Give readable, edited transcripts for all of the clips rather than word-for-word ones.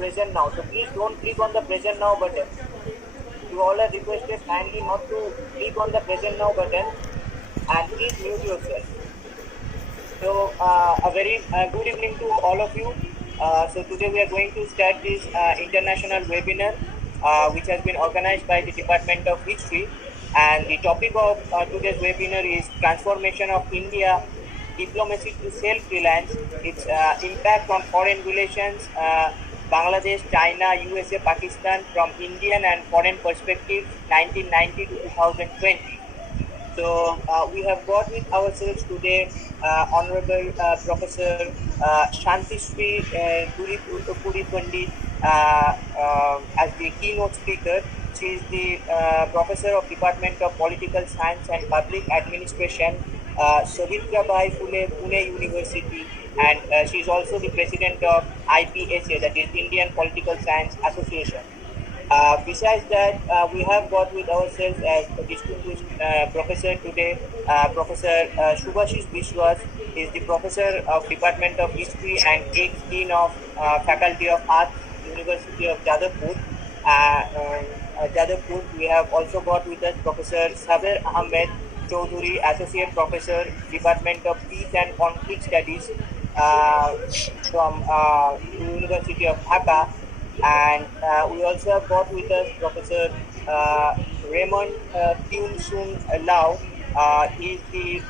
present now. So please don't click on the present now button. You all are requested kindly not to click on the present now button and please mute yourself. So a very good evening to all of you. So today we are going to start this international webinar which has been organized by the Department of History, and the topic of today's webinar is transformation of India diplomacy to self-reliance, its impact on foreign relations, Bangladesh, China, USA, Pakistan from Indian and foreign perspectives 1990 to 2020. So we have got with ourselves today Honorable Professor Shantishri Puri Pandit as the keynote speaker. She is the Professor of Department of Political Science and Public Administration, Savitribai Phule, Pune University, and she is also the President of IPSA, that is Indian Political Science Association. Besides that, we have got with ourselves as a distinguished professor today, Professor Subhashish Biswas is the Professor of Department of History and ex-Dean of Faculty of Arts, University of Jadavpur. We have also got with us Professor Saber Ahmed Choudhury, Associate Professor, Department of Peace and Conflict Studies from University of Dhaka. And we also have got with us Professor Raymond Thun Sun Lau. He is the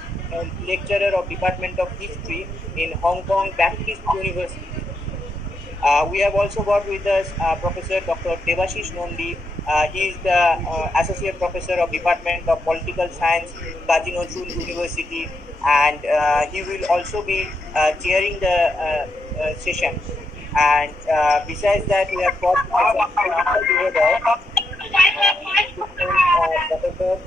lecturer of Department of History in Hong Kong Baptist University. We have also got with us Professor Dr. Devashish Nondi. He is the Associate Professor of Department of Political Science, Kazi Nazrul University, and he will also be chairing the session. And besides that, we have got Professor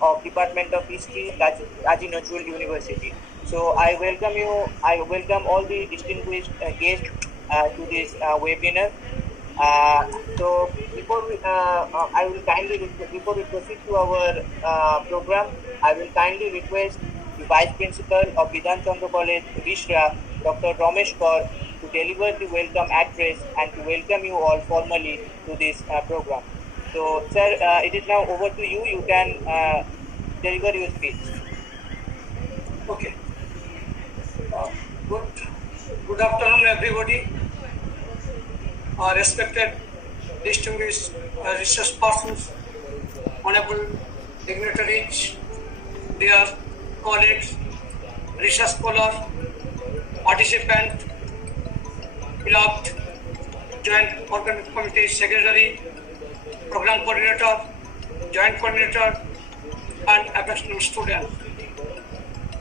of Department of History, Kazi Nazrul University. So I welcome you. I welcome all the distinguished guests to this webinar. So before we proceed to our program, I will kindly request the Vice Principal of Vidhan Chandra College, Rishra, Dr. Ramesh Kaur, to deliver the welcome address and to welcome you all formally to this program. So, sir, it is now over to you. You can deliver your speech. Okay. Good afternoon, everybody. Respected, distinguished research persons, honorable dignitaries, dear colleagues, research scholars, participants, beloved Joint Organic Committee Secretary, Program Coordinator, Joint Coordinator, and affectionate students.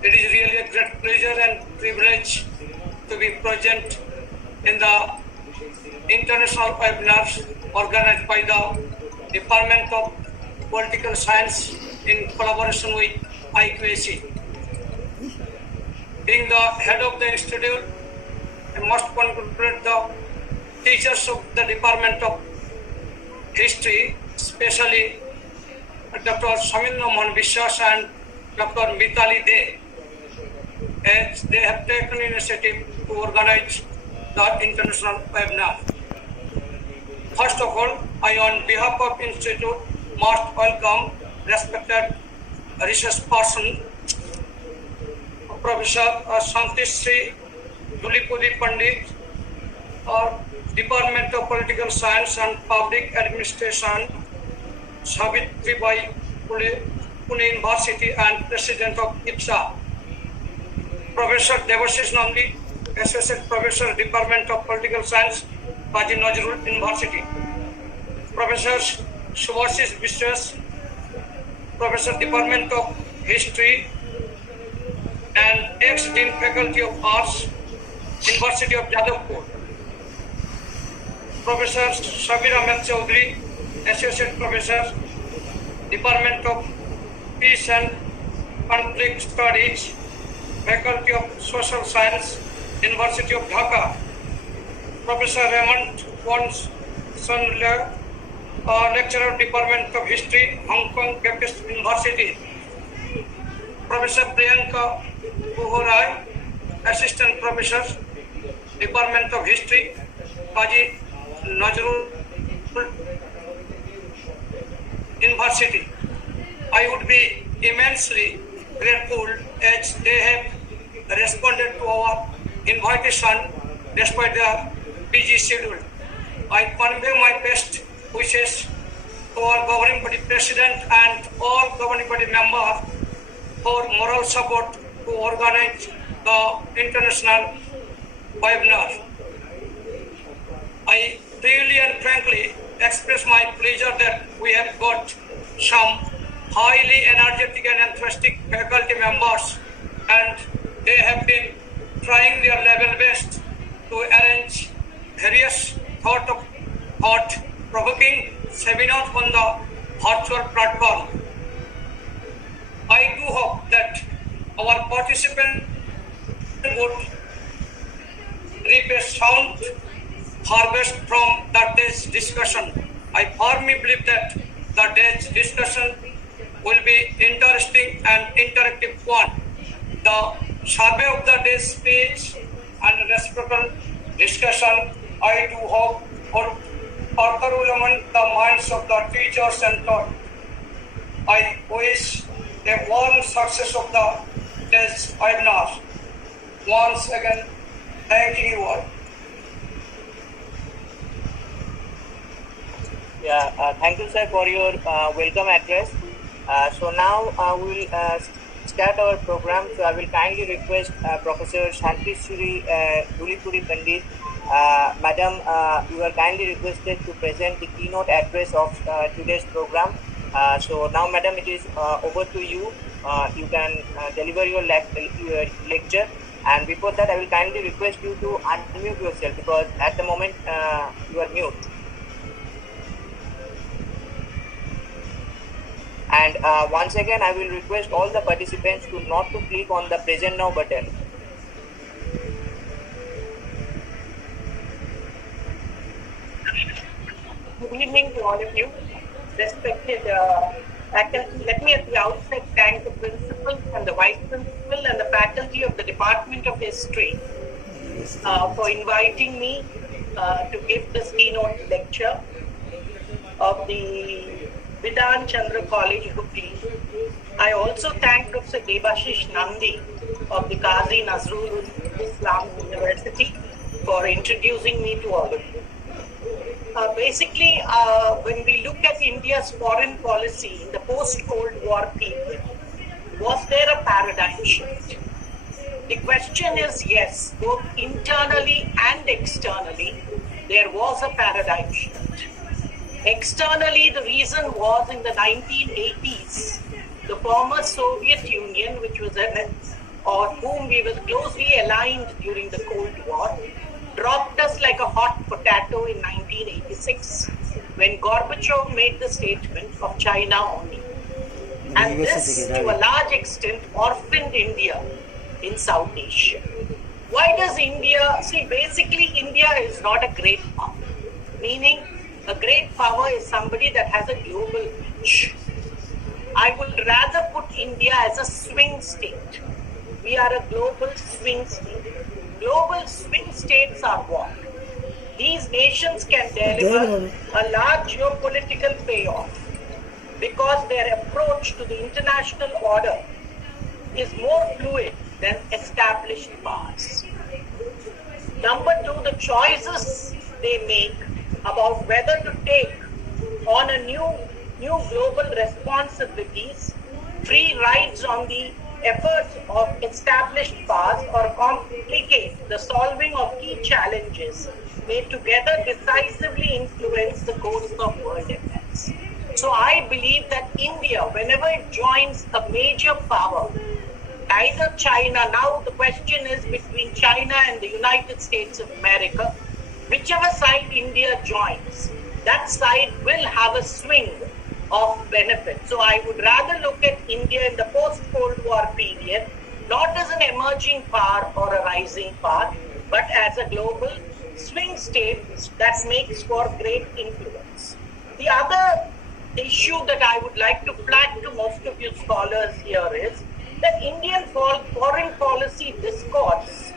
It is really a great pleasure and privilege to be present in the international webinars organized by the Department of Political Science in collaboration with IQAC. Being the head of the institute, I must congratulate the teachers of the Department of History, especially Dr. Samindra Mohan Biswas and Dr. Mitali De, as they have taken initiative to organize the international webinar. First of all, I, on behalf of Institute, must welcome respected research person, Professor Shantishri Puri Pandit, Department of Political Science and Public Administration, Savitribai Phule, Pune University, and President of IPSA. Professor Devashish Nondi, Associate Professor, Department of Political Science, Kazi Nazrul University. Professor Subhashish Biswas, Professor, Department of History and ex-Dean Faculty of Arts, University of Jadavpur. Professor Sabir Ahmed Choudhury, Associate Professor, Department of Peace and Conflict Studies, Faculty of Social Science, University of Dhaka. Professor Raymond Thun Lau, Lecturer, Department of History, Hong Kong Baptist University. Professor Priyanka Buhorai, Assistant Professor, Department of History, Kaji Nazrul University. I would be immensely grateful as they have responded to our invitation despite their busy schedule. I convey my best wishes to our governing body president and all governing body members for moral support to organize the international webinar. I really and frankly express my pleasure that we have got some highly energetic and enthusiastic faculty members, and they have been trying their level best to arrange various thought-provoking seminars on the virtual platform. I do hope that our participants would reap a sound harvest from the day's discussion. I firmly believe that the day's discussion will be interesting and interactive one. The survey of the day's speech and reciprocal discussion, I do hope, will further illuminate the minds of the teachers and taught. I wish a warm success of the day's webinar. Once again, thanking you all. Yeah, thank you, sir, for your welcome address. So now we will start our program. So I will kindly request Professor Shantishuri Dhulipuri Pandit. Madam, you are kindly requested to present the keynote address of today's program. So now, Madam, it is over to you. You can deliver your lecture. And before that, I will kindly request you to unmute yourself because at the moment you are mute. And once again, I will request all the participants to not to click on the present now button. Good evening to all of you, respected faculty. Let me at the outset thank the principal and the vice principal and the faculty of the Department of History for inviting me to give this keynote lecture of the Vidhan Chandra College, HOOGHLY. I also thank Professor Debashish Nandi of the Qazi Nazrul Islam University for introducing me to all of you. Basically, when we look at India's foreign policy in the post-Cold War period, was there a paradigm shift? The question is yes, both internally and externally, there was a paradigm shift. Externally, the reason was in the 1980s, the former Soviet Union, which was or whom we were closely aligned during the Cold War, dropped us like a hot potato in 1986 when Gorbachev made the statement of China only. And this, to a large extent, orphaned India in South Asia. Why does India, see, basically India is not a great power, meaning a great power is somebody that has a global reach. I would rather put India as a swing state. We are a global swing state. Global swing states are what? These nations can deliver a large geopolitical payoff because their approach to the international order is more fluid than established powers. Number two, the choices they make about whether to take on a new global responsibilities, free rides on the efforts of established powers, or complicate the solving of key challenges may together decisively influence the course of world events. So I believe that India, whenever it joins a major power, either China, now the question is between China and the United States of America, whichever side India joins, that side will have a swing of benefit. So I would rather look at India in the post-Cold War period, not as an emerging power or a rising power, but as a global swing state that makes for great influence. The other issue that I would like to flag to most of you scholars here is that Indian foreign policy discourse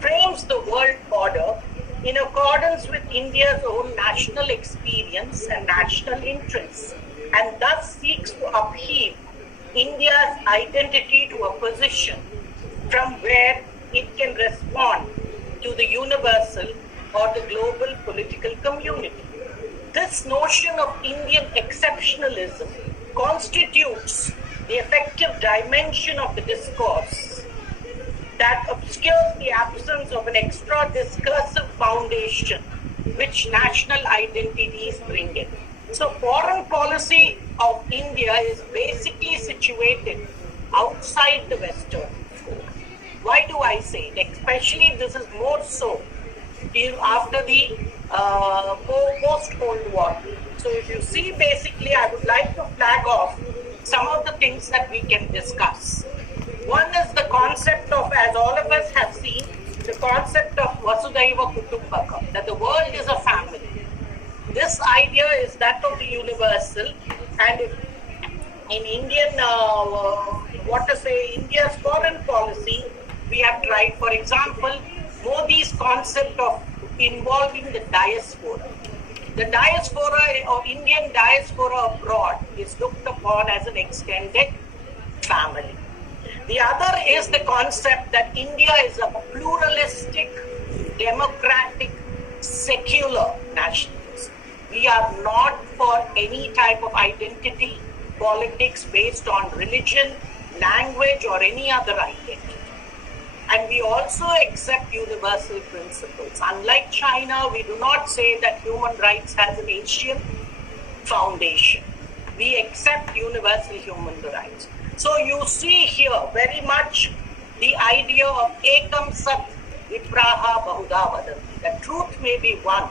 frames the world order in accordance with India's own national experience and national interests, and thus seeks to upheave India's identity to a position from where it can respond to the universal or the global political community. This notion of Indian exceptionalism constitutes the effective dimension of the discourse that obscures the absence of an extra discursive foundation which national identities bring in. So foreign policy of India is basically situated outside the Western scope. Why do I say it? Especially this is more so after the post-Cold War. So if you see, basically, I would like to flag off some of the things that we can discuss. One is the concept of, as all of us have seen, the concept of Vasudhaiva Kutumbakam, that the world is a family. This idea is that of the universal, and in Indian, India's foreign policy, we have tried, for example, Modi's concept of involving the diaspora. The diaspora or Indian diaspora abroad is looked upon as an extended family. The other is the concept that India is a pluralistic, democratic, secular nationalism. We are not for any type of identity, politics based on religion, language, or any other identity. And we also accept universal principles. Unlike China, we do not say that human rights has an Asian foundation. We accept universal human rights. So you see here very much the idea of ekam sat vipraha bahuda vadanti. The truth may be one,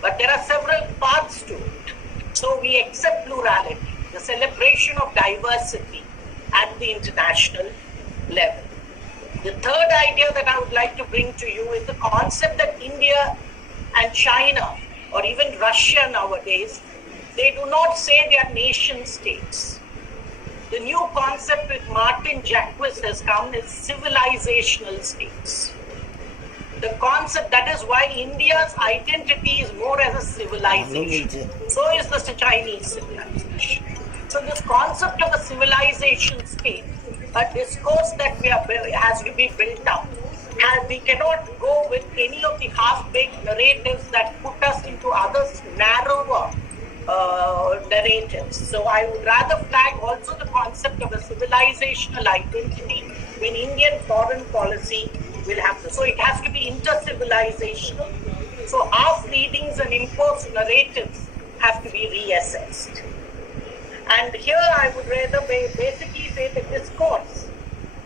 but there are several paths to it. So we accept plurality, the celebration of diversity at the international level. The third idea that I would like to bring to you is the concept that India and China, or even Russia nowadays, they do not say they are nation states. The new concept with Martin Jacques has come is civilizational states. The concept, that is why India's identity is more as a civilization. So is the Chinese civilization. So this concept of a civilization state, a discourse that has to be built up. And we cannot go with any of the half-baked narratives that put us into other narrower narratives. So I would rather flag also the concept of a civilizational identity when Indian foreign policy will have to. So it has to be inter-civilizational. So half readings and imposed narratives have to be reassessed. And here I would rather basically say the discourse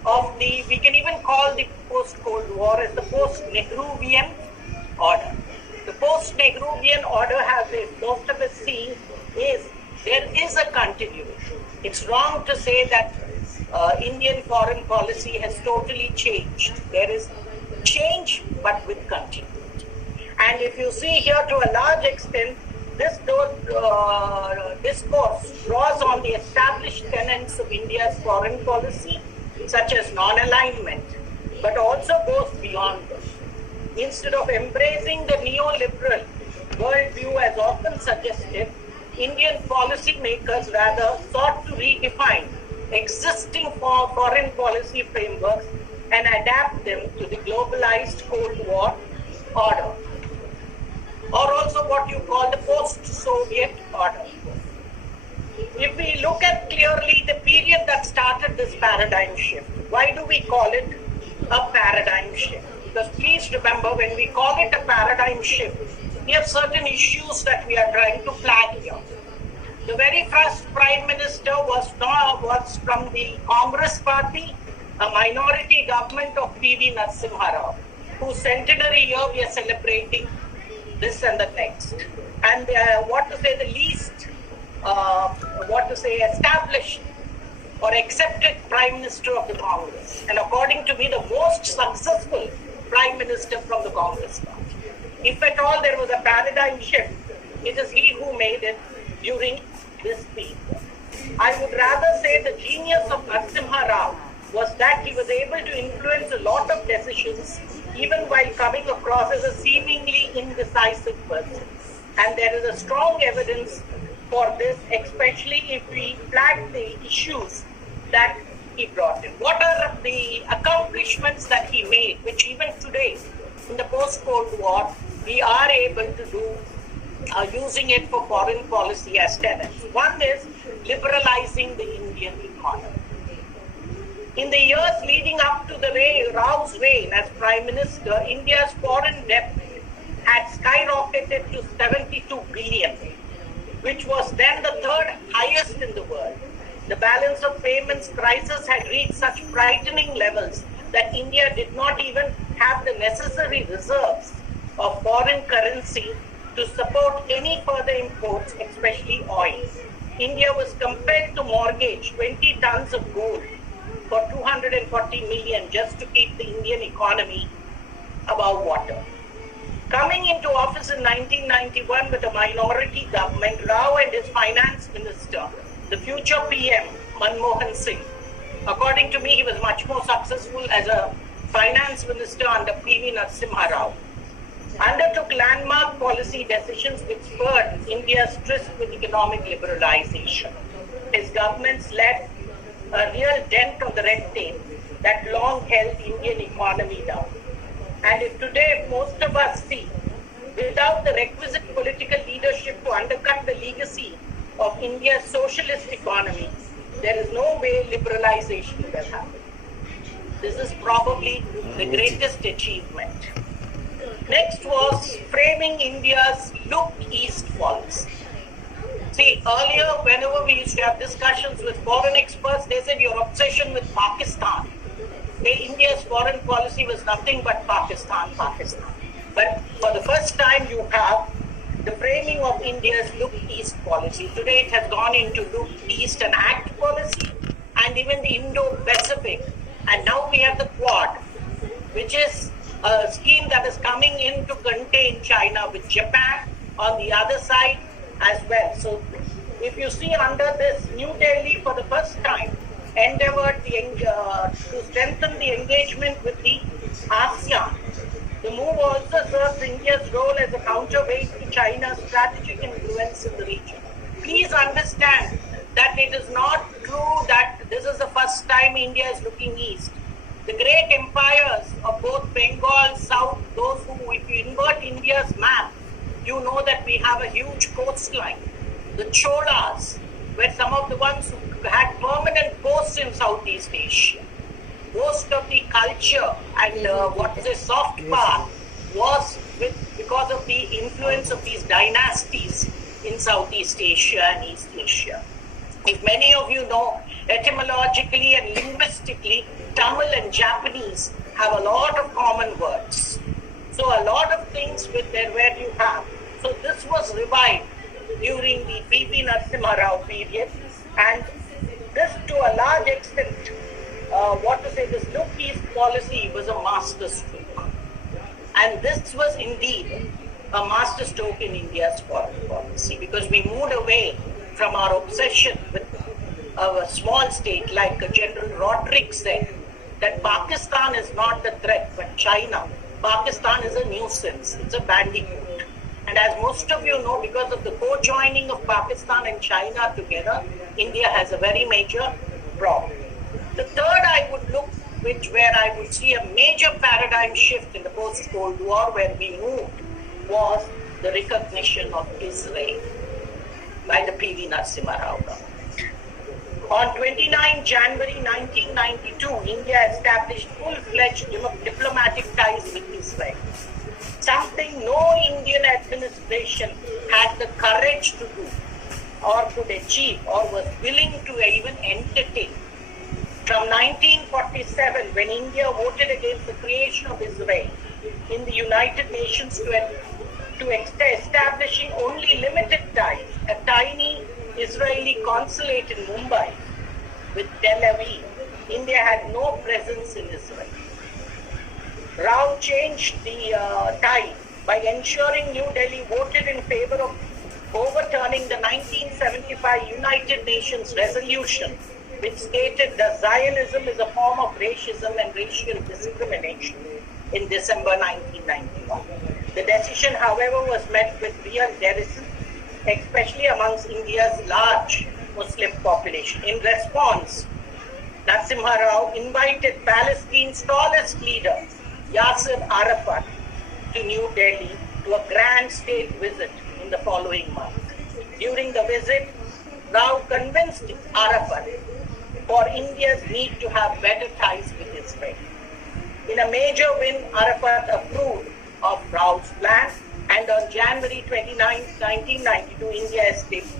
of the, we can even call the post-Cold War as the post-Nehruvian order. The post-Nehruvian order, as most of us see, is there is a continuity. It's wrong to say that Indian foreign policy has totally changed. There is change, but with continuity. And if you see here, to a large extent, this discourse draws on the established tenets of India's foreign policy, such as non-alignment, but also goes beyond them. Instead of embracing the neoliberal worldview as often suggested, Indian policymakers rather sought to redefine existing foreign policy frameworks and adapt them to the globalized Cold War order, or also what you call the post-Soviet order. If we look at clearly the period that started this paradigm shift, why do we call it a paradigm shift? Because please remember, when we call it a paradigm shift, we have certain issues that we are trying to flag here. The very first Prime Minister was from the Congress Party, a minority government of P.V. Narasimha Rao, whose centenary year we are celebrating this and the next. And the least, established or accepted Prime Minister of the Congress. And according to me, the most successful Prime Minister from the Congress Party. If at all there was a paradigm shift, it is he who made it during this period. I would rather say the genius of Narasimha Rao was that he was able to influence a lot of decisions even while coming across as a seemingly indecisive person. And there is a strong evidence for this, especially if we flag the issues that he brought in. What are the accomplishments that he made, which even today, in the post-Cold War, we are able to do, using it for foreign policy as tenets? One is liberalizing the Indian economy. In the years leading up to the Rao's reign as Prime Minister, India's foreign debt had skyrocketed to 72 billion, which was then the third highest in the world. The balance of payments crisis had reached such frightening levels that India did not even have the necessary reserves of foreign currency to support any further imports, especially oil. India was compelled to mortgage 20 tons of gold for 240 million just to keep the Indian economy above water. Coming into office in 1991 with a minority government, Rao and his finance minister, the future PM, Manmohan Singh, according to me, he was much more successful as a finance minister under P.V. Narasimha Rao, undertook landmark policy decisions which spurred India's tryst with economic liberalization. His governments led a real dent on the red tape that long held Indian economy down. And if today most of us see, without the requisite political leadership to undercut the legacy of India's socialist economy, there is no way liberalization will happen. This is probably the greatest achievement. Next was framing India's look east policy. See, earlier, whenever we used to have discussions with foreign experts, they said your obsession with Pakistan. India's foreign policy was nothing but Pakistan, Pakistan. But for the first time, you have the framing of India's look east policy. Today, it has gone into look east and act policy, and even the Indo-Pacific. And now we have the Quad, which is a scheme that is coming in to contain China, with Japan on the other side as well. So if you see under this, New Delhi for the first time endeavored to strengthen the engagement with the ASEAN. The move also serves India's role as a counterweight to China's strategic influence in the region. Please understand that it is not true that this is the first time India is looking east. The great empires of both Bengal, South, those who, if you invert India's map, you know that we have a huge coastline. The Cholas were some of the ones who had permanent posts in Southeast Asia. Most of the culture and soft power was because of the influence of these dynasties in Southeast Asia and East Asia. If many of you know, etymologically and linguistically, Tamil and Japanese have a lot of common words. So a lot of things where you have. So this was revived during the P.V. Narasimha Rao period, and this to a large extent, this look east policy was a master stroke. And this was indeed a master stroke in India's foreign policy, because we moved away from our obsession with a small state, like General Roderick said, that Pakistan is not the threat, but China. Pakistan is a nuisance, it's a bandicoot. And as most of you know, because of the co-joining of Pakistan and China together, India has a very major problem. The third I would look, where I would see a major paradigm shift in the post-Cold War, where we moved, was the recognition of Israel by the P.V. Narasimha Rao government. On 29 January 1992, India established full-fledged diplomatic ties with Israel, something no Indian administration had the courage to do or could achieve or was willing to even entertain. From 1947, when India voted against the creation of Israel in the United Nations to establishing only limited ties, a tiny Israeli consulate in Mumbai with Tel Aviv, India had no presence in Israel. Rao changed the tie by ensuring New Delhi voted in favor of overturning the 1975 United Nations resolution, which stated that Zionism is a form of racism and racial discrimination. in December 1991. The decision, however, was met with real derision, especially amongst India's large Muslim population. In response, Narasimha Rao invited Palestine's tallest leader, Yasser Arafat, to New Delhi to a grand state visit in the following month. During the visit, Rao convinced Arafat for India's need to have better ties with Israel. In a major win, Arafat approved of Rao's plan, and on January 29, 1992, India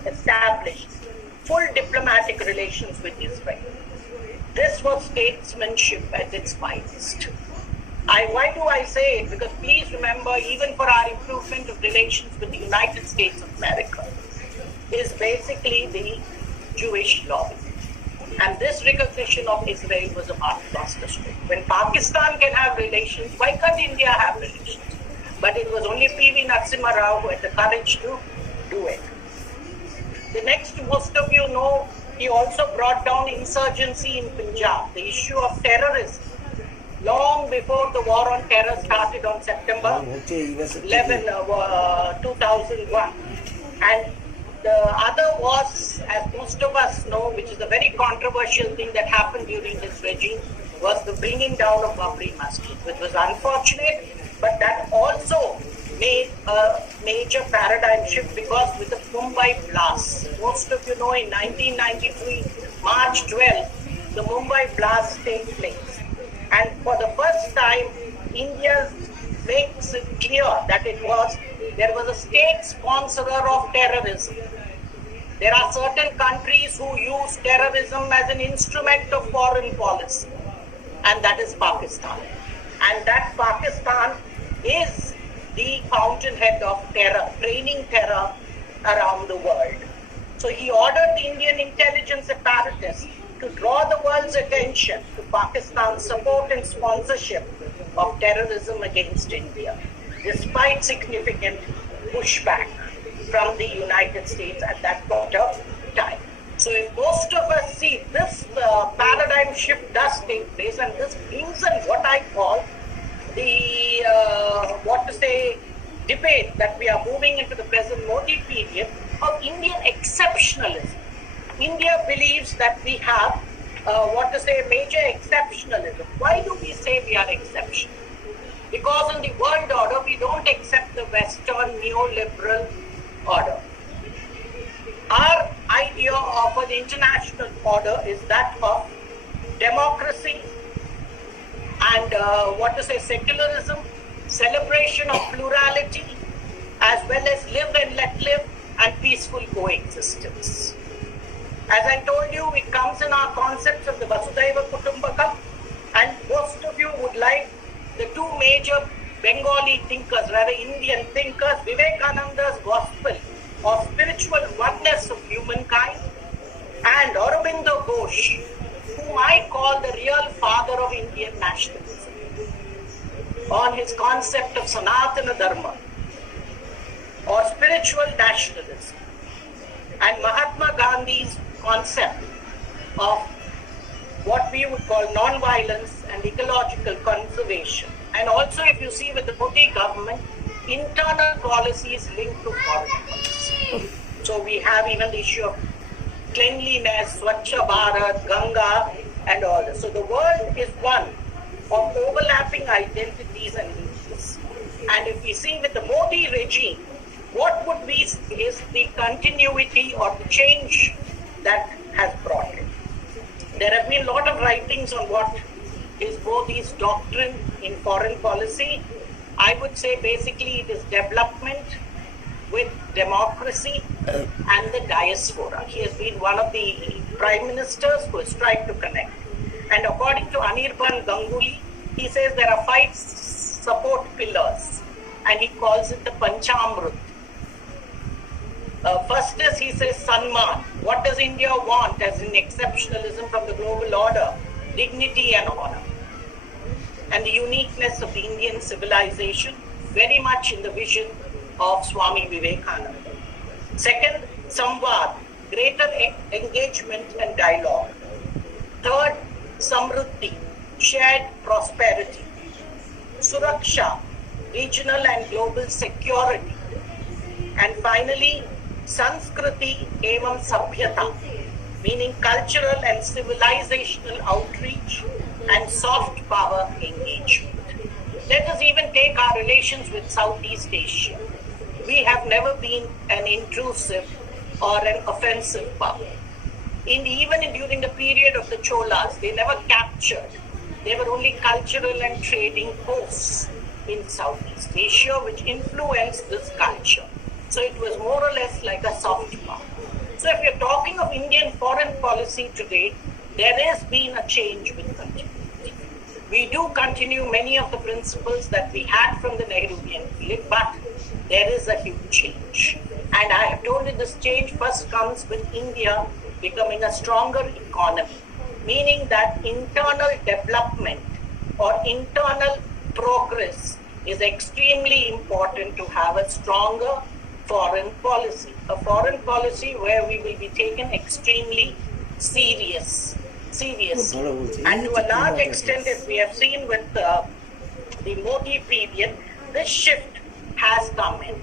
established full diplomatic relations with Israel. This was statesmanship at its finest. Why do I say it? Because please remember, even for our improvement of relations with the United States of America, is basically the Jewish lobby. And this recognition of Israel was a blockbuster stroke. When Pakistan can have relations, why can't India have relations? But it was only P.V. Narasimha Rao who had the courage to do it. The next, most of you know, he also brought down insurgency in Punjab, the issue of terrorism, long before the war on terror started on September 11, 2001. And the other was, as most of us know, which is a very controversial thing that happened during his regime, was the bringing down of Babri Masjid, which was unfortunate, but that also made a major paradigm shift because with the Mumbai blast, most of you know in 1993, March 12, the Mumbai blast takes place. And for the first time, India makes it clear that there was a state sponsorer of terrorism. There are certain countries who use terrorism as an instrument of foreign policy, and that is Pakistan. And that Pakistan is the fountainhead of terror, training terror around the world. So he ordered the Indian intelligence apparatus to draw the world's attention to Pakistan's support and sponsorship of terrorism against India, despite significant pushback from the United States at that point of time. So if most of us see this paradigm shift does take place, and this brings in what I call the, debate that we are moving into the present Modi period of Indian exceptionalism. India believes that we have, major exceptionalism. Why do we say we are exceptional? Because in the world order, we don't accept the Western neoliberal order. Our idea of an international order is that of democracy and secularism, celebration of plurality, as well as live and let live and peaceful coexistence. As I told you, it comes in our concepts of the Vasudhaiva Kutumbakam, and most of you would like the two major Bengali thinkers, rather Indian thinkers, Vivekananda's gospel of spiritual oneness of humankind, and Aurobindo Ghosh, whom I call the real father of Indian nationalism, on his concept of Sanatana Dharma or spiritual nationalism, and Mahatma Gandhi's concept of what we would call non-violence and ecological conservation. And also, if you see with the Modi government, internal policies linked to foreign policy. So we have even the issue of cleanliness, Swachha Bharat, Ganga, and all this. So the world is one of overlapping identities and interests. And if we see with the Modi regime, what would be is the continuity or the change that has brought it. There have been a lot of writings on what is Modi's doctrine in foreign policy. I would say basically it is development with democracy and the diaspora. He has been one of the prime ministers who has tried to connect. And according to Anirban Ganguly, he says there are 5 support pillars, and he calls it the Panchamrut. First is, he says, Sanman. What does India want as in exceptionalism from the global order? Dignity and honor. And the uniqueness of the Indian civilization, very much in the vision of Swami Vivekananda. Second, Samvad, greater engagement and dialogue. Third, Samruddhi, shared prosperity. Suraksha, regional and global security. And finally, Sanskriti Evam Sabhyata, meaning cultural and civilizational outreach and soft power engagement. Let us even take our relations with Southeast Asia. We have never been an intrusive or an offensive power. Even during the period of the Cholas, they never captured. They were only cultural and trading posts in Southeast Asia, which influenced this culture. So it was more or less like a soft power. So if you're talking of Indian foreign policy today, there has been a change with continuity. We do continue many of the principles that we had from the Nehruvian period, but there is a huge change. And I have told you this change first comes with India becoming a stronger economy, meaning that internal development or internal progress is extremely important to have a stronger foreign policy. A foreign policy where we will be taken extremely seriously. And to a large extent, as we have seen with the Modi period, this shift has come in.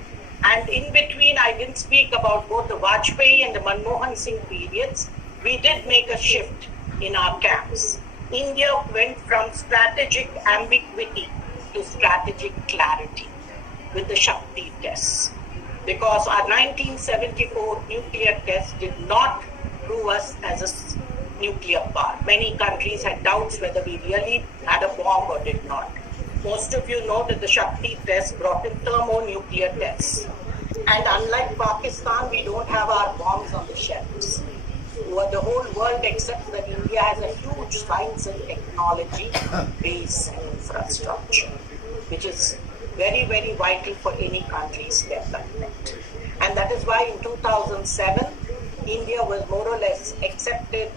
And in between, I didn't speak about both the Vajpayee and the Manmohan Singh periods. We did make a shift in our camps. India went from strategic ambiguity to strategic clarity with the Shakti tests. Because our 1974 nuclear test did not prove us as a nuclear power. Many countries had doubts whether we really had a bomb or did not. Most of you know that the Shakti test brought in thermonuclear tests. And unlike Pakistan, we don't have our bombs on the shelves. The whole world accepts that India has a huge science and technology base and infrastructure, which is very, very vital for any country's development. And that is why in 2007, India was more or less accepted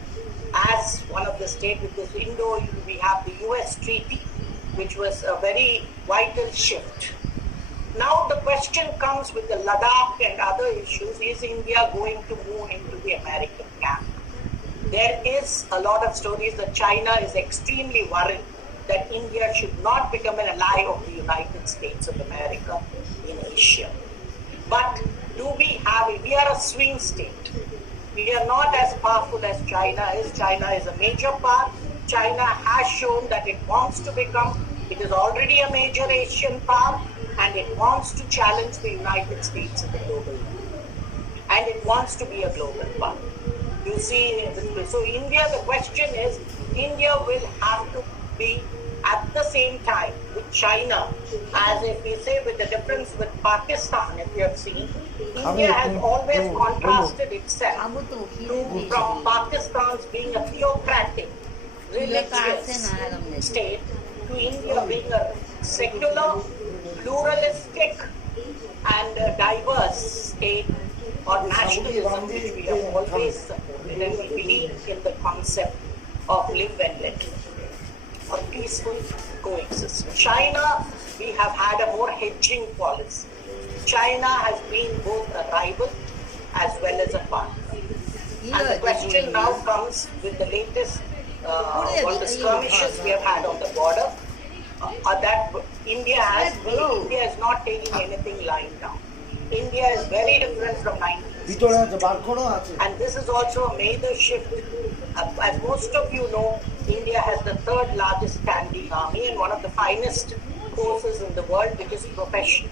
as one of the states with this we have the US treaty, which was a very vital shift. Now the question comes with the Ladakh and other issues, is India going to move into the American camp? There is a lot of stories that China is extremely worried that India should not become an ally of the United States of America in Asia. But do we have it? We are a swing state. We are not as powerful as China is. China is a major power. China has shown that it wants to become, it is already a major Asian power, and it wants to challenge the United States in the global world. And it wants to be a global power. You see, so India, the question is, India will have to be at the same time with China, as if we say with the difference with Pakistan, if you have seen, India has always contrasted itself from Pakistan's being a theocratic, religious state to India being a secular, pluralistic and diverse state or nationalism, which we have always supported, and we believe in the concept of live and let live, or peaceful coexistence. China, we have had a more hedging policy. China has been both a rival as well as a partner. And the question now comes with the latest all the skirmishes we have had on the border, that India is not taking anything lying down. India is very different from 1960s. And this is also a major shift. As most of you know, India has the third largest standing army and one of the finest forces in the world, which is professional.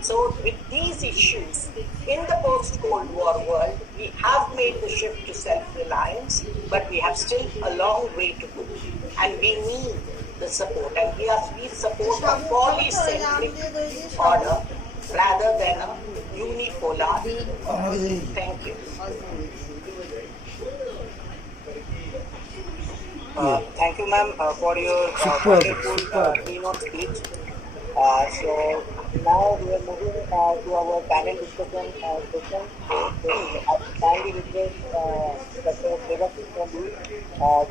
So with these issues, in the post-Cold War world, we have made the shift to self-reliance, but we have still a long way to go. And we need the support. And we support a polycentric order rather than a unipolar order. Thank you. Thank you, ma'am, for your wonderful keynote speech. So now we are moving to our panel discussion session. So I kindly request Dr. Devaki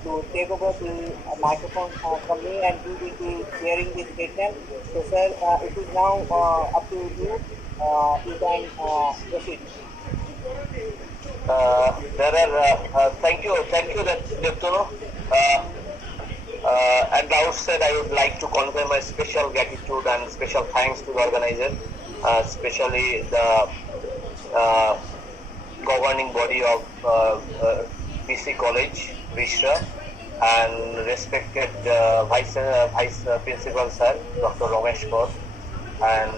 to take over the microphone from me, and we will be sharing this session. So sir, it is now up to you. You can proceed. Thank you, Dr. At the outset, I would like to convey my special gratitude and special thanks to the organizer, especially the governing body of BC College, Rishra, and respected Vice Principal Sir, Dr. Ramesh Kaur, and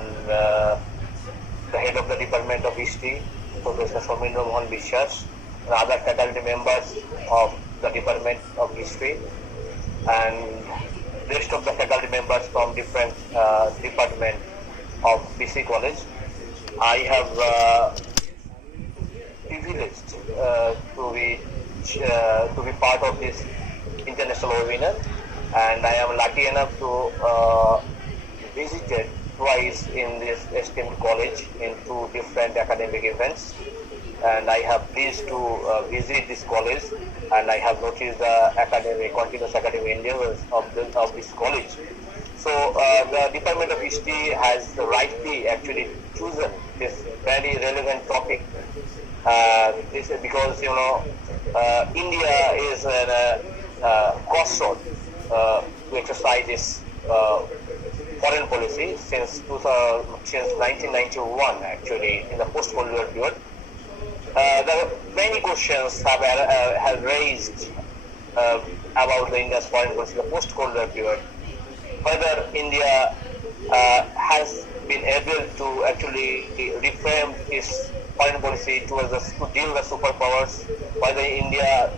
the head of the Department of History, Professor Somindra Mohan Bishwas, and other faculty members of the Department of History, and rest of the faculty members from different departments of BC College. I have privileged to be part of this international webinar, and I am lucky enough to visit twice in this esteemed college in 2 different academic events, and I have pleased to visit this college, and I have noticed the continuous academic endeavors of this college. So the Department of History has rightly actually chosen this very relevant topic. This is because India is a crossroad to exercise its foreign policy since 1991, actually in the post-Cold War period. There are many questions have raised about the India's foreign policy in the post-Cold War period. Whether India has been able to actually reframe its foreign policy to deal with superpowers, whether India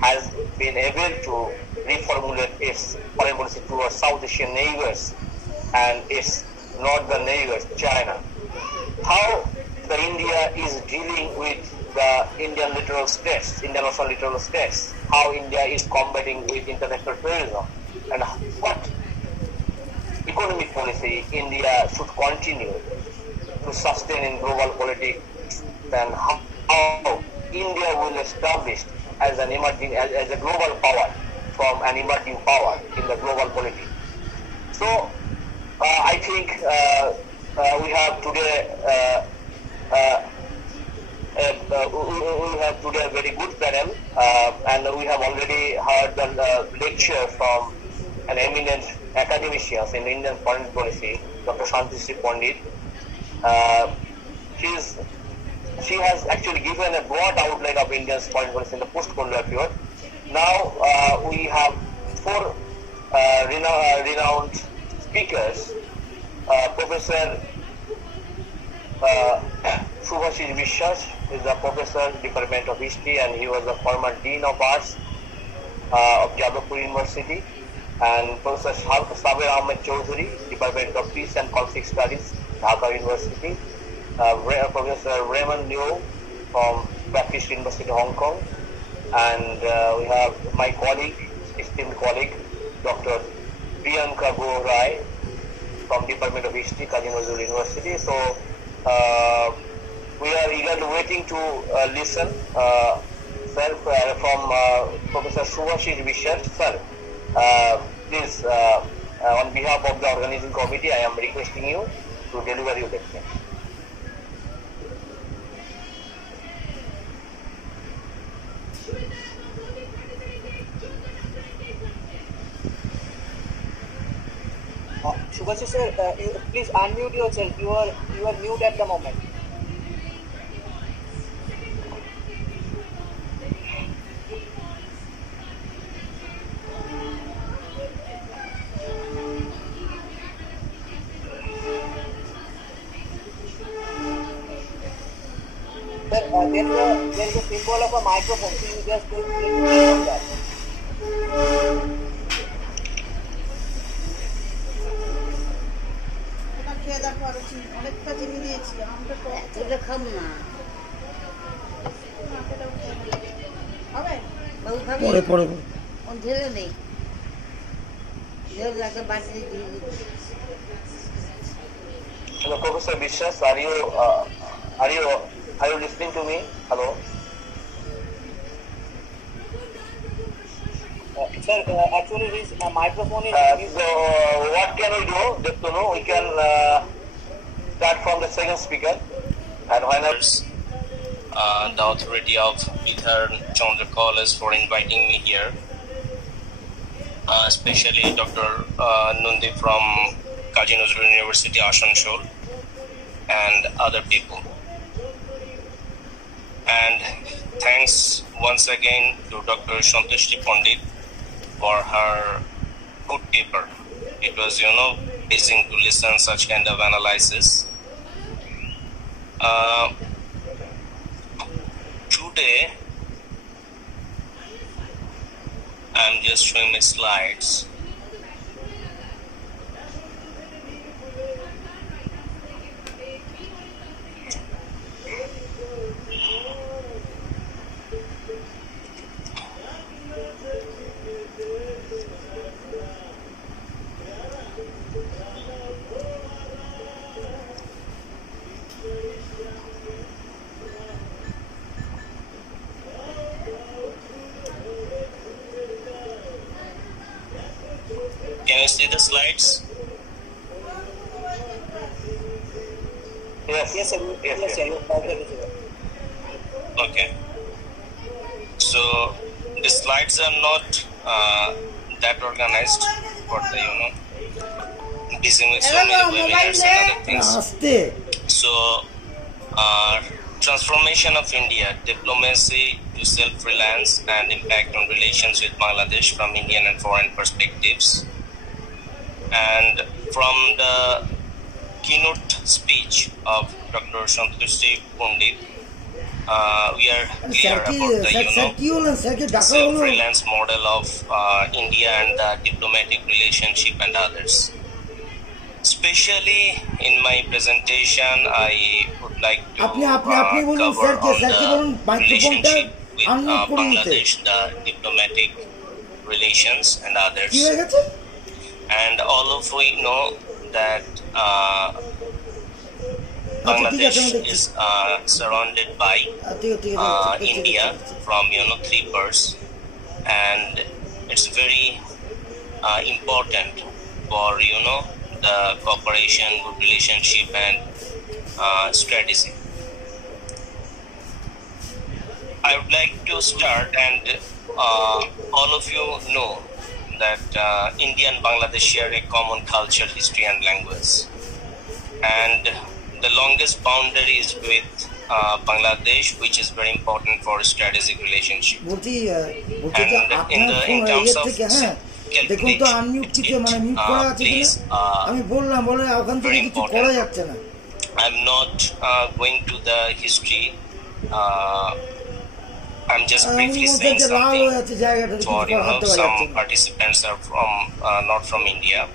has been able to reformulate its foreign policy towards South Asian neighbors and its northern neighbors, China. How the India is dealing with the Indian littoral states, Indian Ocean littoral states, how India is combating with international terrorism, and what economic policy India should continue to sustain in global politics, and how India will establish as an emerging, as a global power from an emerging power in the global politics. So I think we have today a very good panel, and we have already heard the lecture from an eminent academician in Indian foreign policy, Dr. Shantishri Pandit. She has actually given a broad outline of India's foreign policy in the post-Cold War period. Now we have 4 renowned speakers. Professor Bcc Rishra is a professor, Department of History, and he was a former Dean of Arts of Jadavpur University. And Professor Sabir Ahmed Chowdhury, Department of Peace and Conflict Studies, Dhaka University. Professor Raymond Liu from Baptist University, Hong Kong. And we have my colleague, esteemed colleague, Dr. Priyanka Rai from Department of History, Kazi Nazrul University. So we are eagerly waiting to listen, sir, from Professor Bcc Rishra. Sir, please, on behalf of the organizing committee, I am requesting you to deliver your lecture. Subhashi sir, please unmute yourself. You are mute at the moment. Sir, there is a symbol of a microphone, so you just click on that. Hello, Professor Bishwas, are you listening to me? Hello. Sir, actually his microphone is So what can we do? Just to know, we can start from the second speaker. And when the authority of Bidhar Chandra College for inviting me here. especially Dr. Nundi from Kazi Nazrul University, Asansol, and other people. And thanks once again to Dr. Santushti Pandit for her good paper. It was, amazing to listen such kind of analysis. Today, I'm just showing my slides. Can you see the slides? Yes, sir. Yes, sir. Okay. So the slides are not that organized, but busy with so many webinars and other things. So, transformation of India, diplomacy to self-reliance and impact on relations with Bangladesh from Indian and foreign perspectives. And from the keynote speech of Dr. Santushti Pandit, we are clear about the self-reliance model of India and the diplomatic relationship and others. Especially in my presentation, I would like to cover on the relationship with Bangladesh, the diplomatic relations and others. And all of we know that Bangladesh is surrounded by India from three parts, and it's very important for the cooperation, good relationship, and strategy. I would like to start, and all of you know that India and Bangladesh share a common culture, history, and language. And the longest boundary is with Bangladesh, which is very important for strategic relationship. And in terms of calculation, please, very important. I'm not going to the history. I'm just briefly saying something for some participants are from not from India.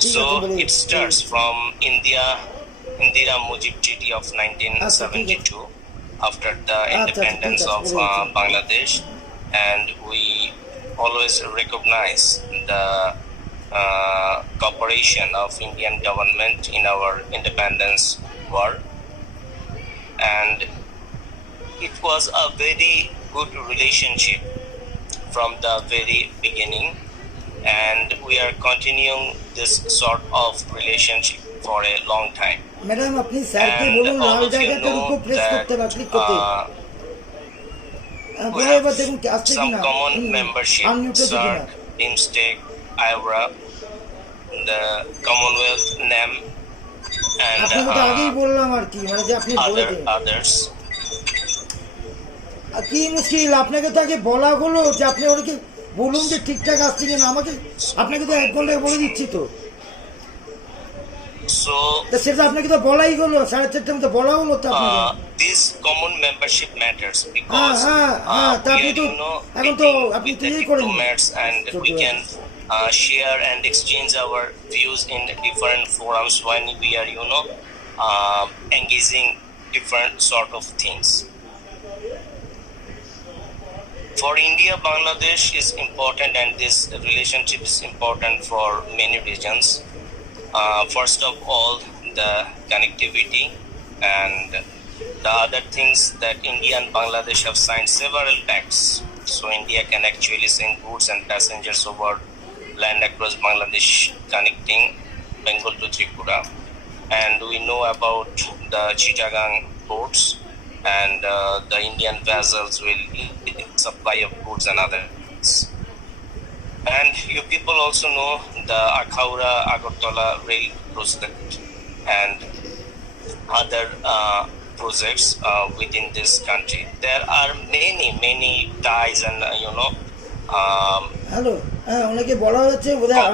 So it starts from Indira Mujib Treaty of 1972 after the independence of Bangladesh, and we always recognize the cooperation of Indian government in our independence war, and it was a very good relationship from the very beginning, and we are continuing this sort of relationship for a long time. Madam আপনি স্যারকে বলুন লাল জায়গাটার উপর press করতে বা click করতে বলে এবার দেখুন কি আসছে কিনা common membership SAARC, BIMSTEC, IORA, the Commonwealth, NAM, and আপনাকে তো আগেই বললাম আর কি মানে যে আপনি বলে দিন others. কি মুশকিল আপনাকে তো আগে বলা হলো যে আপনি ওকে বলুন যে ঠিকঠাক আসছে কিনা আমাকে আপনাকে তো 1 ঘন্টা বলে দিচ্ছি তো So সেটা আপনাকে তো বলাই হলো 4:30টার মধ্যে বলা হলো তো আপনাকে this common membership matters because এখন তো আপনি তৈরি করেন and we can share and exchange our views in different forums when we are engaging different sort of things. For India, Bangladesh is important, and this relationship is important for many reasons. First of all, the connectivity, and the other things that India and Bangladesh have signed several pacts. So India can actually send goods and passengers over land across Bangladesh, connecting Bengal to Tripura. And we know about the Chittagong ports, and the Indian vessels will supply of goods and other things. And you people also know the Akhaura Agartala rail project and other projects within this country. There are many ties and hello, হ্যাঁ ওনাকে বলা হচ্ছে বোধহয়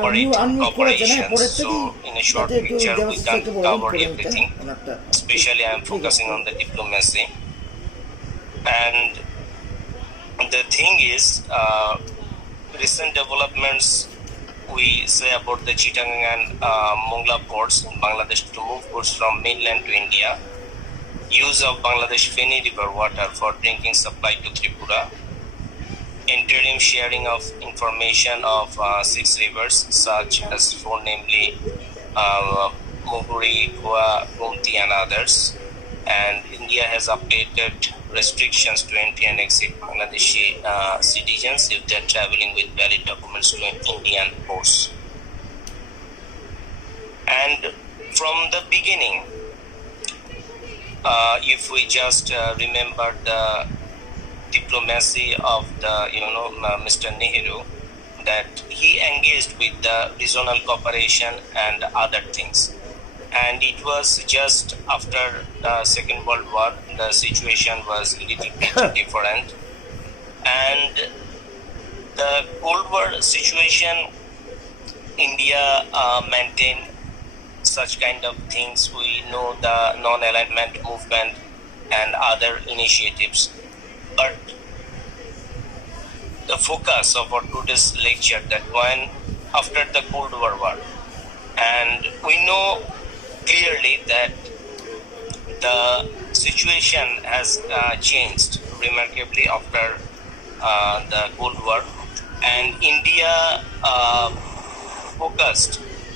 unmute করেছে না পরের so থেকেই, in a short যাতে একটু picture we দেবাশিসকে can বলেন cover করে নিতে everything. ওনারটা। Especially I am focusing on the diplomacy. And the thing is, recent developments we say about the Chittagong and Mongla ports in Bangladesh to move goods from mainland to India, use of Bangladesh Feni River water for drinking supply to Tripura, interim sharing of information of 6 rivers such as four, namely Muhuri, Goa, Gomti and others. And India has updated restrictions to entry and exit Bangladeshi citizens if they are traveling with valid documents to Indian ports. And from the beginning, if we just remember the diplomacy of the Mr. Nehru, that he engaged with the regional cooperation and other things. And it was just after the Second World War, the situation was a little bit different. And the Cold War situation, India maintained such kind of things. We know the non-alignment movement and other initiatives. But the focus of our today's lecture, that when after the Cold War, and we know clearly that the situation has changed remarkably after the Cold War, and India focused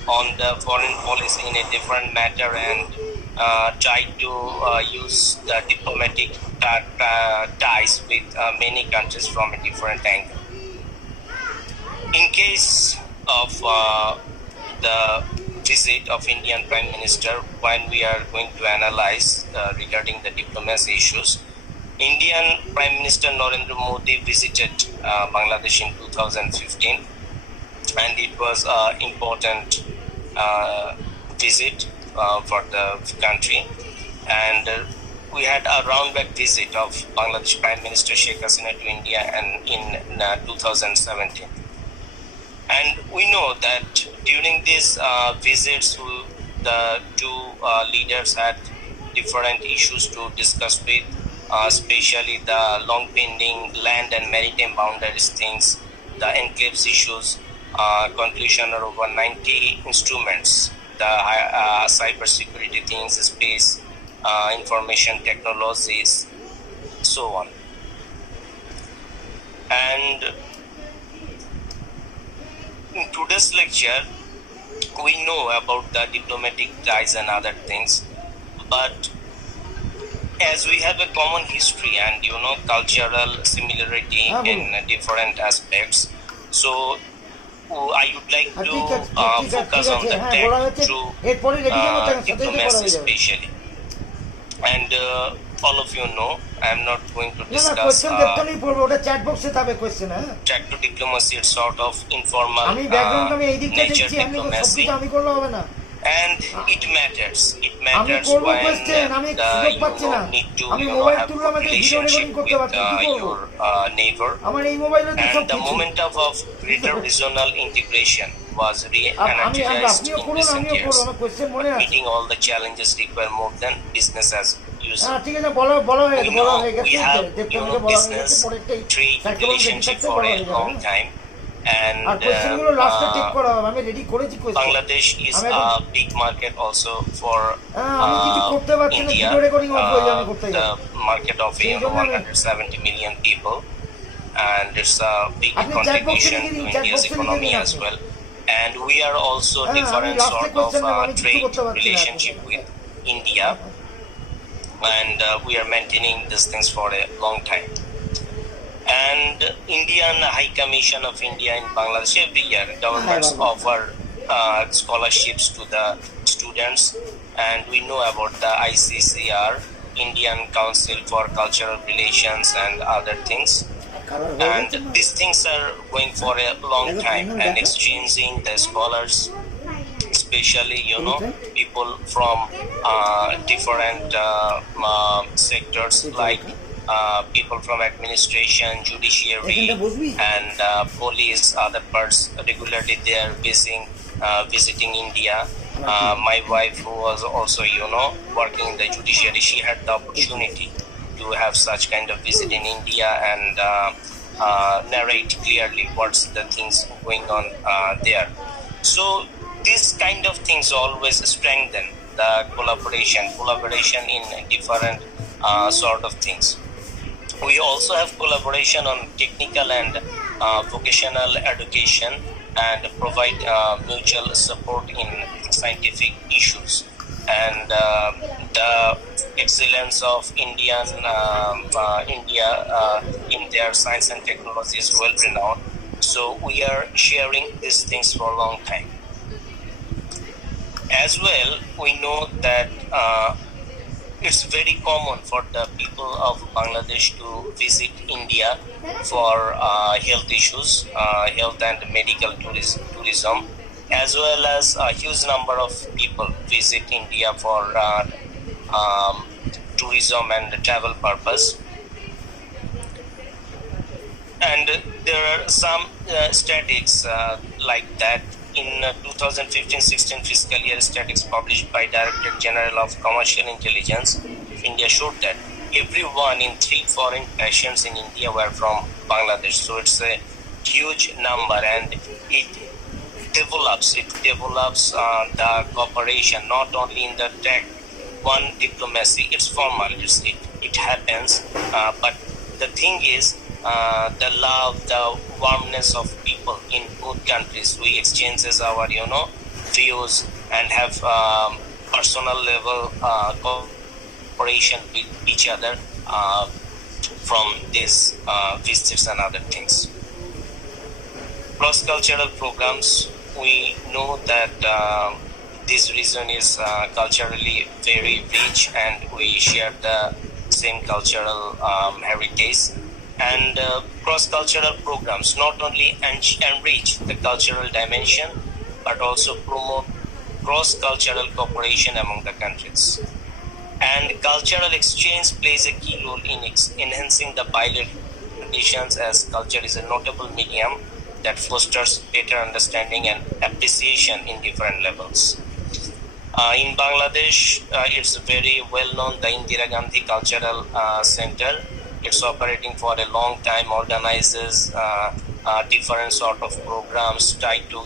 on the foreign policy in a different matter and tried to use the diplomatic ties with many countries from a different angle. In case of the visit of Indian Prime Minister, when we are going to analyze regarding the diplomacy issues, Indian Prime Minister Narendra Modi visited Bangladesh in 2015, and it was an important visit for the country. And we had a round-back visit of Bangladesh Prime Minister Sheikh Hasina to India and in 2017. And we know that during these visits, the two leaders had different issues to discuss with, especially the long-pending land and maritime boundaries things, the enclaves issues, conclusion of over 90 instruments, the cyber security things, space, information technologies, so on. And in today's lecture, we know about the diplomatic ties and other things, but as we have a common history and cultural similarity in different aspects, so I would like to focus on the tech through diplomacy especially. And all of you know, I am not going to discuss track to diplomacy. It's sort of informal nature diplomacy, and it matters. It matters when you need to have a relationship with your neighbor. And the momentum of greater regional integration was re-energized in recent years. But meeting all the challenges require more than business as usual. We know we have business trade relationship for a long time. And Bangladesh is a big market also for India, the market of 170 million people, and it's a big contribution to India's economy as well. And we are also different sort of trade relationship with India, and we are maintaining these things for a long time. And Indian High Commission of India in Bangladesh, every year governments offer scholarships to the students, and we know about the ICCR, Indian Council for Cultural Relations and other things. Colour হয়ে And গেছে না these things are going for a long time and exchanging the scholars, especially people from different sectors like people from administration, judiciary, and police. Other parts regularly they are visiting India. My wife, who was also working in the judiciary, she had the opportunity to have such kind of visit in India and narrate clearly what's the things going on there. So these kind of things always strengthen the collaboration in different sort of things. We also have collaboration on technical and vocational education and provide mutual support in scientific issues. And the excellence of India in their science and technology is well renowned. So we are sharing these things for a long time. As well, we know that it's very common for the people of Bangladesh to visit India for health issues, health and medical tourism, as well as a huge number of people visit India for tourism and travel purpose. And there are some statistics like that. In 2015-16 fiscal year, statistics published by Director General of Commercial Intelligence, India showed that every 1 in 3 foreign patients in India were from Bangladesh. So it's a huge number, and it develops the cooperation not only in the tech one diplomacy. It's formal, it happens, but the thing is, the love, the warmness of people in both countries. We exchanges our views and have personal level cooperation with each other from these visits and other things. Cross-cultural programs, we know that this region is culturally very rich and we share the same cultural heritage. And cross-cultural programs not only enrich the cultural dimension but also promote cross-cultural cooperation among the countries. And cultural exchange plays a key role in enhancing the bilateral relations, as culture is a notable medium that fosters better understanding and appreciation in different levels. In Bangladesh, it's very well known, the Indira Gandhi Cultural Center. It's operating for a long time, organizes different sort of programs, try to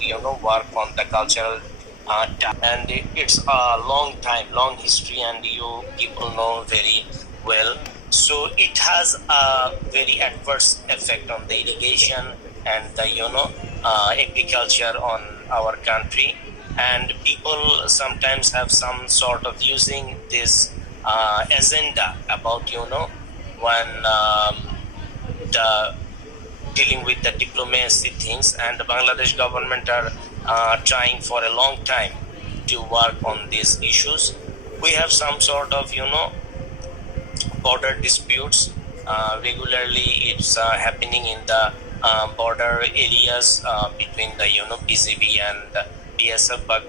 work on the cultural and it's a long history, and you people know very well. So it has a very adverse effect on the irrigation and the agriculture on our country, and people sometimes have some sort of using this agenda about when the dealing with the diplomacy things, and the Bangladesh government are trying for a long time to work on these issues. We have some sort of border disputes. Regularly it's happening in the border areas between the BCB and BSF. But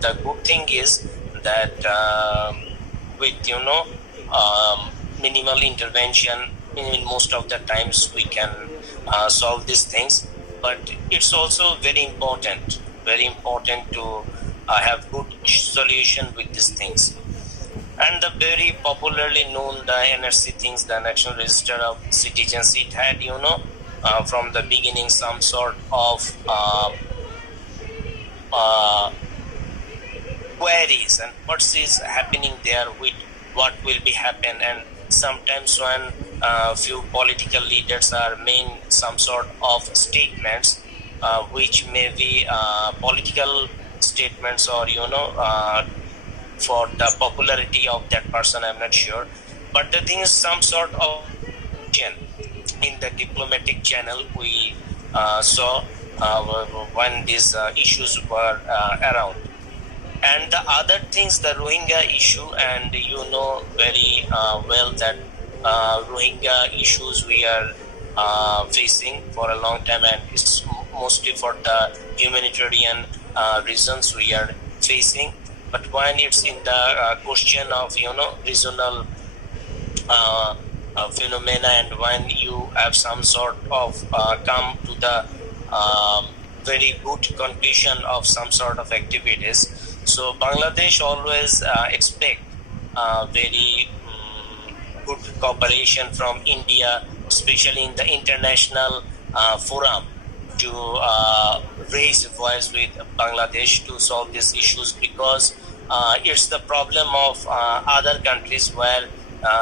the good thing is that with minimal intervention, in most of the times we can solve these things. But it's also very important to have good solution with these things. And the very popularly known the NRC things, the National Register of Citizens, it had from the beginning some sort of queries and what is happening there, with what will be happen. And sometimes when few political leaders are making some sort of statements which may be political statements or for the popularity of that person, I'm not sure. But the thing is, some sort of in the diplomatic channel we saw when these issues were around. And the other things, the Rohingya issue, and very well that Rohingya issues we are facing for a long time, and it's mostly for the humanitarian reasons we are facing. But when it's in the question of regional phenomena, and when you have some sort of come to the very good conclusion of some sort of activities, so Bangladesh always expect very good cooperation from India, especially in the international forum, to raise voice with Bangladesh to solve these issues, because it's the problem of other countries where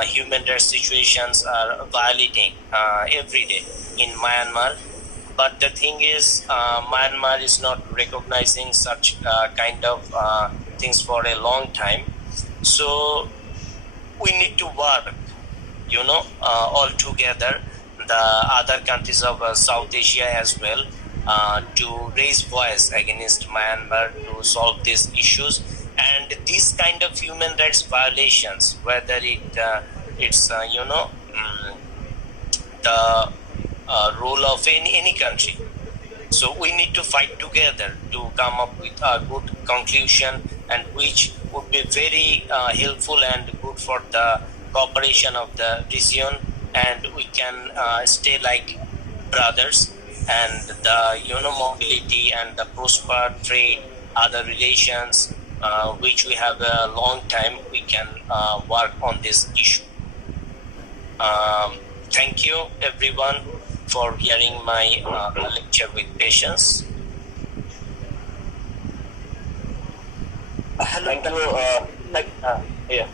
human rights situations are violating every day in Myanmar. But the thing is, Myanmar is not recognizing such kind of things for a long time. So we need to work, all together, the other countries of South Asia as well, to raise voice against Myanmar to solve these issues. And these kind of human rights violations, whether it's the role of any country. So we need to fight together to come up with a good conclusion, and which would be very helpful and good for the cooperation of the region, and we can stay like brothers, and the mobility and the prosper trade, other relations which we have a long time, we can work on this issue. Thank you everyone for hearing my lecture with patience. Thank you. Yeah.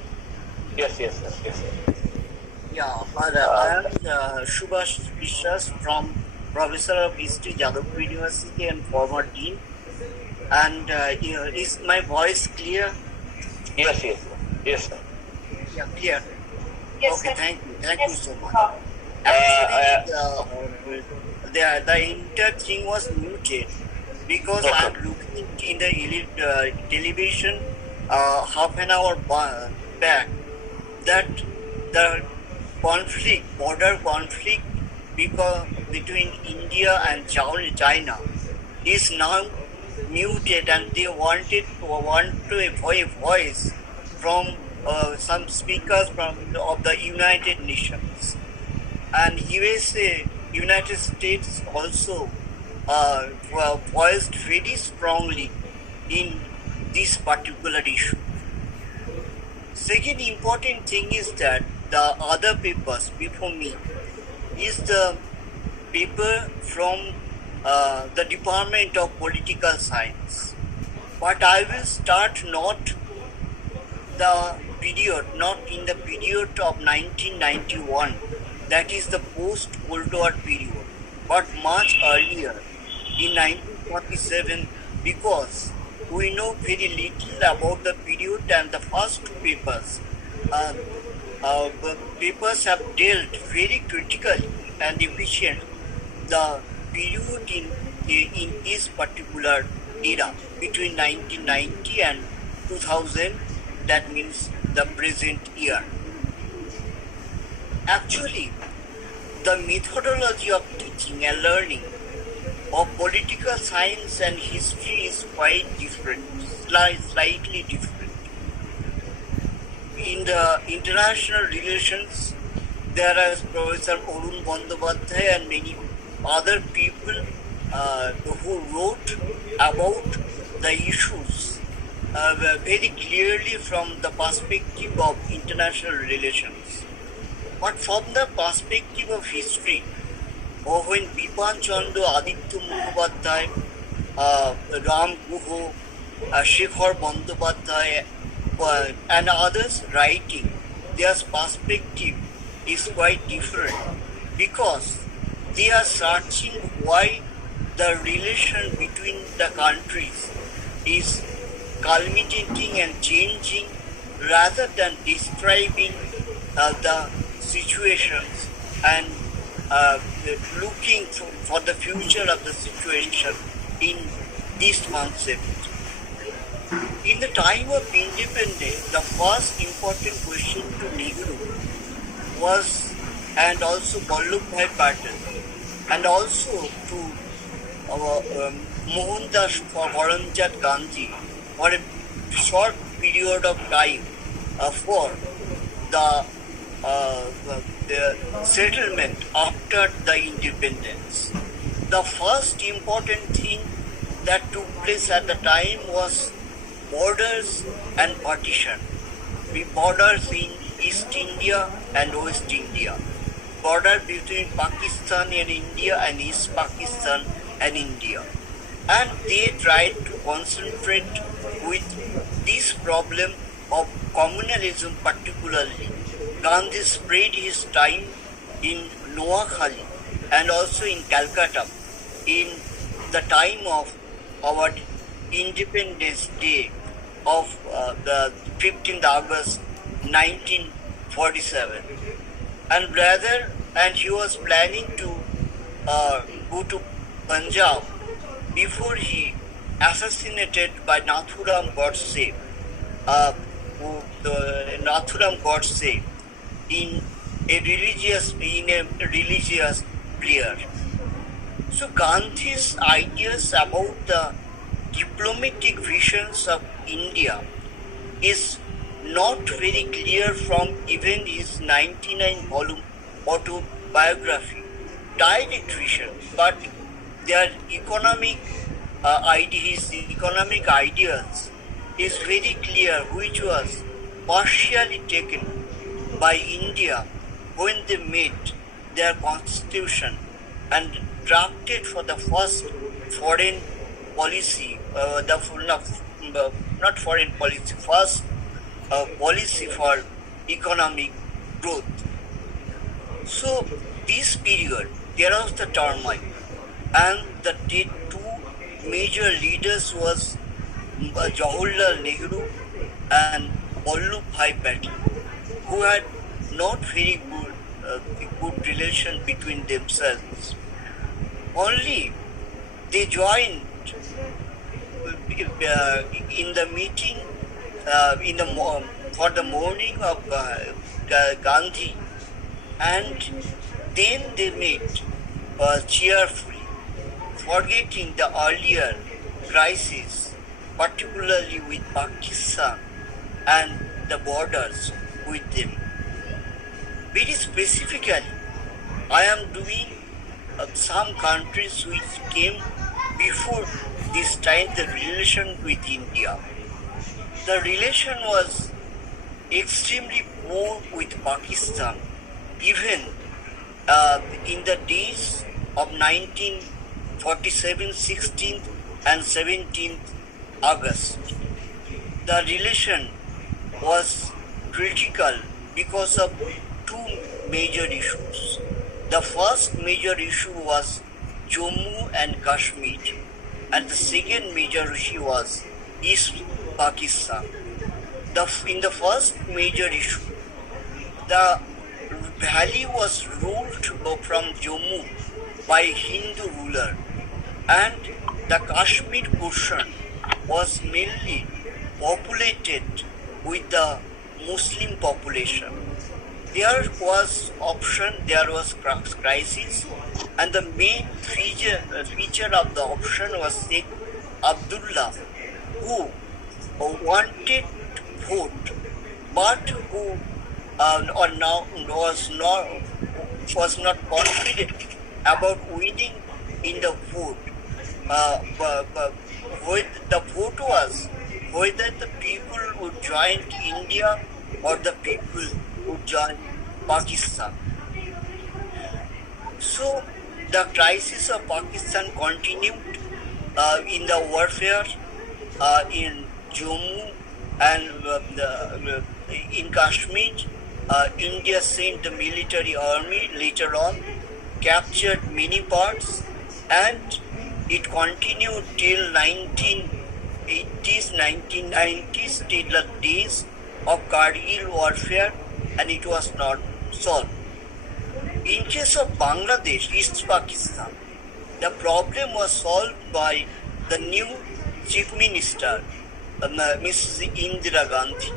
Yes. Yeah, I am Bcc Rishra from Professor of History, Jadavpur University, and former Dean. And is my voice clear? Yes, sir. Yeah, clear. Yes, Okay, sir. thank you so much. Actually, the entire thing was muted because Okay. I'm looking in the television half an hour back that the border conflict between India and China is now muted, and they want a voice from some speakers of the United Nations, and United States also voiced very strongly in this particular issue. Second important thing is that the other papers before me is the paper from the Department of Political Science. But I will start not in the period of 1991, that is the post-Cold War period, but much earlier, in 1947, because we know very little about the period, and the first papers have dealt very critically and efficiently the period in this particular era between 1990 and 2000, that means the present year. Actually, the methodology of teaching and learning of political science and history is quite different, slightly different. In the international relations, there is Professor Arun Bandyopadhyay and many other people who wrote about the issues very clearly from the perspective of international relations. But from the perspective of history, or when Bipan Chandra, Aditya Mukhopadhyay, Ram Guho, Shekhar Bandyopadhyay, and others writing, their perspective is quite different, because they are searching why the relation between the countries is culminating and changing, rather than describing the situations and looking for the future of the situation in this concept. In the time of independence, the first important question to Nehru was, and also Vallabhbhai Patel, and also to Mohandas Karamchand Gandhi for a short period of time for the settlement after the independence. The first important thing that took place at the time was borders and partition. The borders in East India and West India. Border between Pakistan and India and East Pakistan and India. And they tried to concentrate with this problem of communalism particularly. Gandhi spread his time in Noakhali and also in Calcutta in the time of our Independence Day of the 15th August 1947. And he was planning to go to Punjab before he assassinated by Nathuram Godse, Nathuram Godse in a religious prayer. So Gandhi's ideas about the diplomatic visions of India is not very clear from even his 99-volume autobiography, Direct Vision, but their economic economic ideas is very clear, which was partially taken by India when they made their constitution and drafted for the first foreign policy, not foreign policy, first policy for economic growth. So this period, there was the turmoil, and the two major leaders was Jawaharlal Nehru and Vallabhbhai Patel, who had not very good relation between themselves. Only they joined in the meeting for the morning of Gandhi, and then they met cheerfully, forgetting the earlier crisis, particularly with Pakistan and the borders with them. Very specifically, I am doing some countries which came before this time, the relation with India. The relation was extremely poor with Pakistan, even in the days of 1947, 16th and 17th August. The relation was critical because of two major issues. The first major issue was Jammu and Kashmir, and the second major issue was East Pakistan. In the first major issue, the valley was ruled from Jammu by Hindu ruler, and the Kashmir portion was mainly populated with the Muslim population. There was crisis, and the main feature of the option was Sheikh Abdullah, who wanted vote, but who was not confident about winning in the vote. The vote was whether the people would join India or the people would join Pakistan. So the crisis of Pakistan continued in the warfare in Jammu and in Kashmir. India sent the military army later on, captured many parts, and it continued till 1980s, 1990s, till the days of Kargil warfare, and it was not solved. In case of Bangladesh, East Pakistan, the problem was solved by the new Chief Minister, Mrs. Indira Gandhi,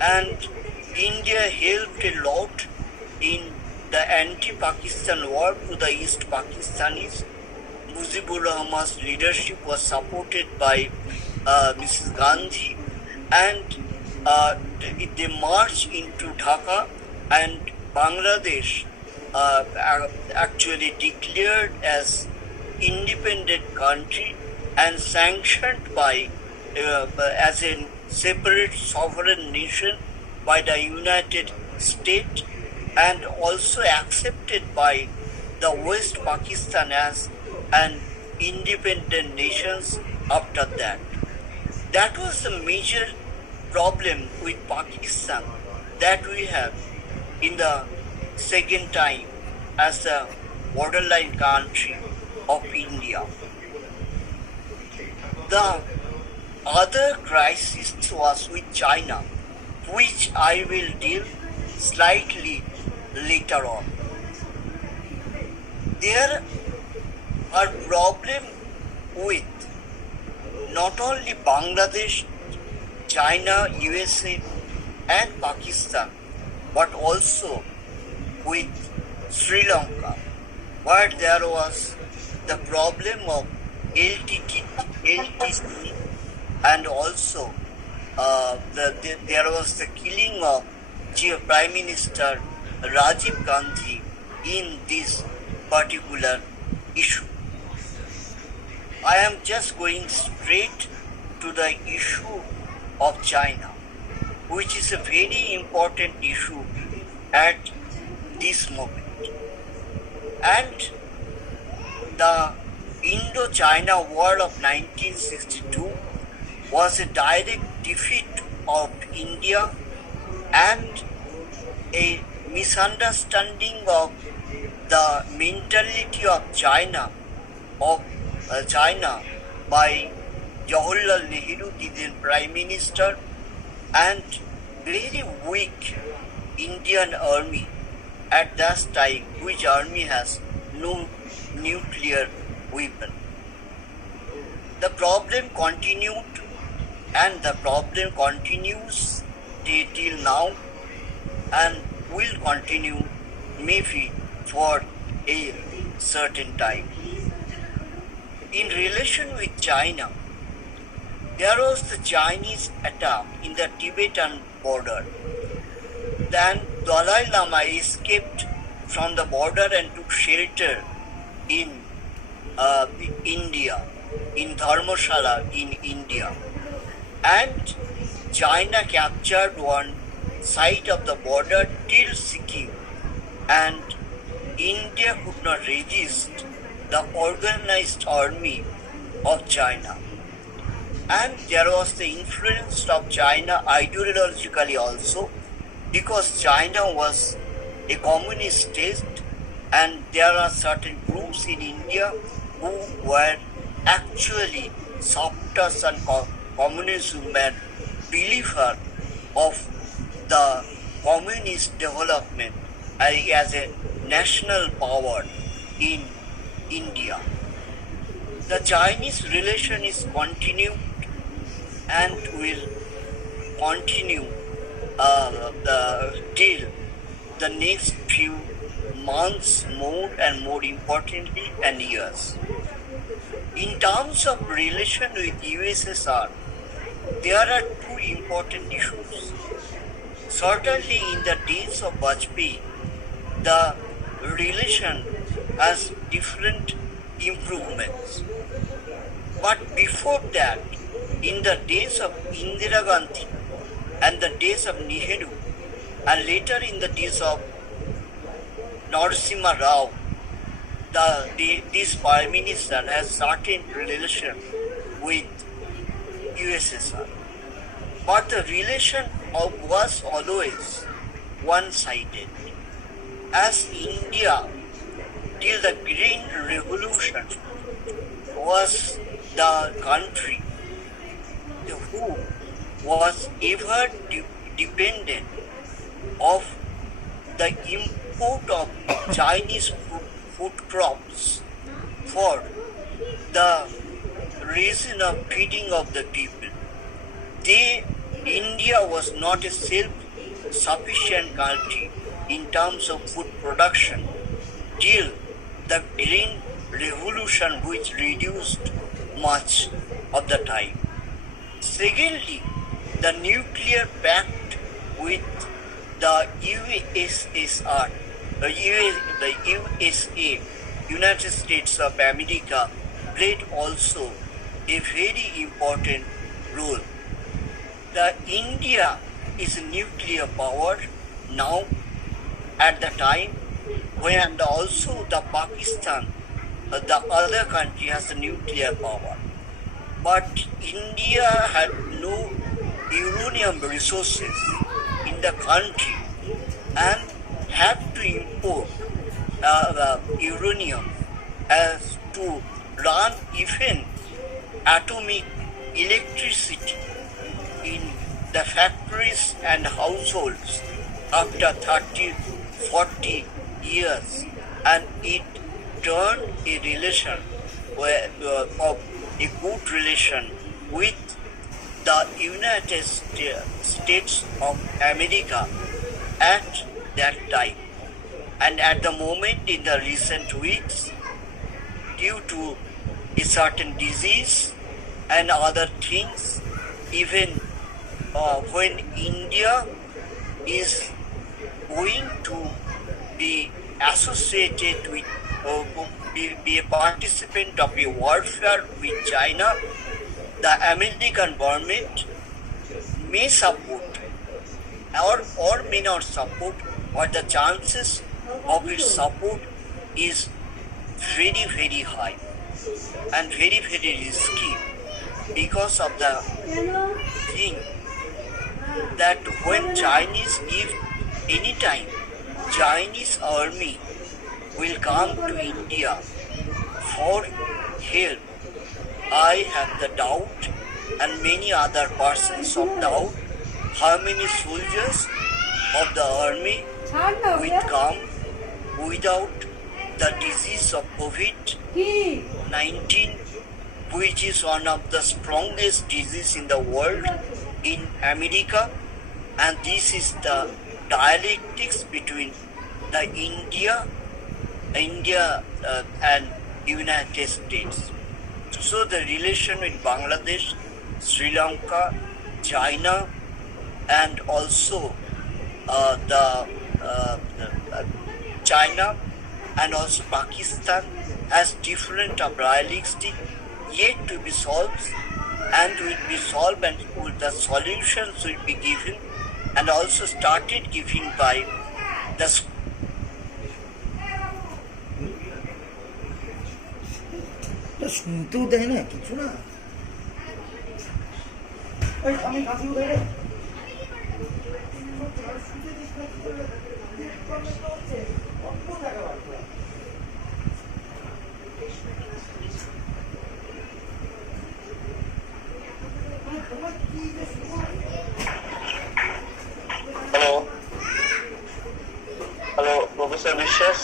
and India helped a lot in the anti-Pakistan war to the East Pakistanis. Mujibur Rahman's leadership was supported by Mrs. Gandhi, and they marched into Dhaka, and Bangladesh actually declared as independent country and sanctioned by as a separate sovereign nation by the United States, and also accepted by the West Pakistan as an independent nation after that. That was the major problem with Pakistan that we have in the second time as the borderline country of India. The other crisis was with China, which I will deal slightly later on. There are problems with not only Bangladesh, China, USA and Pakistan, but also with Sri Lanka, where there was the problem of LTC, and also there was the killing of Prime Minister Rajiv Gandhi in this particular issue. I am just going straight to the issue of China, which is a very important issue at this moment. And the Indochina War of 1962 was a direct defeat of India and a misunderstanding of the mentality of China by Jawaharlal Nehru, the then Prime Minister, and very weak Indian army at that time, which army has no nuclear weapon. The problem continued, and the problem continues till now, and will continue maybe for a certain time. In relation with China, there was the Chinese attack in the Tibetan border. Then Dalai Lama escaped from the border and took shelter in India, in Dharmashala in India. And China captured one side of the border till Sikkim, and India could not resist the organized army of China. And there was the influence of China ideologically also, because China was a communist state, and there are certain groups in India who were actually supporters and communism and believer of the communist development as a national power in India. The Chinese relation is continued and will continue till the next few months, more and more importantly, and years. In terms of relation with USSR, there are two important issues. Certainly in the days of Vajpayee, the relation has different improvements. But before that, in the days of Indira Gandhi and the days of Nehru, and later in the days of Narasimha Rao, this Prime Minister has certain relation with USSR. But the relation was always one-sided. As India, till the Green Revolution, was the country who was ever dependent of the import of Chinese food crops for the reason of feeding of the people. India was not a self-sufficient country in terms of food production till the Green Revolution, which reduced much of the time. Secondly, the nuclear pact with the USSR, the USA, United States of America, played also a very important role. The India is a nuclear power now at the time when also the Pakistan, the other country, has a nuclear power. But India had no uranium resources in the country and had to import uranium as to run even atomic electricity in the factories and households after 30, 40 years, and it turned a relation of a good relation with the United States of America at that time. And at the moment, in the recent weeks, due to a certain disease and other things, even when India is going to be associated with be a participant of a warfare with China, the American government may support or may not support, or the chances of its support is very, very high and very, very risky, because of the thing that when Chinese, if anytime Chinese army will come to India for help, I have the doubt, and many other persons of doubt, how many soldiers of the army will come without the disease of COVID-19, which is one of the strongest disease in the world in America, and this is the dialectics between the India and United States. So the relation with Bangladesh, Sri Lanka, China, and also China and also Pakistan has different dialectics yet to be solved, and will be solved, and the solutions will be given and also started giving by the শুনতেও দেয় না কিছু না। আমি কাছেও দেয় রে। Hello, Professor Vishwas.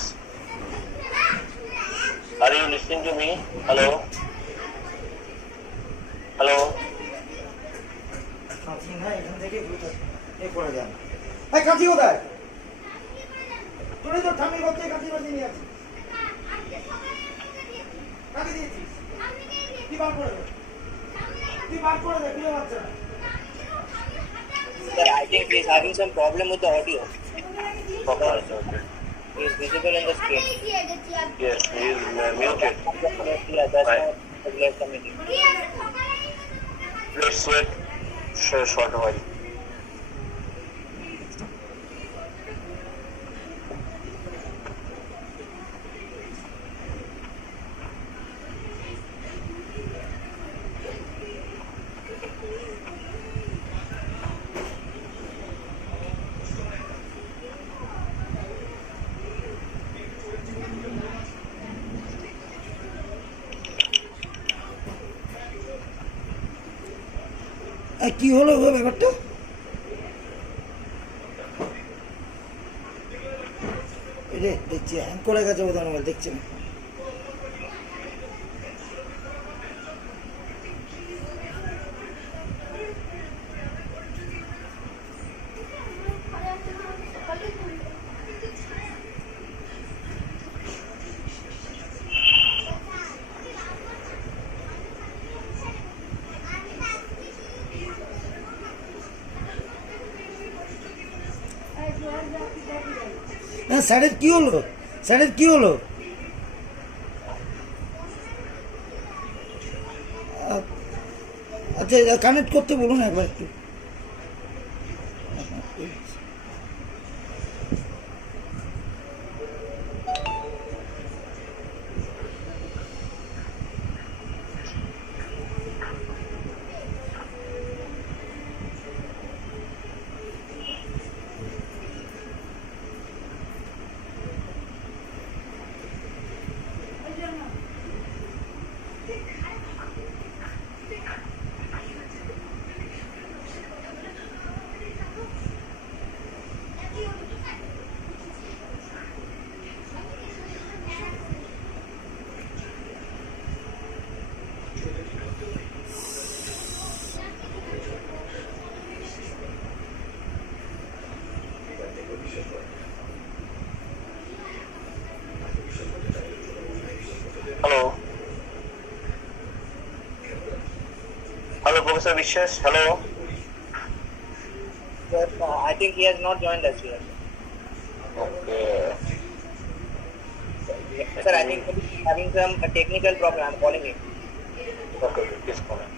Are you listening to me? Hello? Hello? কাঁচি না, এখান থেকে এ করে দেন। এই কাঁচি কোথায়? তুই তো ঠামির করতে কাঁচি বাজি নিয়ে আসিস। কাঁচি দিয়েছিস? তুই বার করে দে। তুই বার করে দে, বিয়ে বাচ্চা। Sir, I think he is having some problem with the audio. Okay. He is visible in the screen. Yes, he is muted. Yeah, that's Right. not regular committee. Let's wait a short while. কি হলো গো ব্যাপারটা? রে দেখছি hang করে গেছে বোধহয়, mobile দেখছি না। স্যারের কি হলো? স্যারের কি হলো? আচ্ছা কানেক্ট করতে বলুন একবার একটু। Hello. Hello, Professor Vishwas. Hello. Sir, I think he has not joined us here. Okay. Sir, I think he's having some technical problem. I'm calling him. Okay, please come in.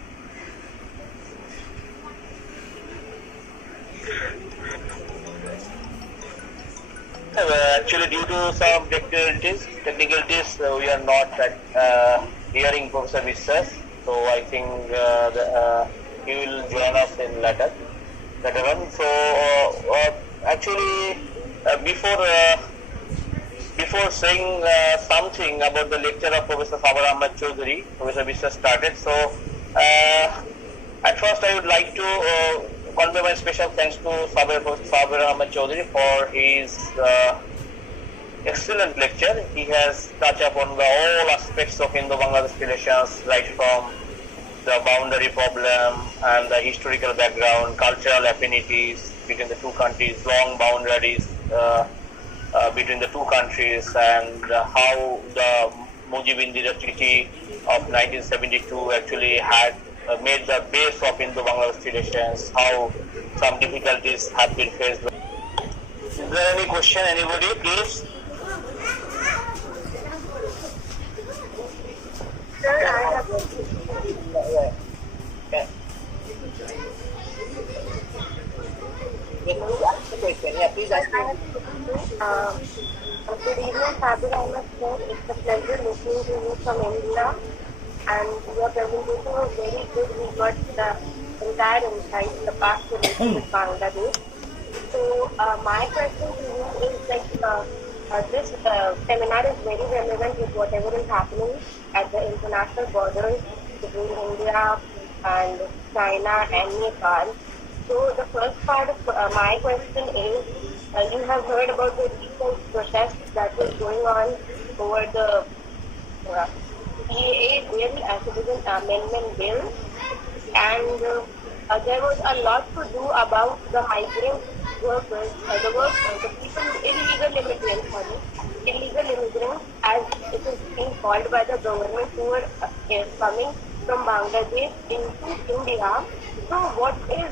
Actually, due to some technicalities, we are not hearing Professor Vishwas. So I think he will join us in later on. So actually, before saying something about the lecture of Professor Sabar Ahmed Chaudhary, Professor Vishwas started. So at first, I would like to convey my special thanks to Sabar Ahmed Chaudhary for his excellent lecture. He has touched upon all aspects of Indo-Bangladesh relations, right from the boundary problem and the historical background, cultural affinities between the two countries, long boundaries between the two countries, and how the Mujib-Indira Treaty of 1972 actually had made the base of Indo-Bangladesh relations, how some difficulties have been faced. Is there any question, anybody, please? Sir, I have Yeah. Yes, please ask the question. Yeah, please ask the question. Good evening, Sabir Ahmed sir. It's a pleasure listening to you from India, and your presentation was very good. We got the entire insight, the past relation with Bangladesh. So my question to you is like this seminar is very relevant with whatever is happening at the international borders between India and China and Nepal. So the first part of my question is, you have heard about the recent protest that was going on over the CAA bill, Citizen Amendment Bill, and there was a lot to do about the migrant workers, the people, illegal immigrants, as it is being called by the government, who are coming from Bangladesh into India. So what is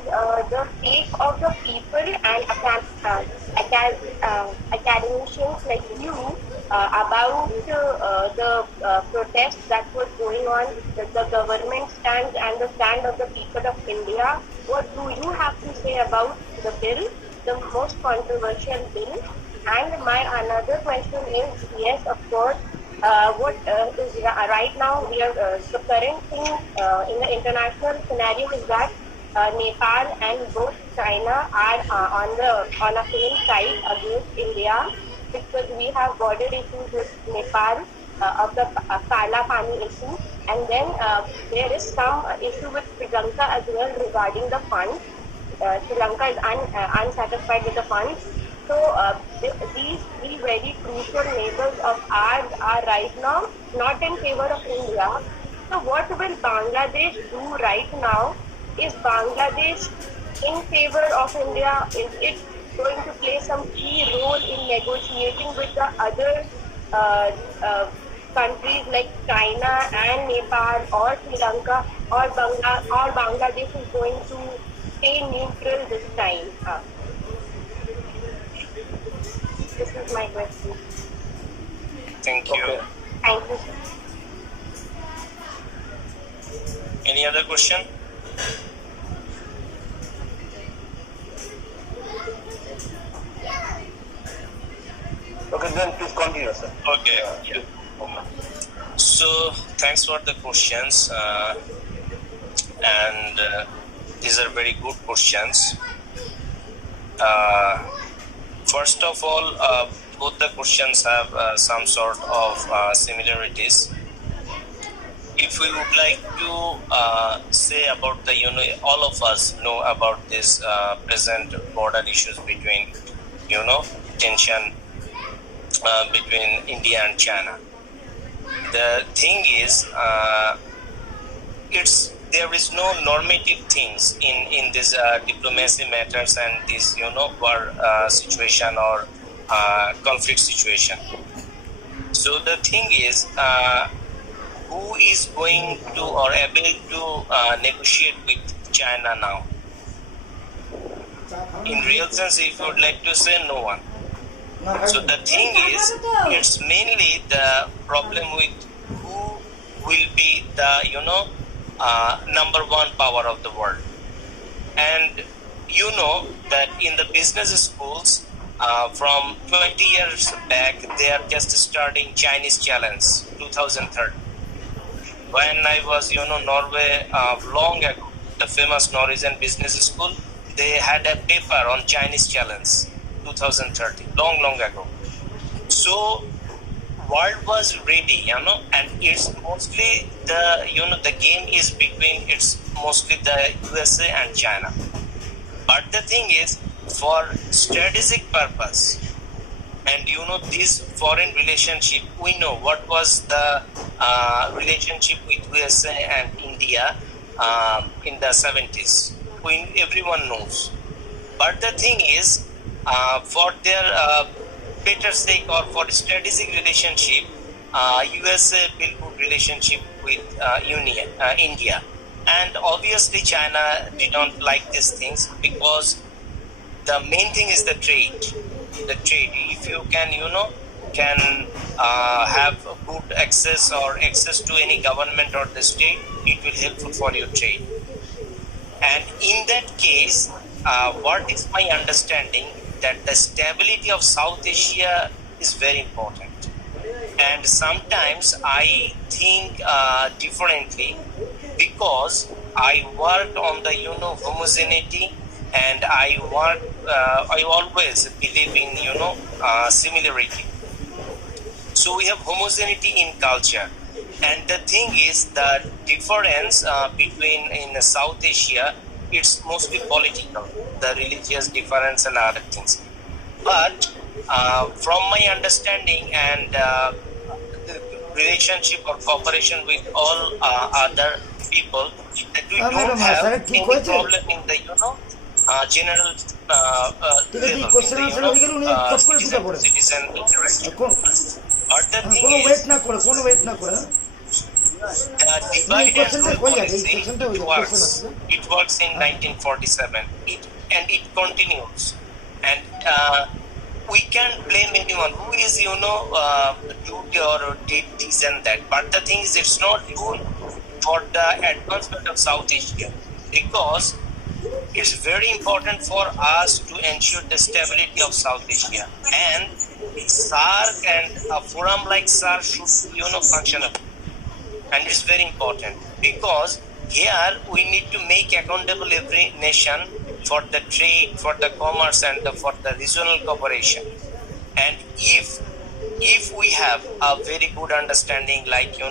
the take of the people and academicians like you about the protest that was going on, the government stand and the stand of the people of India? What do you have to say about the bill, the most controversial bill? And my another question is, yes, of course, what is right now, we are the current thing in the international scenario is that Nepal and both China are on a same side against India, because we have border issues with Nepal of the Kala Pani issue, and then there is some issue with Sri Lanka as well regarding the funds. Sri Lanka is unsatisfied with the funds. So these three very crucial neighbors of ours are right now not in favor of India. So what will Bangladesh do right now? Is Bangladesh in favor of India? Is it going to play some key role in negotiating with the other countries like China and Nepal or Sri Lanka, or Bangladesh is going to stay neutral this time? This is is my question. Thank you. Okay. Thank you. Any other question? Okay, then please continue, sir. Okay. Yeah. So thanks for the questions, and these are very good questions. First of all, both the questions have some sort of similarities. If we would like to say about the, all of us know about this present border issues between, tension between India and China. The thing is, there is no normative things in this diplomacy matters and this war situation or conflict situation. So the thing is, who is going to or able to negotiate with China now? In real sense, if you would like to say, no one. So the thing is, it's mainly the problem with who will be the number one power of the world. And you know that in the business schools from 20 years back, they are just starting Chinese challenge 2030. When I was Norway long ago, the famous Norwegian business school, they had a paper on Chinese challenge 2030, long ago. So world was ready, and it's mostly the game is between, it's mostly the USA and China. But the thing is, for strategic purpose, and this foreign relationship, we know what was the relationship with USA and India in the 70s. Everyone knows. But the thing is, for their better sake or for strategic relationship, USA built good relationship with India, and obviously China did not like these things because the main thing is the trade. The trade. If you can, have good access to any government or the state, it will helpful for your trade. And in that case, what is my understanding? That the stability of South Asia is very important, and sometimes I think differently because I worked on the homogeneity, and I always believe in similarity. So we have homogeneity in culture, and the thing is the difference between in South Asia, it's mostly political, the religious difference and other things. But from my understanding and the relationship or cooperation with all other people, that we don't have any problem in the general level, citizen interaction. But the thing is, divide and rule policy, it works in 1947, and it continues, and we can't blame anyone who is duty or did this and that. But the thing is, it's not good for the advancement of South Asia, because it's very important for us to ensure the stability of South Asia, and SAARC and a forum like SAARC should functional. And it's very important because here we need to make accountable every nation for the trade, for the commerce, and for the regional cooperation. And if we have a very good understanding like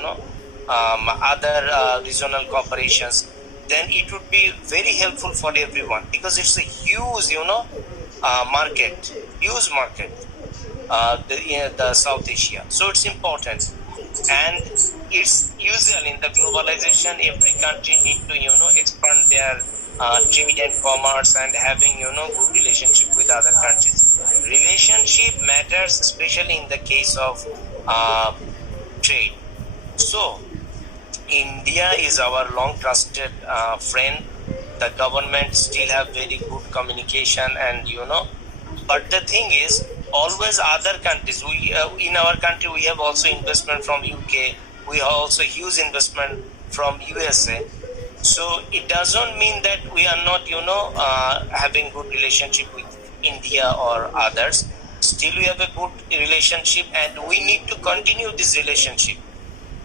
other regional cooperations, then it would be very helpful for everyone, because it's a huge market, the South Asia. So it's important. And it's usual in the globalization, every country need to expand their trade and commerce and having good relationship with other countries. Relationship matters, especially in the case of trade. So India is our long trusted friend. The government still have very good communication, and but the thing is, always other countries. We in our country we have also investment from UK. We have also huge investment from USA. So it doesn't mean that we are not, having good relationship with India or others. Still, we have a good relationship, and we need to continue this relationship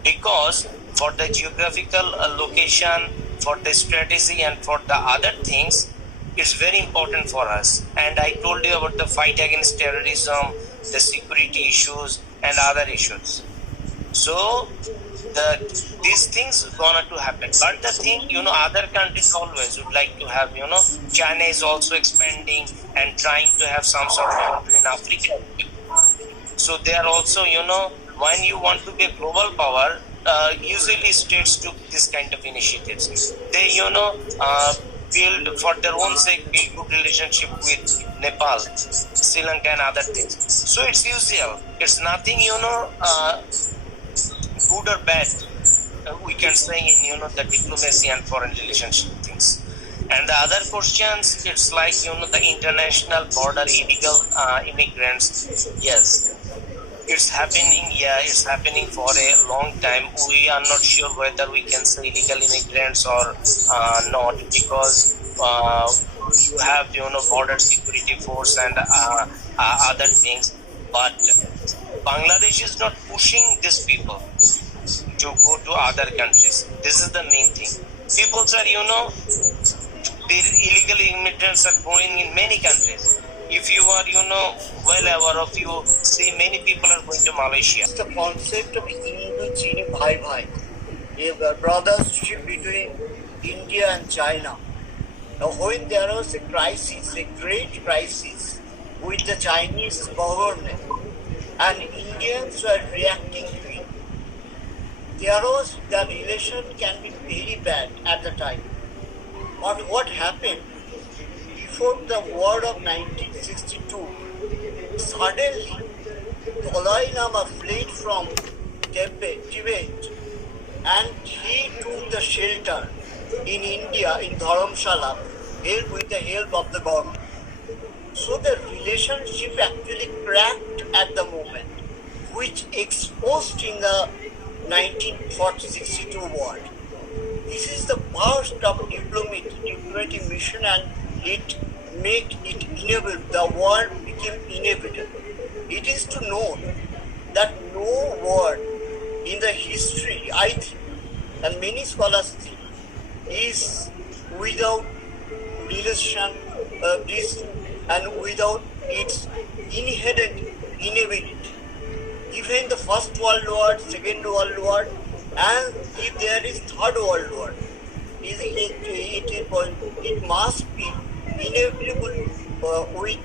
because for the geographical location, for the strategy, and for the other things, it's very important for us. And I told you about the fight against terrorism, the security issues, and other issues. So these things gonna to happen. But the thing, other countries always would like to have, China is also expanding and trying to have some sort of country in Africa. So they are also, when you want to be a global power, usually states took this kind of initiatives. They, build for their own sake, build good relationship with Nepal, Sri Lanka, and other things. So it's usual. It's nothing, good or bad. We can say in the diplomacy and foreign relationship things. And the other questions, it's like the international border illegal immigrants. Yes, it's happening. Yeah, it's happening for a long time. We are not sure whether we can say illegal immigrants or not, because you have border security force and other things. But Bangladesh is not pushing these people to go to other countries. This is the main thing. People are, the illegal immigrants are going in many countries. If you are, well aware of, you see many people are going to Malaysia. The concept of Indochina War, a brothership between India and China. Now, when there was a crisis, a great crisis with the Chinese government, and Indians were reacting to it, the relation can be very bad at the time. But what happened before the war of 1962, suddenly Dalai Lama fled from Tibet, and he took the shelter in India, in Dharamshala, with the help of the government. So the relationship actually cracked at the moment, which exposed in the 1962 war. This is the burst of diplomatic mission, and it made it inevitable. The war became inevitable. It is to know that no war in the history, I think, and many scholars think, is without relation, this, and without its inherent inevitability. Even the First World War, Second World War, and if there is Third World War, it must be inevitable with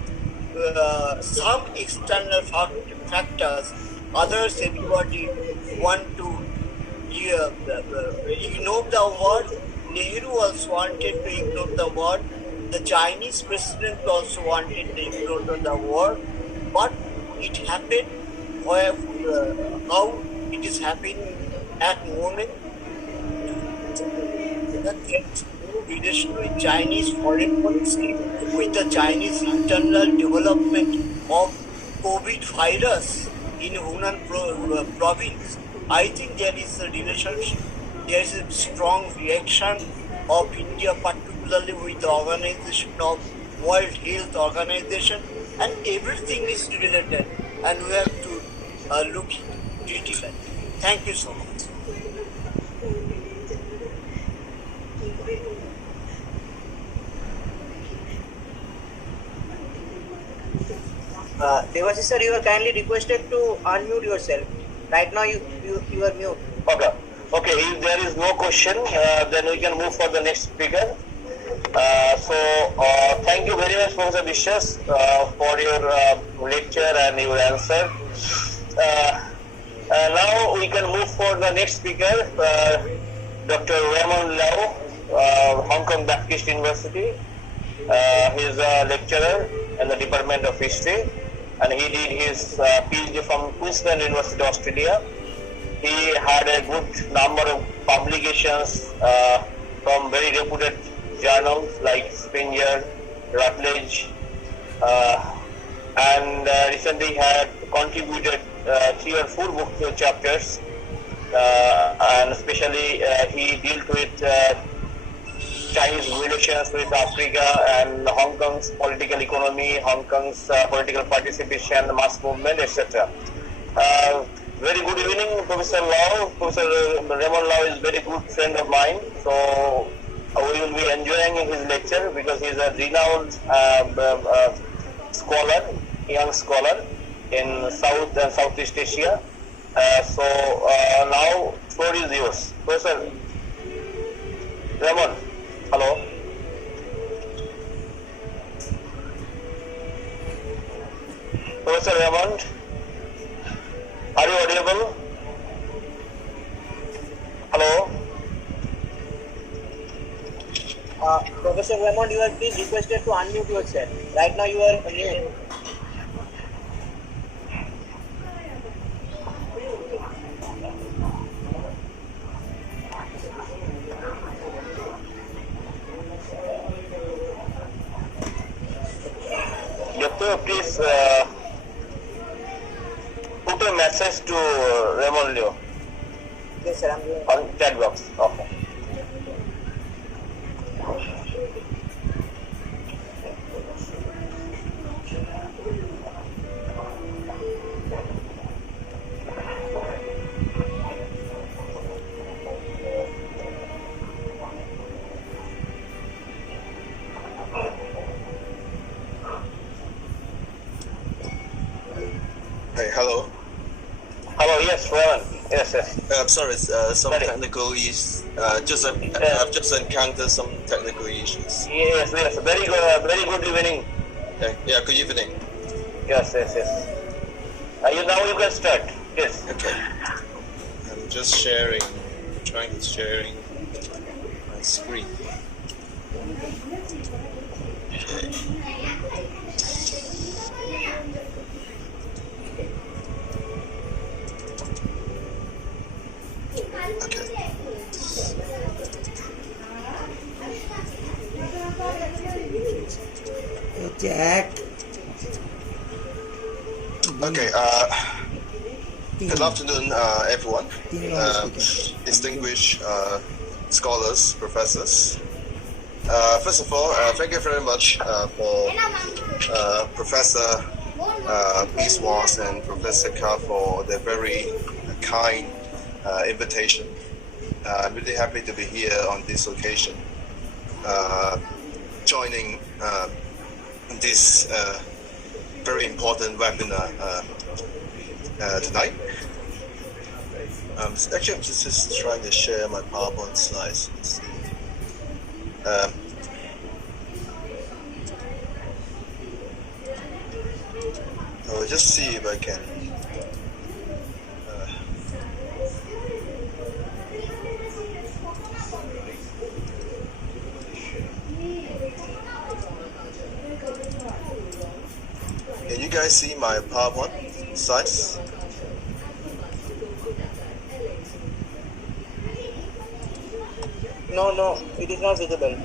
some external factors. Others, everybody want to ignore the war. Nehru also wanted to ignore the war. The Chinese president also wanted to ignore the war. But it happened how it is happening at the moment. There's no relation with Chinese foreign policy, with the Chinese internal development of COVID virus in Hunan province. I think there is a relationship. There is a strong reaction of India, particularly with the organization of World Health Organization, and everything is related, and we have to look critically. Thank you so much. Devasi sir, you are kindly requested to unmute yourself. Right now you are mute. Okay, if there is no question, then we can move for the next speaker. Thank you very much, Professor Vishwas, for your lecture and your answer. Now we can move for the next speaker, Dr. Raymond Lau, Hong Kong Baptist University. He is a lecturer in the Department of History, and he did his PhD from Queensland University, Australia. He had a good number of publications from very reputed journals like Springer, Routledge, and recently had contributed 3 or 4 book chapters, and especially he dealt with Chinese relations with Africa and Hong Kong's political economy, Hong Kong's political participation, mass movement, etc. Very good evening, Professor Lau. Professor Raymond Lau is a very good friend of mine, so we will be enjoying his lecture because he is a renowned scholar, young scholar in South and Southeast Asia. Now, floor is yours. Professor Raymond, hello. Professor Raymond, are you audible? Hello? Professor Raymond, you are please requested to unmute yourself. Right now you are mute. Doctor, please put a message to Raymond Leo Yes, sir. I'm doing. on chat box. Okay. Hey, hello. Hello, yes, Raymond. Yes. I'm sorry, some Sorry. technical issues. I've just encountered some technical issues. Yes. Very good evening. Okay. Yeah, good evening. Yes. Now you can start. Yes. Okay. I'm just trying to sharing my screen. Okay. Okay. Hey, Jack. Okay. Good afternoon, everyone. Distinguished scholars, professors. First of all, thank you very much for Professor Biswas and Professor Ka for their very kind invitation. I'm really happy to be here on this occasion, joining this very important webinar tonight. Actually, I'm just trying to share my PowerPoint slides. Let's see. I'll just see if I can. Can you guys see my PowerPoint slides? No, it is not visible.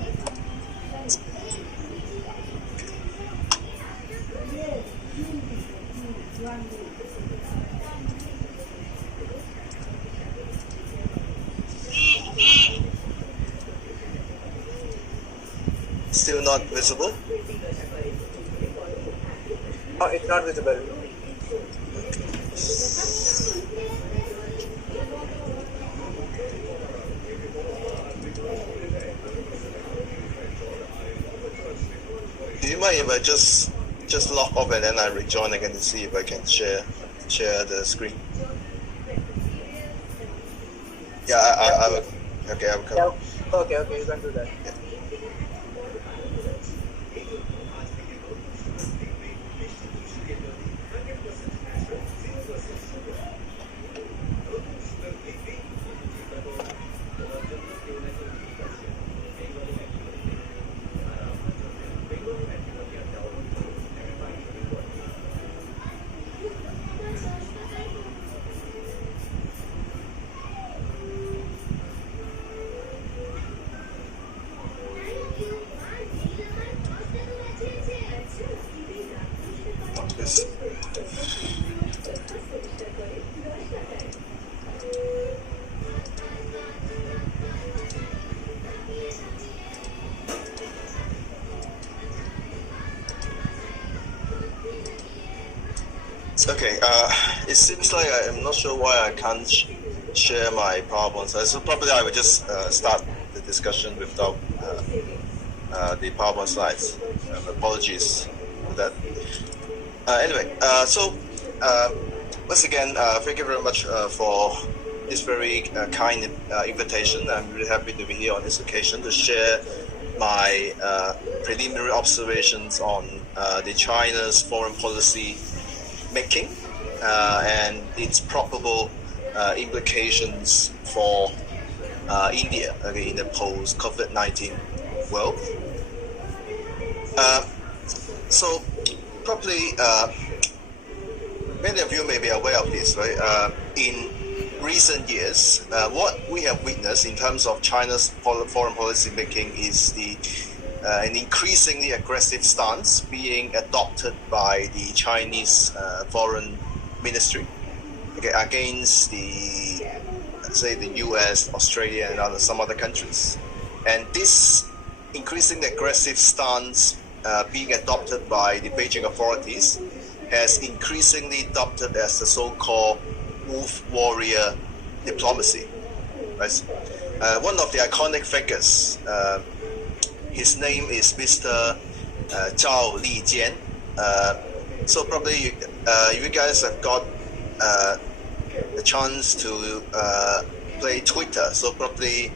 Still not visible? No, it's not visible. Do you mind if I just log off and then I rejoin again to see if I can share the screen? Yeah, I will. Okay, I will come. Yeah. Okay, you can do that. Okay, it seems like I'm not sure why I can't share my PowerPoint slides. So probably I will just start the discussion without the PowerPoint slides. Apologies for that. Anyway, so once again, thank you very much for this very kind invitation. I'm really happy to be here on this occasion to share my preliminary observations on the China's foreign policy making and its probable implications for India in the post-COVID-19 world. So probably many of you may be aware of this, right? In recent years, what we have witnessed in terms of China's foreign policy making is an increasingly aggressive stance being adopted by the Chinese foreign ministry against the US, Australia, and some other countries. And this increasingly aggressive stance being adopted by the Beijing authorities has increasingly adopted as the so-called wolf warrior diplomacy. Right? One of the iconic figures, his name is Mr. Zhao Lijian. So probably you guys have got the chance to play Twitter. So probably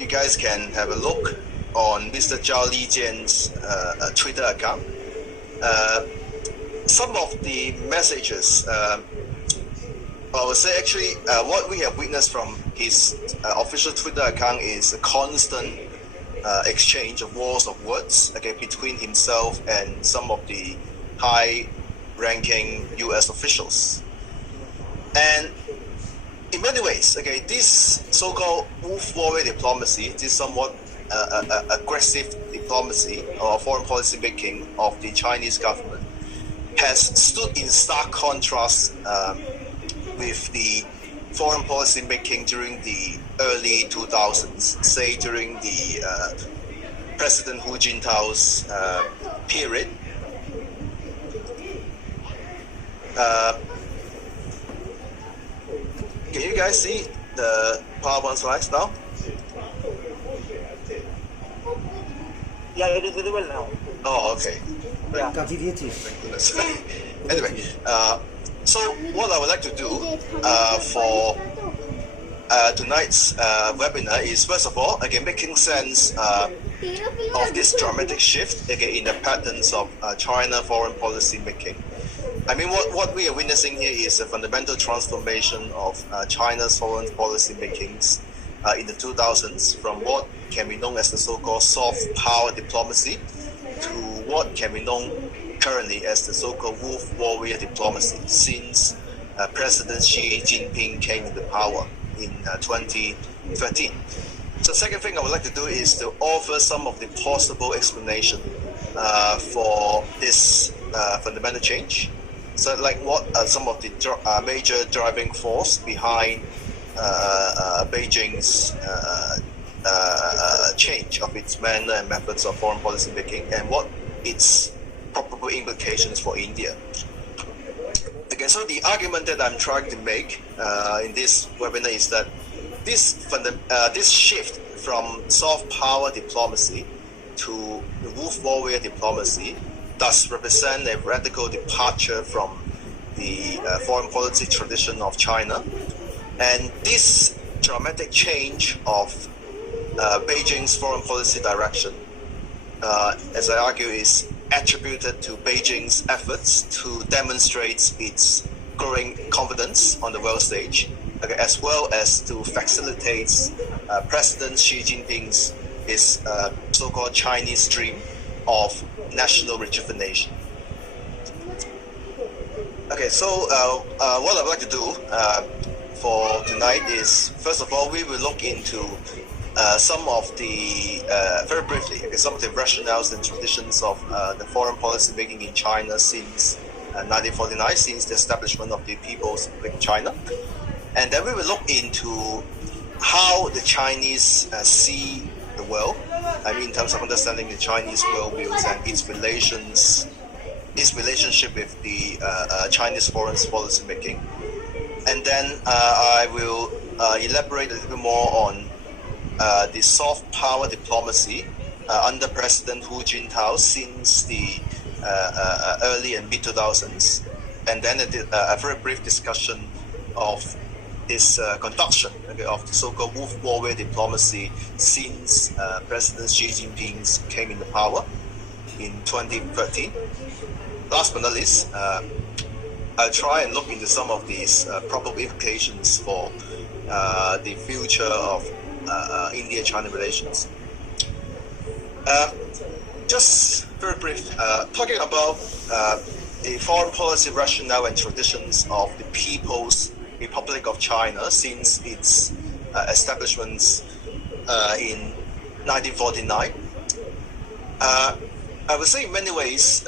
you guys can have a look on Mr. Zhao Lijian's Twitter account. Some of the messages, I would say actually what we have witnessed from his official Twitter account is a constant exchange of wars of words between himself and some of the high-ranking US officials. And in many ways, this so-called wolf warrior diplomacy, this somewhat aggressive diplomacy or foreign policy making of the Chinese government has stood in stark contrast with the foreign policy making during the early 2000s, say during the President Hu Jintao's period. Can you guys see the PowerPoint slides now? Yeah, it is visible now. Oh, okay. Yeah. Thank goodness. Anyway, so what I would like to do for tonight's webinar is, first of all, making sense of this dramatic shift in the patterns of China foreign policy making. I mean, what we are witnessing here is a fundamental transformation of China's foreign policy makings in the 2000s from what can be known as the so-called soft power diplomacy to what can be known currently as the so-called wolf warrior diplomacy since President Xi Jinping came into power in 2013. So the second thing I would like to do is to offer some of the possible explanation for this fundamental change. So like what are some of the major driving force behind Beijing's change of its manner and methods of foreign policy making, and what its probable implications for India. Okay, so the argument that I'm trying to make in this webinar is that this shift from soft power diplomacy to the wolf warrior diplomacy does represent a radical departure from the foreign policy tradition of China. And this dramatic change of Beijing's foreign policy direction, as I argue, is attributed to Beijing's efforts to demonstrate its growing confidence on the world stage, as well as to facilitate President Xi Jinping's so-called Chinese dream of national rejuvenation. Okay, so what I'd like to do for tonight is, first of all, we will look into some of the, very briefly, some of the rationales and traditions of the foreign policy making in China since 1949, since the establishment of the People's Republic of China. And then we will look into how the Chinese see the world, I mean in terms of understanding the Chinese worldviews and its relations its relationship with the Chinese foreign policy making. And then I will elaborate a little bit more on the soft power diplomacy under President Hu Jintao since the early and mid-2000s, and then a very brief discussion of this conduction of the so-called wolf warrior diplomacy since President Xi Jinping came into power in 2013. Last but not least, I'll try and look into some of these probable implications for the future of India-China relations. Just very brief, talking about the foreign policy rationale and traditions of the People's Republic of China since its establishment in 1949. I would say in many ways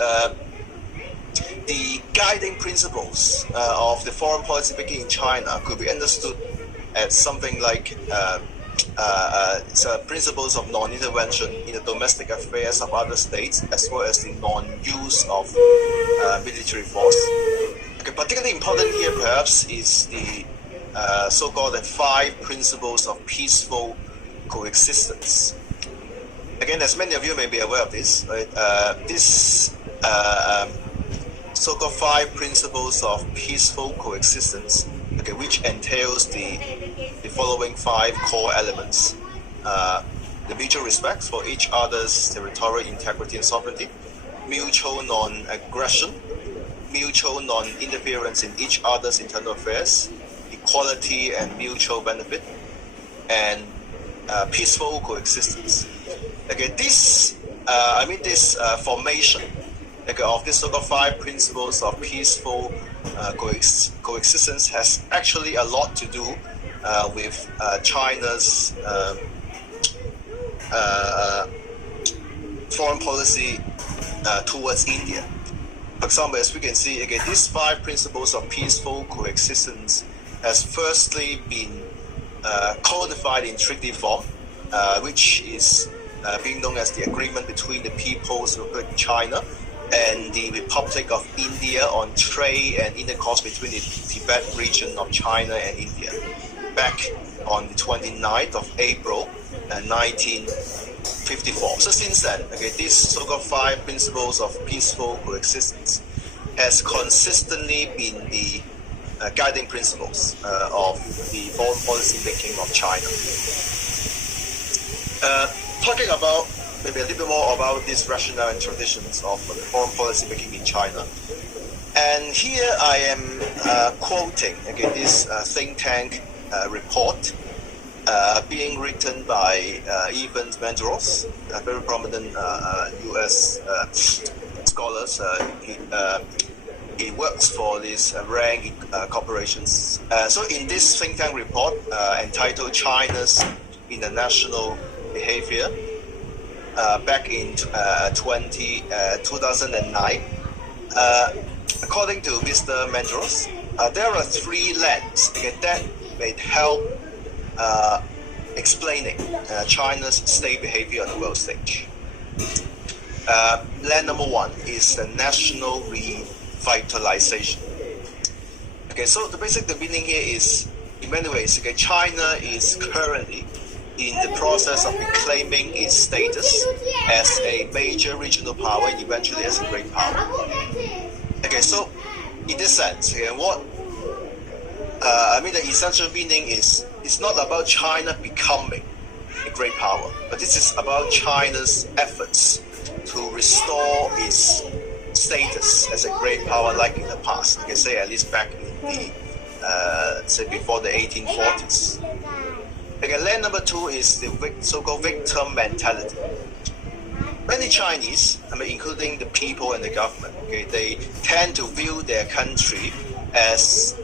the guiding principles of the foreign policy making in China could be understood as something like principles of non-intervention in the domestic affairs of other states, as well as the non-use of military force. Okay, particularly important here perhaps is the so-called 5 principles of peaceful coexistence. Again, as many of you may be aware of this, right? This so-called 5 principles of peaceful coexistence, okay, which entails the following 5 core elements: the mutual respect for each other's territorial integrity and sovereignty, mutual non-aggression, mutual non-interference in each other's internal affairs, equality and mutual benefit, and peaceful coexistence. Okay, this formation of this sort of 5 principles of peaceful coexistence has actually a lot to do with China's foreign policy towards India. For example, as we can see, again, these 5 principles of peaceful coexistence has firstly been codified in treaty form, which is being known as the Agreement between the People's Republic of China and the Republic of India on trade and intercourse between the Tibet region of China and India, back on the 29th of April 1954. So since then, okay, these so-called 5 principles of peaceful coexistence has consistently been the guiding principles of the foreign policy making of China. Talking about maybe a little bit more about this rationale and traditions of foreign policy making in China. And here I am quoting again this think tank report being written by Ivan Mendros, a very prominent US scholars. He works for these rank corporations. So in this think tank report entitled China's International Behavior, back in 2009, according to Mr. Mendros, there are 3 lands that may help explaining China's state behavior on the world stage. Land number 1 is the national revitalization. Okay, so the meaning here is, in many ways, China is currently in the process of reclaiming its status as a major regional power and eventually as a great power. Okay, so in this sense, the essential meaning is, it's not about China becoming a great power, but this is about China's efforts to restore its status as a great power like in the past. You can say at least back in the, say before the 1840s. Okay, land number 2 is the so-called victim mentality. Many Chinese, including the people and the government, they tend to view their country as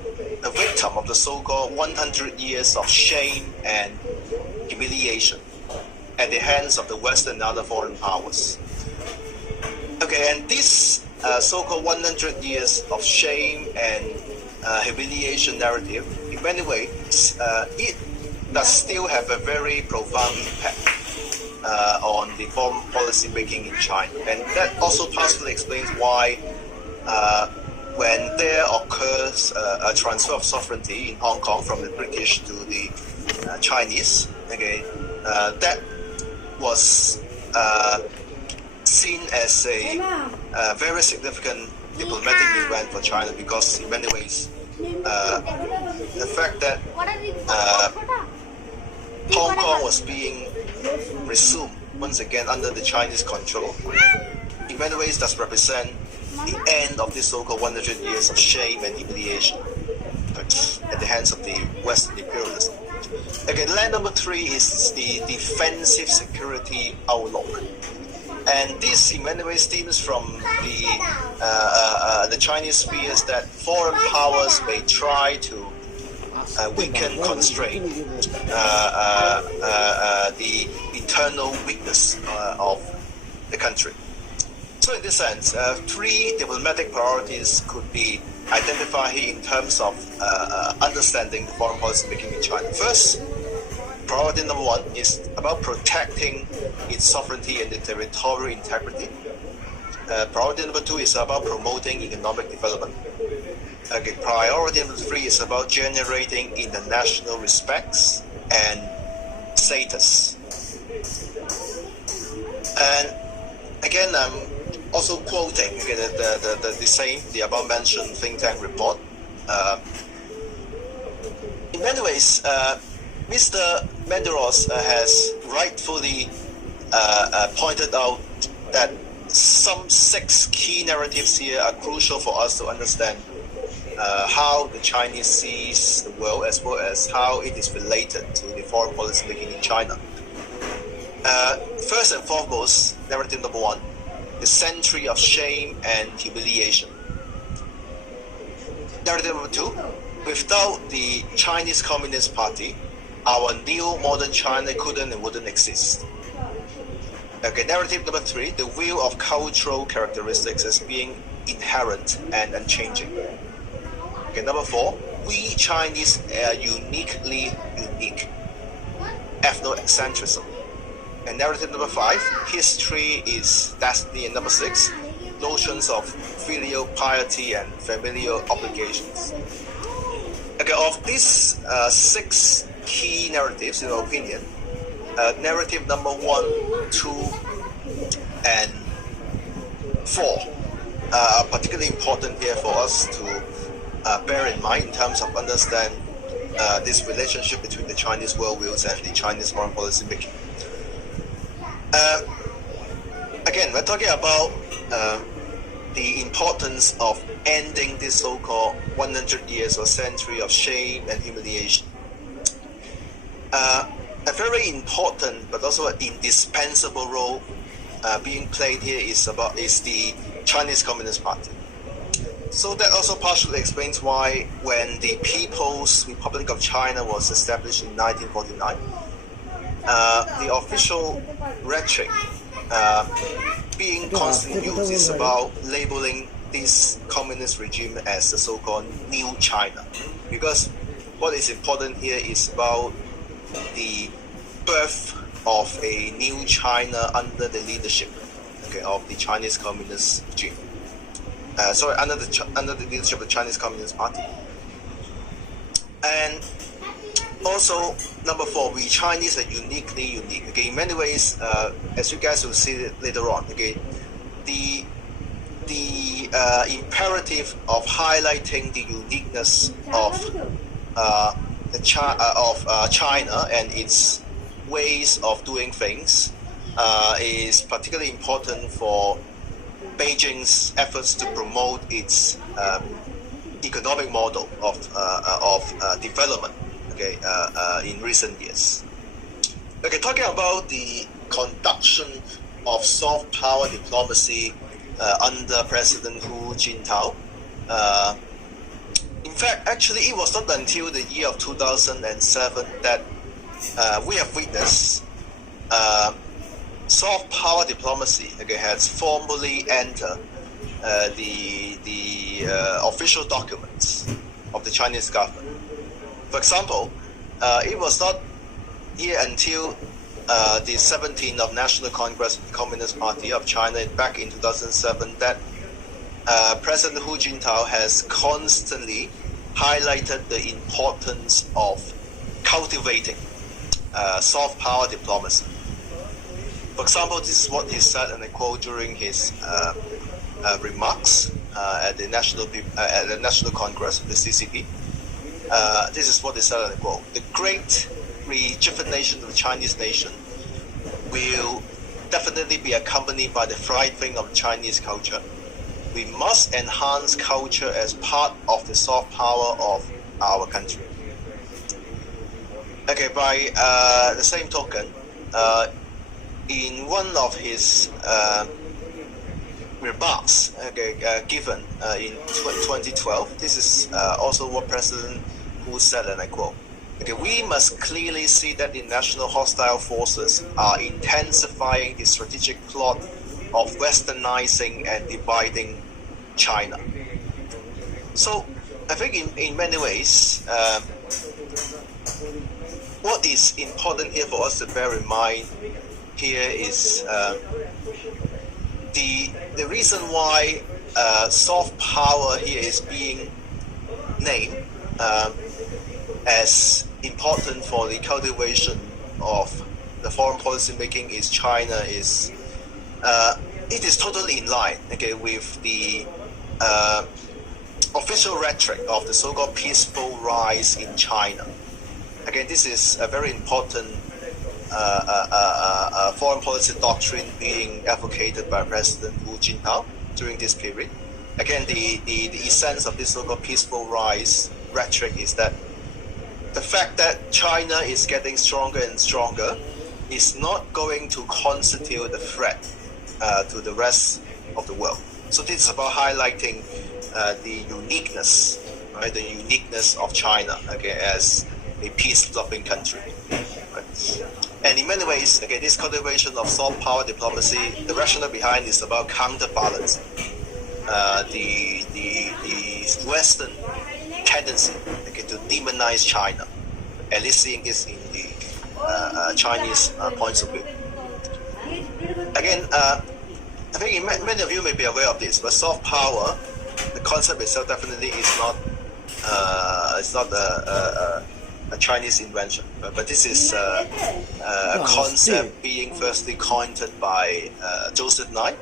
a victim of the so-called 100 years of shame and humiliation at the hands of the Western and other foreign powers. Okay, and this so-called 100 years of shame and humiliation narrative, in many ways, it does still have a very profound impact on the foreign policy making in China. And that also partially explains why when there occurs a transfer of sovereignty in Hong Kong from the British to the Chinese, okay, that was seen as a very significant diplomatic event for China, because in many ways the fact that Hong Kong was being resumed once again under the Chinese control in many ways does represent the end of this so-called 100 years of shame and humiliation at the hands of the Western imperialism. Again, land number 3 is the defensive security outlook. And this in many ways stems from the Chinese fears that foreign powers may try to weaken, constrain the internal weakness of the country. So in this sense, 3 diplomatic priorities could be identified here in terms of understanding the foreign policy making in China. First, priority number 1 is about protecting its sovereignty and the territorial integrity. Priority number 2 is about promoting economic development. Okay, priority number 3 is about generating international respects and status. And again, I'm also quoting the above mentioned think tank report. In many ways, Mr. Menderos has rightfully pointed out that some 6 key narratives here are crucial for us to understand how the Chinese sees the world, as well as how it is related to the foreign policy making in China. First and foremost, narrative number 1, the century of shame and humiliation. Narrative number 2, without the Chinese Communist Party, our new modern China couldn't and wouldn't exist. Okay, narrative number 3, the view of cultural characteristics as being inherent and unchanging. Okay, number 4, we Chinese are uniquely unique, ethnocentrism. And narrative number 5, history is destiny. And number 6, notions of filial piety and familial obligations. Okay, of these 6 key narratives, in our opinion, narrative number 1, 2, and 4 are particularly important here for us to bear in mind in terms of understand this relationship between the Chinese worldviews and the Chinese foreign policy making. Again, we're talking about the importance of ending this so-called 100 years or century of shame and humiliation. A very important but also an indispensable role being played here is the Chinese Communist Party. So that also partially explains why when the People's Republic of China was established in 1949, the official rhetoric being constantly used is about labeling this communist regime as the so-called New China. Because what is important here is about the birth of a new China under the leadership, of the Chinese Communist regime. Under the leadership of the Chinese Communist Party. And also, number 4, we Chinese are uniquely unique. Okay, in many ways, as you guys will see later on, okay, the imperative of highlighting the uniqueness of China and its ways of doing things is particularly important for Beijing's efforts to promote its economic model of development. In recent years. Okay, talking about the conduction of soft power diplomacy under President Hu Jintao. In fact, actually, it was not until the year of 2007 that we have witnessed soft power diplomacy has formally entered the official documents of the Chinese government. For example, it was not here until the 17th of National Congress of the Communist Party of China back in 2007 that President Hu Jintao has constantly highlighted the importance of cultivating soft power diplomacy. For example, this is what he said, and I quote, during his remarks at the National Congress of the CCP. This is what he said, and I quote: "The great rejuvenation of the Chinese nation will definitely be accompanied by the thriving of Chinese culture. We must enhance culture as part of the soft power of our country." Okay, by the same token, in one of his remarks given in 2012, this is also what President Hu said, and I quote: "Okay, we must clearly see that the national hostile forces are intensifying the strategic plot of westernizing and dividing China." So I think in many ways, what is important here for us to bear in mind here is the reason why soft power here is being named as important for the cultivation of the foreign policy making is China is it is totally in line with the official rhetoric of the so-called peaceful rise in China. Again, this is a very important foreign policy doctrine being advocated by President Hu Jintao during this period. Again, the essence of this so-called peaceful rise rhetoric is that the fact that China is getting stronger and stronger is not going to constitute a threat to the rest of the world. So this is about highlighting the uniqueness, right? The uniqueness of China, as a peace-loving country. Right? And in many ways, this cultivation of soft power diplomacy, the rationale behind is about counterbalancing the Western tendency to demonize China, at least seeing this in the Chinese points of view. Again, I think many of you may be aware of this, but soft power, the concept itself definitely is not a Chinese invention, but this is a concept being firstly coined by Joseph Nye,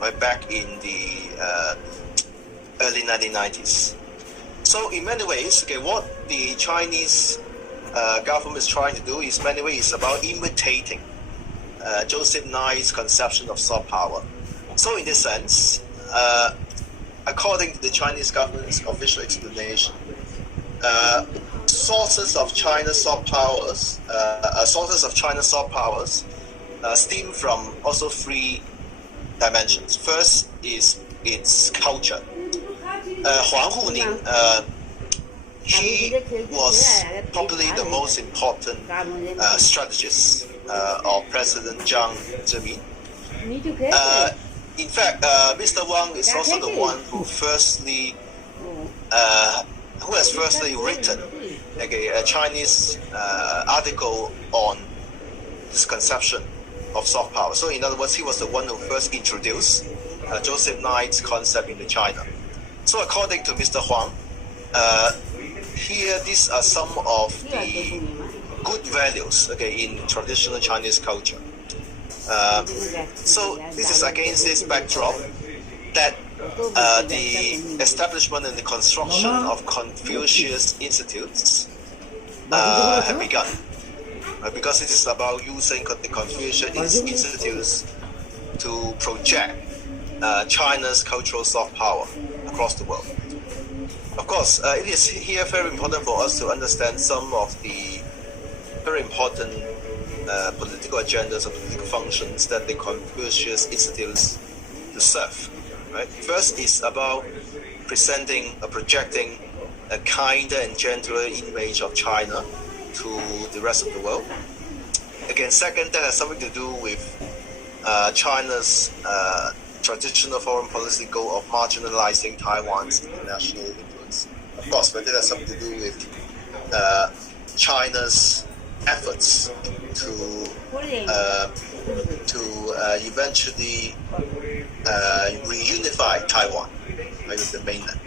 right back in the early 1990s. So in many ways, what the Chinese government is trying to do is many ways about imitating Joseph Nye's conception of soft power. So in this sense, according to the Chinese government's official explanation, sources of China's soft powers, stem from also three dimensions. First is its culture. Huang Huning, he was probably the most important strategist of President Jiang Zemin. In fact, Mr. Wang is also the one who has firstly written a Chinese article on this conception of soft power. So in other words, he was the one who first introduced Joseph Nye's concept into China. So according to Mr. Huang, here these are some of the good values in traditional Chinese culture. So this is against this backdrop that the establishment and the construction of Confucius institutes have begun, because it is about using the Confucius institutes to project China's cultural soft power across the world. Of course, it is here very important for us to understand some of the very important political agendas or political functions that the Confucius institutes to serve. Right? First is about presenting or projecting a kinder and gentler image of China to the rest of the world. Again, second, that has something to do with China's traditional foreign policy goal of marginalizing Taiwan's international influence. Of course, but that has something to do with China's efforts to eventually reunify Taiwan, right, with the mainland.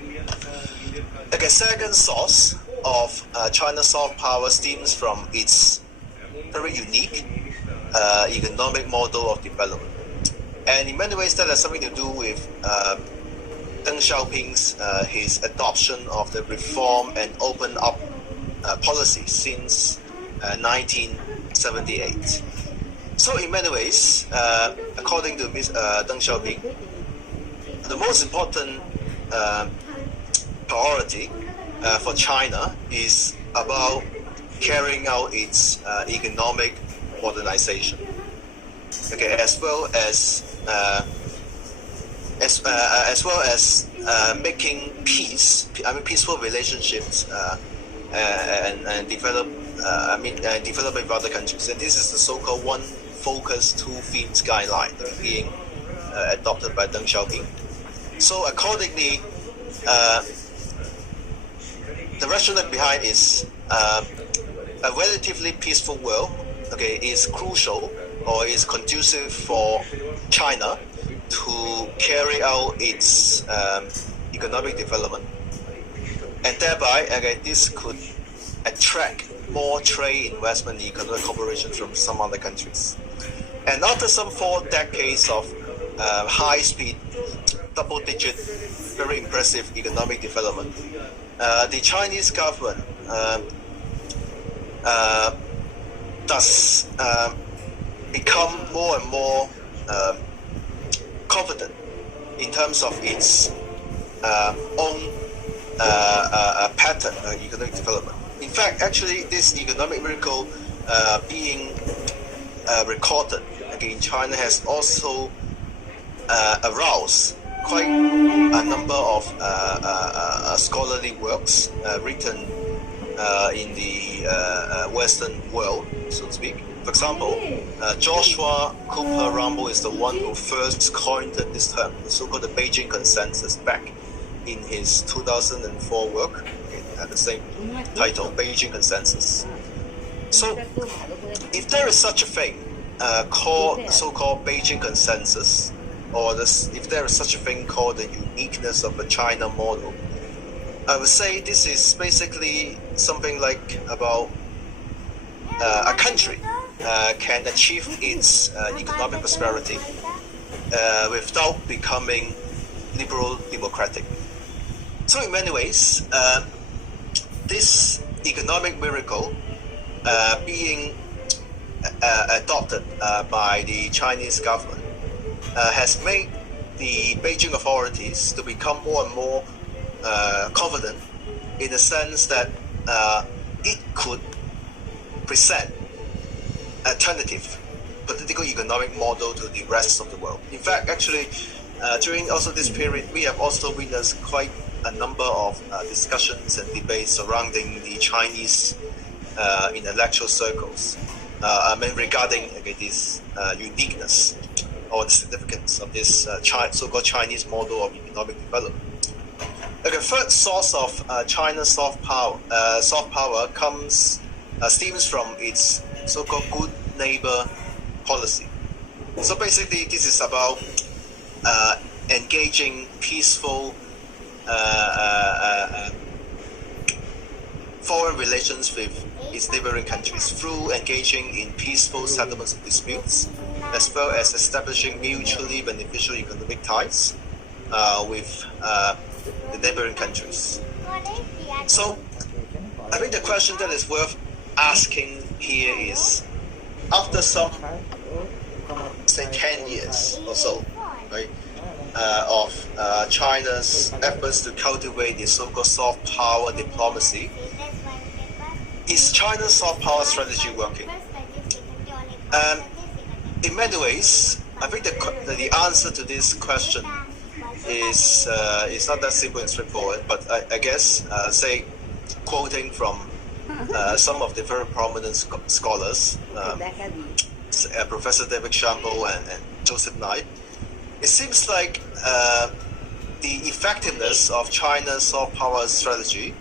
Okay, second source of China's soft power stems from its very unique economic model of development. And in many ways, that has something to do with Deng Xiaoping's his adoption of the reform and open up policy since 1978. So in many ways, according to Deng Xiaoping, the most important priority for China is about carrying out its economic modernization, okay, as well as making peaceful relationships and developing with other countries. And this is the so-called one focus, two themes guideline being adopted by Deng Xiaoping. So accordingly, the rationale behind is a relatively peaceful world, okay, is crucial or is conducive for China to carry out its economic development, and thereby, okay, this could attract more trade, investment, and economic cooperation from some other countries. And after some 4 decades of high-speed, double-digit, very impressive economic development, the Chinese government does become more and more confident in terms of its own pattern of economic development. In fact, actually, this economic miracle being recorded in China has also aroused quite a number of scholarly works written in the Western world, so to speak. For example, Joshua Cooper Rambo is the one who first coined this term, the so-called the Beijing Consensus, back in his 2004 work, the same title, Beijing Consensus. So, if there is such a thing called so-called Beijing Consensus, or if there is such a thing called the uniqueness of the China model, I would say this is basically something like about a country can achieve its economic prosperity without becoming liberal democratic. So in many ways, this economic miracle being adopted by the Chinese government has made the Beijing authorities to become more and more confident in the sense that it could present alternative political economic model to the rest of the world. In fact, actually, during also this period, we have also witnessed quite a number of discussions and debates surrounding the Chinese intellectual circles. Regarding this uniqueness or the significance of this so-called Chinese model of economic development. The third source of China's soft power stems from its so-called good neighbor policy. So basically, this is about engaging peaceful foreign relations with its neighboring countries through engaging in peaceful settlements of disputes, as well as establishing mutually beneficial economic ties with the neighboring countries. So, I think the question that is worth asking here is, after some, say, 10 years or so, right, of China's efforts to cultivate the so-called soft power diplomacy, is China's soft power strategy working? In many ways, I think the answer to this question is not that simple and straightforward. But I guess, say, quoting from some of the very prominent scholars, Professor David Shambo and Joseph Nye, it seems like the effectiveness of China's soft power strategy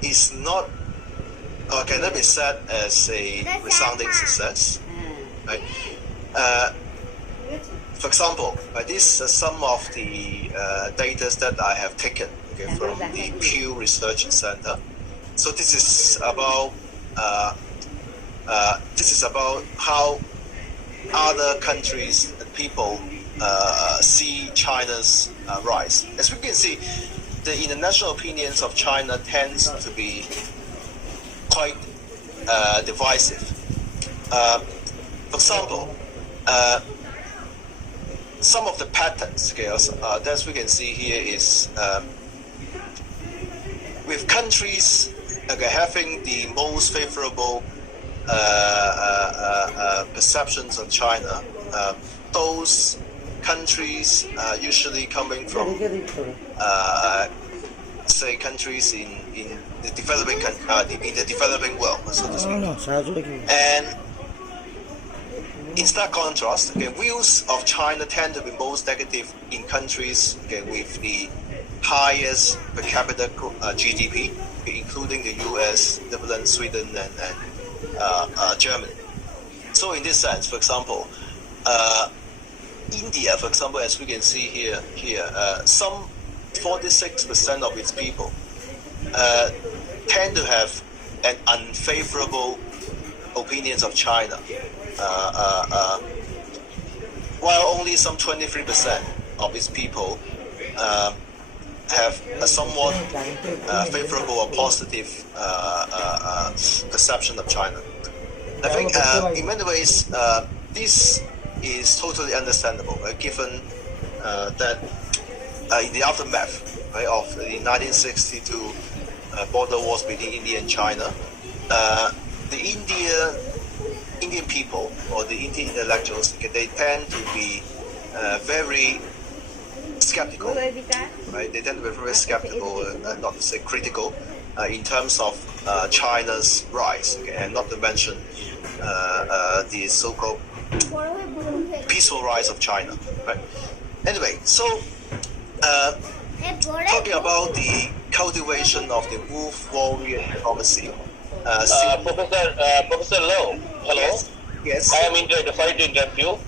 is not cannot be said as a resounding success. Right? For example, these are some of the data that I have taken from the Pew Research Center. So this is about how other countries and people see China's rise. As we can see, the international opinions of China tends to be quite divisive. For example, some of the pattern scales that we can see here is with countries having the most favorable perceptions on China, those countries usually coming from say countries in the developing world, so to speak. And in stark contrast, views of China tend to be most negative in countries with the highest per capita GDP, including the US, Netherlands, Sweden, and Germany. So in this sense, for example, India, for example, as we can see here, some 46% of its people tend to have an unfavorable opinions of China, while only some 23% of its people have a somewhat favorable or positive perception of China. I think in many ways this is totally understandable, given that in the aftermath of the 1962 border wars between India and China, the Indian people or the Indian intellectuals, they tend to be very skeptical, right? They tend to be very skeptical, not to say critical, in terms of China's rise, and not to mention the so-called peaceful rise of China, right? Anyway, so talking about the cultivation of the wolf warrior diplomacy. Professor Low, hello. Yes. I am sorry to interrupt you.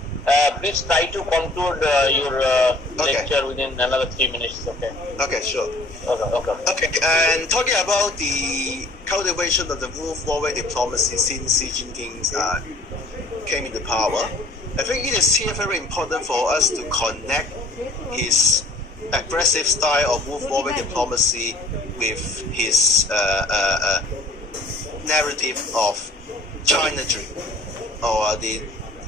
Please try to conclude your lecture within another 3 minutes. Okay. Okay, sure. Okay. And talking about the cultivation of the wolf warrior diplomacy since Xi Jinping came into power, I think it is here very important for us to connect his aggressive style of wolf warrior diplomacy with his narrative of China Dream, or the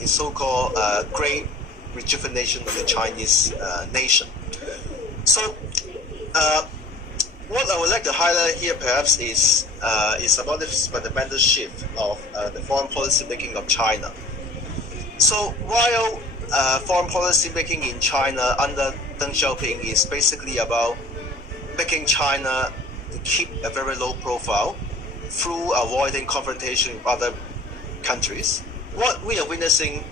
so-called great rejuvenation of the Chinese nation. So, what I would like to highlight here perhaps is about this fundamental shift of the foreign policy making of China. So, while foreign policy making in China under Deng Xiaoping is basically about making China to keep a very low profile through avoiding confrontation with other countries, what we are witnessing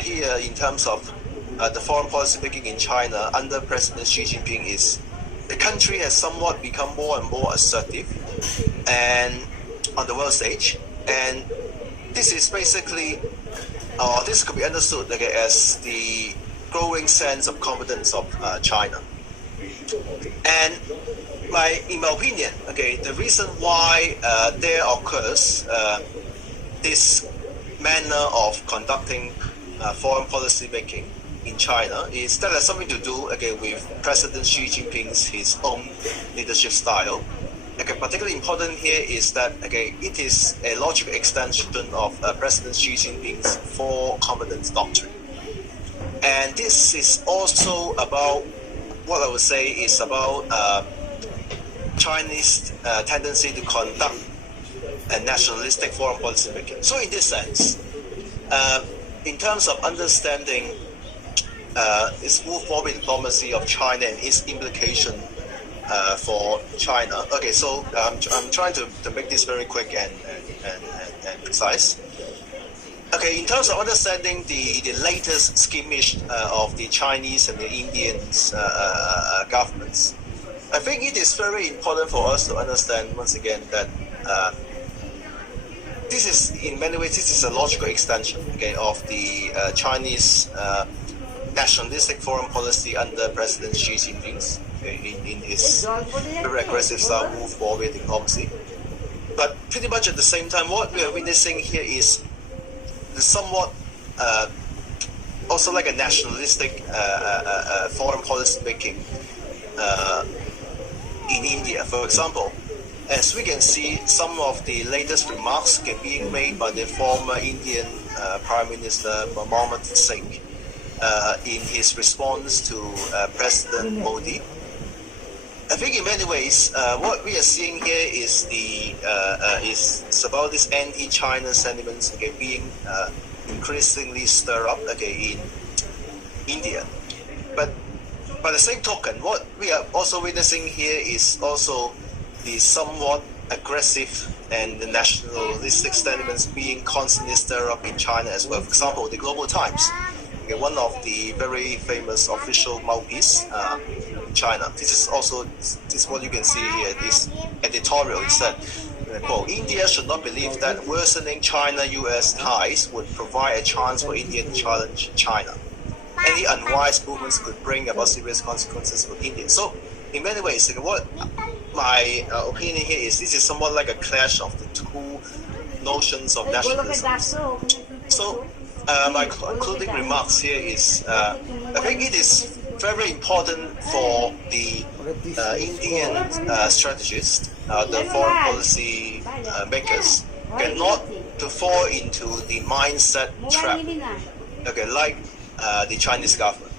here in terms of the foreign policy making in China under President Xi Jinping is the country has somewhat become more and more assertive and on the world stage, and this is basically, this could be understood as the growing sense of confidence of China. And in my opinion, the reason why there occurs this manner of conducting foreign policy making in China is that has something to do with President Xi Jinping's his own leadership style. Particularly important here is that it is a logical extension of President Xi Jinping's four competence doctrine, and this is also about what I would say is about Chinese tendency to conduct a nationalistic foreign policy making. So in this sense, in terms of understanding this wolf warrior diplomacy of China and its implication for China. So I'm trying to make this very quick and precise. In terms of understanding the latest skirmish of the Chinese and the Indian governments, I think it is very important for us to understand once again that this is, in many ways, this is a logical extension, okay, of the Chinese nationalistic foreign policy under President Xi Jinping, okay, in his very aggressive style move forward diplomacy. But pretty much at the same time, what we are witnessing here is the somewhat also like a nationalistic foreign policy making in India. For example, as we can see, some of the latest remarks being made by the former Indian Prime Minister Manmohan Singh in his response to President Modi. I think in many ways, what we are seeing here is is about this anti-China sentiments being increasingly stirred up in India. But by the same token, what we are also witnessing here is also the somewhat aggressive and the nationalistic sentiments being constantly stirred up in China as well. For example, the Global Times, one of the very famous official mouthpiece in China. This is what you can see here. This editorial is that, quote, India should not believe that worsening China-US ties would provide a chance for India to challenge China. Any unwise movements could bring about serious consequences for India. So, in many ways, what my opinion here is, this is somewhat like a clash of the two notions of nationalism. So, my concluding remarks here is, I think it is very important for the Indian strategists, the foreign policy makers, not to fall into the mindset trap, like the Chinese government.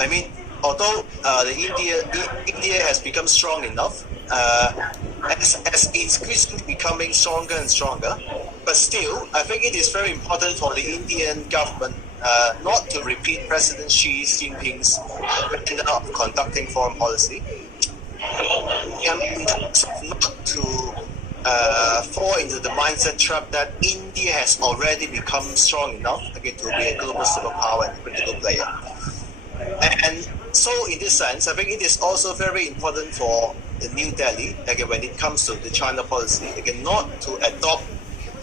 I mean, although India has become strong enough, as it's increasingly becoming stronger and stronger, but still, I think it is very important for the Indian government not to repeat President Xi Jinping's method of conducting foreign policy, and not to fall into the mindset trap that India has already become strong enough to be a global superpower and political player. And so, in this sense, I think it is also very important for the New Delhi, when it comes to the China policy, not to adopt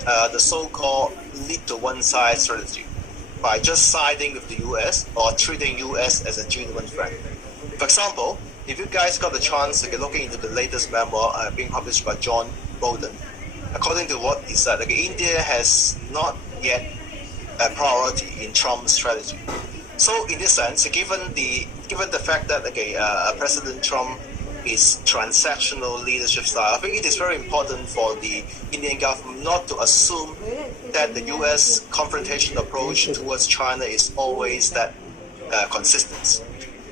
the so-called lead to one side strategy by just siding with the US or treating US as a genuine friend. For example, if you guys got the chance looking into the latest memoir being published by John Bolden, according to what he said, India has not yet a priority in Trump's strategy. So in this sense, given the fact that President Trump is transactional leadership style, I think it is very important for the Indian government not to assume that the US confrontation approach towards China is always that consistent,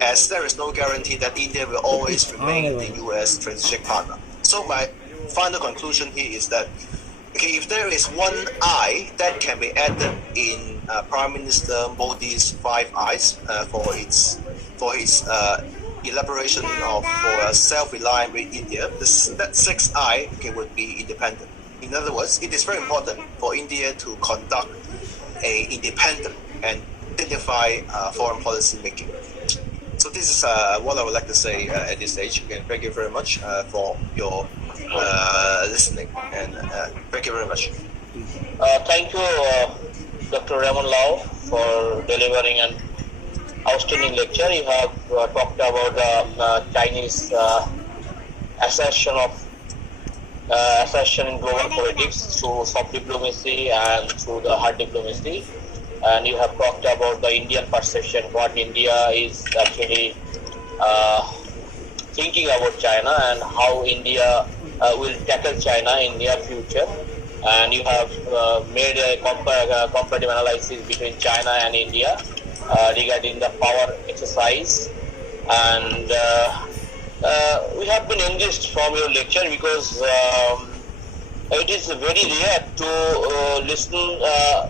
as there is no guarantee that India will always remain the US strategic partner. So my final conclusion here is that if there is one eye that can be added in Prime Minister Modi's 5 eyes for his elaboration of for a self-reliant India, that 6th eye would be independent. In other words, it is very important for India to conduct a independent and dignified foreign policy making. So this is what I would like to say at this stage. Again, thank you very much for your listening, and thank you very much. Thank you, Dr. Raymond Lau, for delivering an outstanding lecture. You have talked about the Chinese assertion in global politics through soft diplomacy and through the hard diplomacy. And you have talked about the Indian perception, what India is actually thinking about China and how India will tackle China in near future. And you have made a comparative analysis between China and India regarding the power exercise. And we have been engaged from your lecture because it is very rare to listen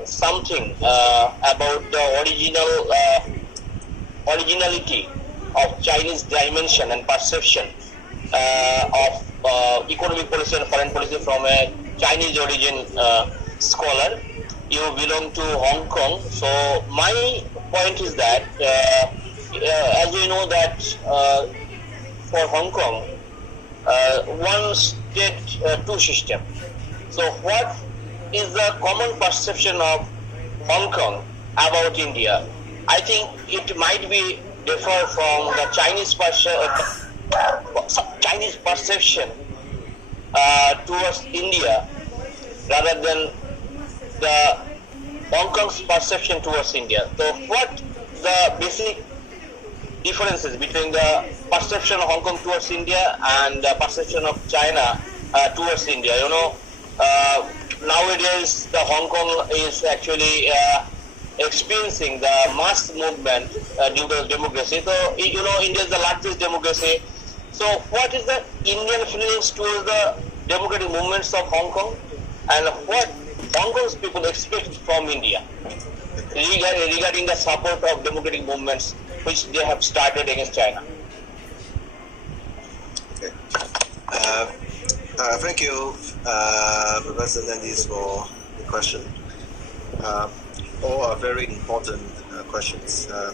something about the originality of Chinese dimension and perception of economic policy and foreign policy from a Chinese origin scholar. You belong to Hong Kong, so my point is that as we know that for Hong Kong, one state, two system. So what is the common perception of Hong Kong about India? I think it might be differ from the Chinese perception towards India rather than the Hong Kong's perception towards India. So what the basic differences between the perception of Hong Kong towards India and the perception of China towards India? Nowadays the Hong Kong is actually experiencing the mass movement due to democracy. So India is the largest democracy. So what is the Indian feelings towards the democratic movements of Hong Kong, and what Hong Kong's people expect from India regarding the support of democratic movements which they have started against China? Okay. Thank you, Professor Landis, for the question. All are very important questions. I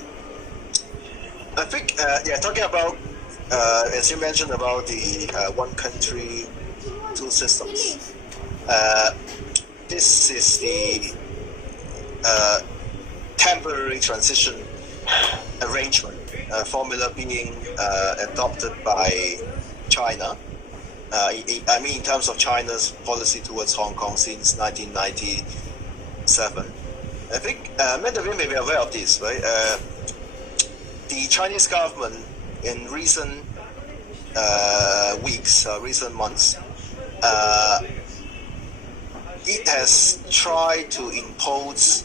think, talking about, as you mentioned about the one country, two systems. This is the temporary transition arrangement formula being adopted by China. I mean, in terms of China's policy towards Hong Kong since 1997. I think many of you may be aware of this, right? The Chinese government in recent weeks, recent months, it has tried to impose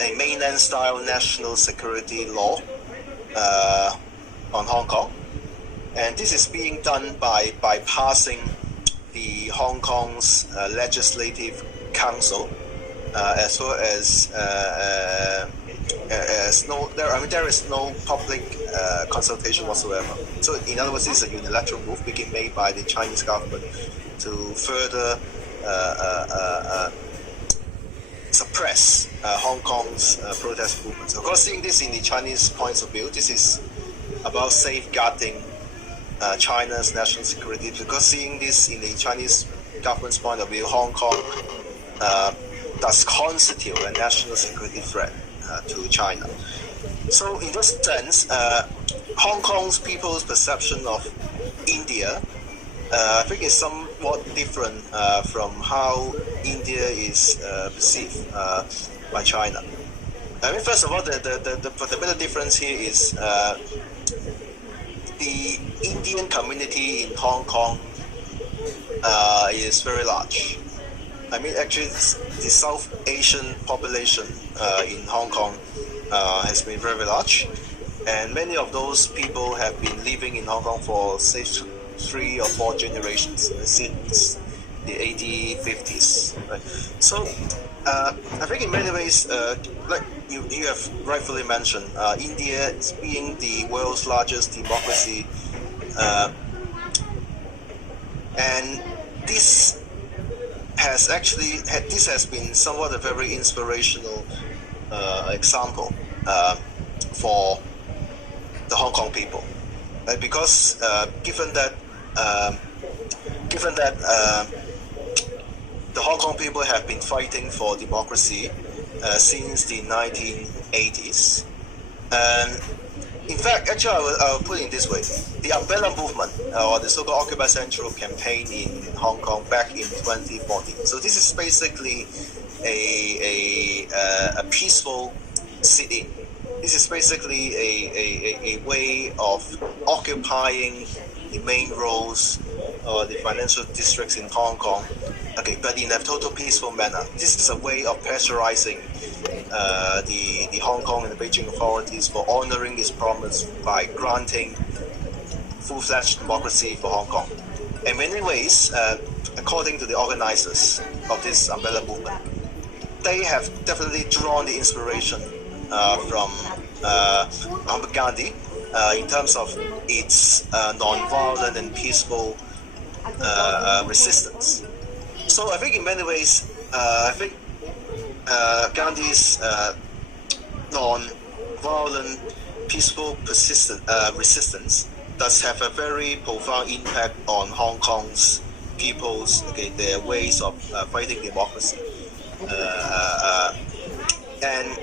a mainland-style national security law on Hong Kong. And this is being done by bypassing the Hong Kong's Legislative Council, as well as there is no public consultation whatsoever. So, in other words, this is a unilateral move being made by the Chinese government to further suppress Hong Kong's protest movements. Of course, seeing this in the Chinese point of view, this is about safeguarding China's national security, because seeing this in the Chinese government's point of view, Hong Kong does constitute a national security threat to China. So in this sense, Hong Kong's people's perception of India, I think, is somewhat different from how India is perceived by China. I mean, first of all, the fundamental difference here is the Indian community in Hong Kong is very large. I mean, actually, the South Asian population in Hong Kong has been very large, and many of those people have been living in Hong Kong for, say, 3 or 4 generations since the 1850s. Right? So, I think in many ways, like you have rightfully mentioned, India is being the world's largest democracy, and this has been somewhat a very inspirational example for the Hong Kong people, right? Because given that the Hong Kong people have been fighting for democracy since the 1980s, and in fact, actually, I will put it this way: the Umbrella Movement, or the so-called Occupy Central campaign in Hong Kong back in 2014. So this is basically a peaceful sit-in. This is basically a way of occupying the main roads or the financial districts in Hong Kong, okay, but in a total peaceful manner. This is a way of pressurizing the Hong Kong and the Beijing authorities for honoring its promise by granting full-fledged democracy for Hong Kong. In many ways, according to the organizers of this umbrella movement, they have definitely drawn the inspiration from Mahatma Gandhi in terms of its non-violent and peaceful resistance. So I think in many ways, Gandhi's non-violent, peaceful, persistent resistance does have a very profound impact on Hong Kong's people's, their ways of fighting democracy. And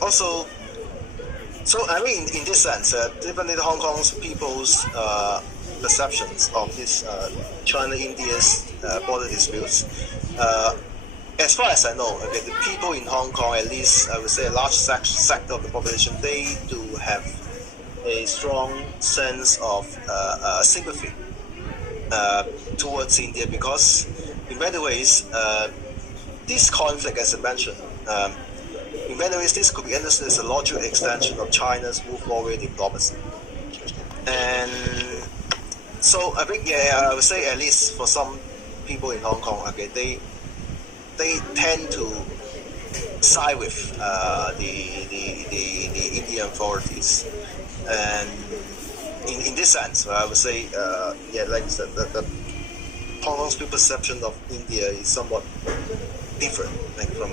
also, so I mean, in this sense, definitely Hong Kong's people's perceptions of this China-India's border disputes. As far as I know, okay, the people in Hong Kong, at least I would say a large sector of the population, they do have a strong sense of sympathy towards India, because in many ways, this conflict, as I mentioned, in many ways, this could be understood as a logical extension of China's move forward diplomacy. And so I think, yeah, I would say at least for some people in Hong Kong, okay, they tend to side with the Indian authorities, and in this sense, I would say, yeah, like I said, the Hong Kong's perception of India is somewhat different, like from,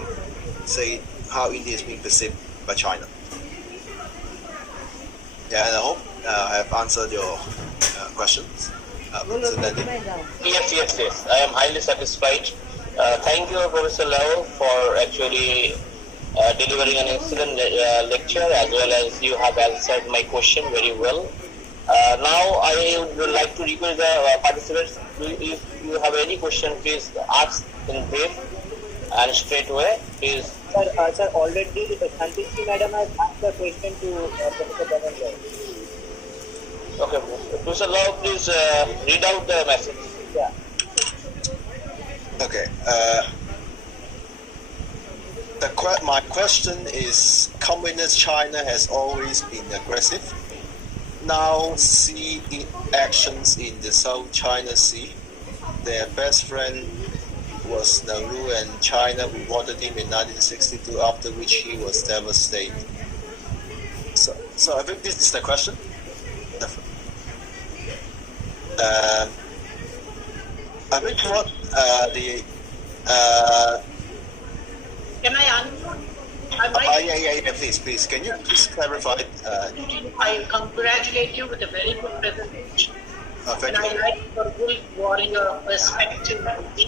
say, how India is being perceived by China. Yeah, and I hope I have answered your questions. Yes. I am highly satisfied. Thank you, Professor Lau, for actually delivering an excellent lecture, as well as you have answered my question very well. Now I would like to request the participants, if you have any question, please ask in brief and straight away, please. Sir, already Shanti Madam has asked the question to Professor Narendra. Okay, Professor Lau, please read out the message. Yeah. Okay. My question is: Communist China has always been aggressive. Now see actions in the South China Sea. Their best friend was Nehru, and China rewarded him in 1962, after which he was devastated. So I think this is the question. I think what Can I answer? Yeah, please. Can you please clarify? I congratulate you with a very good presentation. Thank And you. I like your wolf warrior perspective. You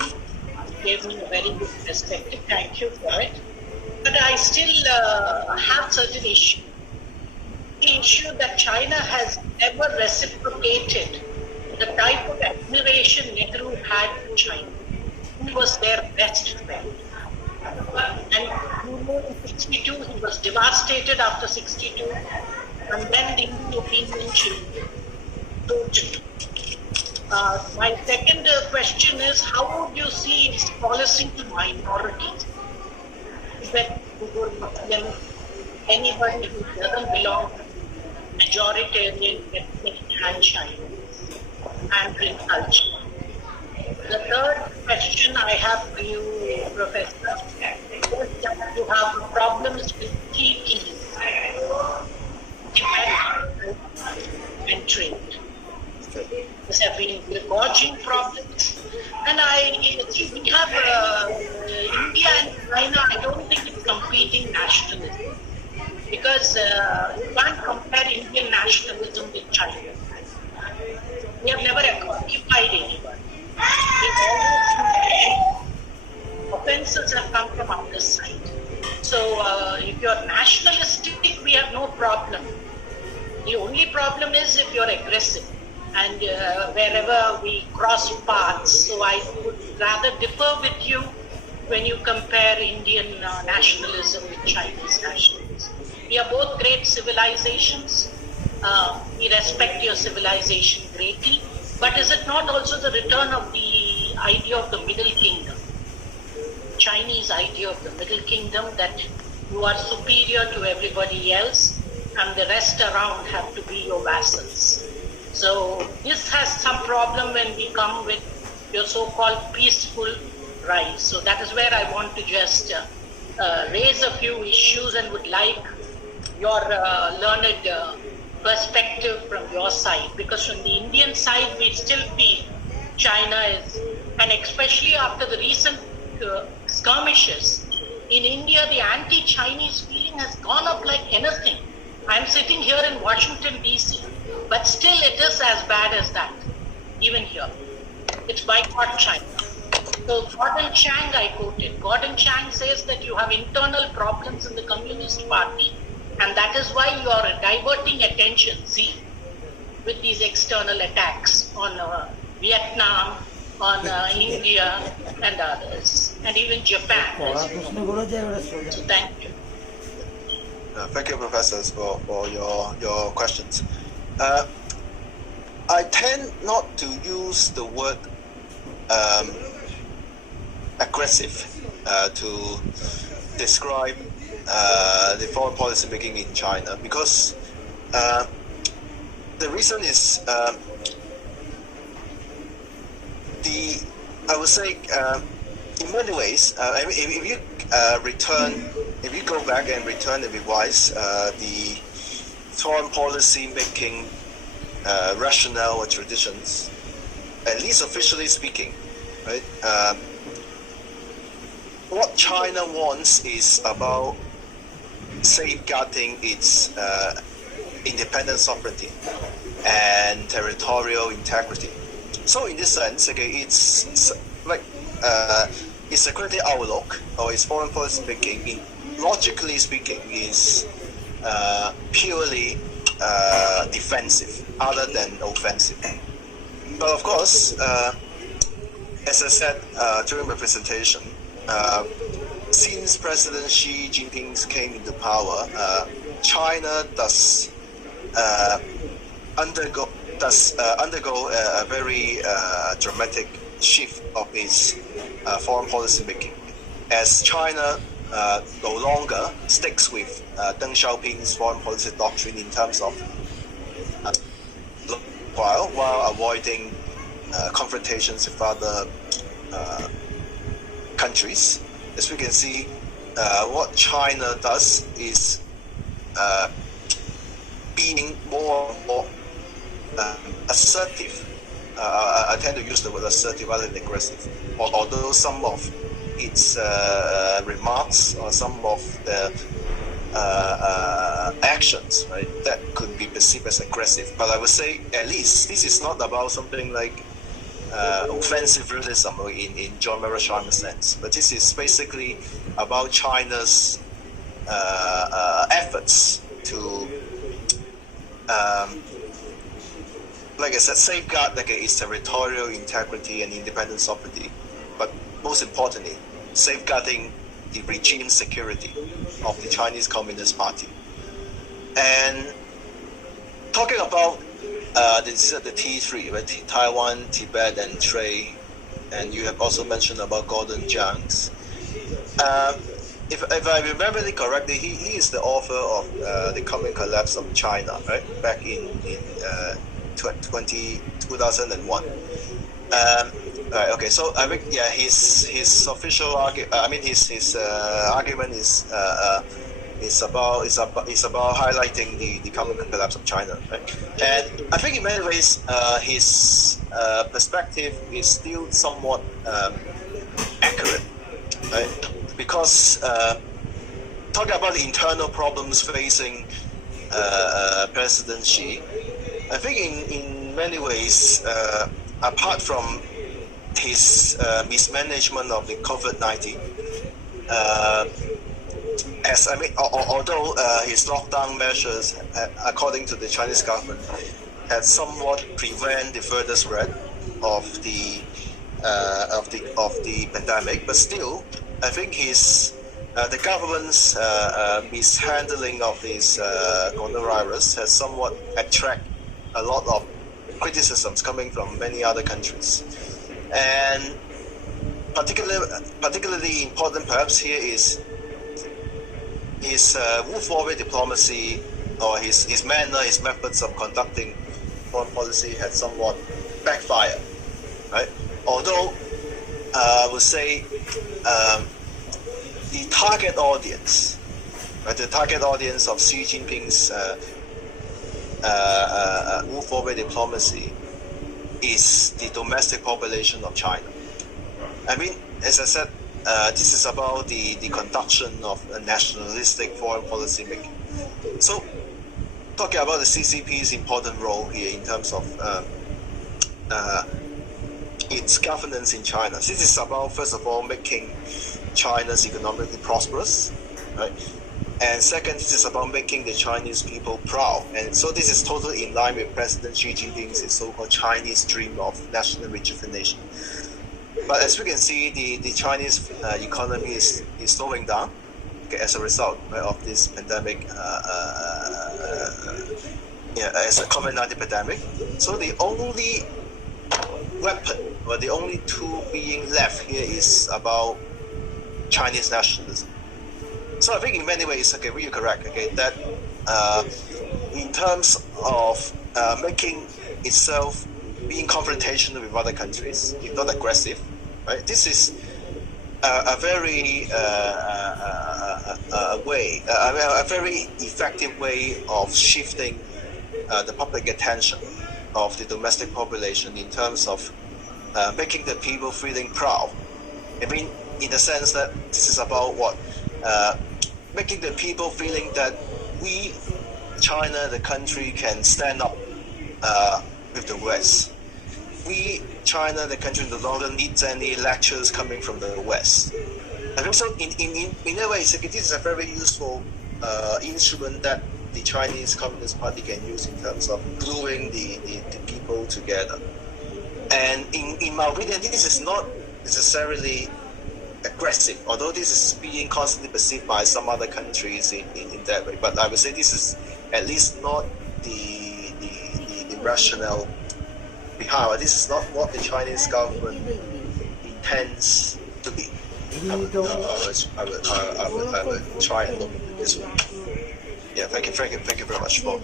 gave me a very good perspective. Thank you for it. But I still have certain issues. The issue that China has never reciprocated the type of admiration Nehru had for China. He was their best friend. And in 62, he was devastated after 62, and then the Indian opinion changed totally. My second question is, how would you see its policy to minorities? That anybody who doesn't belong to majoritarian ethnic and Chinese and bring culture. The third question I have for you, Professor, is that you have problems with TTs, and trade. These have been gorging problems. And we have India and China, I don't think it's competing nationalism. Because you can't compare Indian nationalism with China. We have never occupied anyone. Offenses have come from our side. So if you're nationalistic, we have no problem. The only problem is if you're aggressive and wherever we cross paths. So I would rather differ with you when you compare Indian nationalism with Chinese nationalism. We are both great civilizations. We respect your civilization greatly. But is it not also the return of the idea of the Middle Kingdom? Chinese idea of the Middle Kingdom, that you are superior to everybody else and the rest around have to be your vassals. So this has some problem when we come with your so-called peaceful rise. So that is where I want to just raise a few issues and would like your learned perspective from your side, because from the Indian side we still feel China is, and especially after the recent skirmishes in India, the anti-Chinese feeling has gone up like anything. I'm sitting here in Washington DC, but still it is as bad as that, even here. It's boycott China. So Gordon Chang, I quoted. Gordon Chang says that you have internal problems in the Communist Party, and that is why you are diverting attention, with these external attacks on Vietnam, on India, and others, and even Japan. So thank you. Thank you, professors, for your questions. I tend not to use the word aggressive to describe the foreign policy making in China, because the reason is I would say in many ways, if you go back and return and revise the foreign policy making rationale or traditions, at least officially speaking, right? What China wants is about safeguarding its independent sovereignty and territorial integrity. So in this sense, okay, it's like its security outlook or its foreign policy making, logically speaking, is purely defensive other than offensive. But of course, as I said during my presentation, since President Xi Jinping came into power, China does undergo a very dramatic shift of its foreign policy making, as China no longer sticks with Deng Xiaoping's foreign policy doctrine in terms of while avoiding confrontations with other countries. As we can see, what China does is being more and more assertive. I tend to use the word assertive rather than aggressive. Although some of its remarks or some of the actions, right, that could be perceived as aggressive. But I would say at least this is not about something like offensive realism in John Mayer Sharma's sense, but this is basically about China's efforts to, like I said, safeguard its territorial integrity and independent sovereignty, but most importantly, safeguarding the regime security of the Chinese Communist Party. And talking about the T3, right? Taiwan, Tibet, and Trade, and you have also mentioned about Gordon Chang's. If I remember it correctly, he is the author of The Coming Collapse of China, right? Back in 2001. Right, okay, so I think his official his argument is about highlighting the coming collapse of China, right? And I think in many ways his perspective is still somewhat accurate, right? Because talking about the internal problems facing President Xi, I think in many ways, apart from his mismanagement of the COVID-19, although his lockdown measures, according to the Chinese government, had somewhat prevent the further spread of the pandemic, but still, I think the government's mishandling of this coronavirus has somewhat attracted a lot of criticisms coming from many other countries. And particularly important perhaps here is his wolf-warrior diplomacy, or his methods of conducting foreign policy had somewhat backfired, right? Although I would say the target audience, right, the target audience of Xi Jinping's wolf-warrior diplomacy is the domestic population of China. I mean, as I said, this is about the conduction of a nationalistic foreign policy making. So, talking about the CCP's important role here in terms of its governance in China. This is about, first of all, making China's economically prosperous, right? And second, this is about making the Chinese people proud. And so this is totally in line with President Xi Jinping's so-called Chinese dream of national rejuvenation. But as we can see, the Chinese economy is slowing down, okay, as a result, right, of this pandemic, as a COVID-19 pandemic. So the only weapon, or the only tool being left here is about Chinese nationalism. So I think in many ways, okay, you're correct, okay, that in terms of making itself being confrontational with other countries, if not aggressive, right? This is a very a very effective way of shifting the public attention of the domestic population in terms of making the people feeling proud. I mean, in the sense that this is about what? Making the people feeling that we, China, the country, can stand up with the West. We, China, the country, no longer needs any lectures coming from the West. I think so. In a way, this is a very useful instrument that the Chinese Communist Party can use in terms of gluing the people together. And in my opinion, this is not necessarily aggressive, although this is being constantly perceived by some other countries in that way. But I would say this is at least not the rationale behind. This is not what the Chinese government intends to be. I would try and look at it this way. Yeah, thank you very much for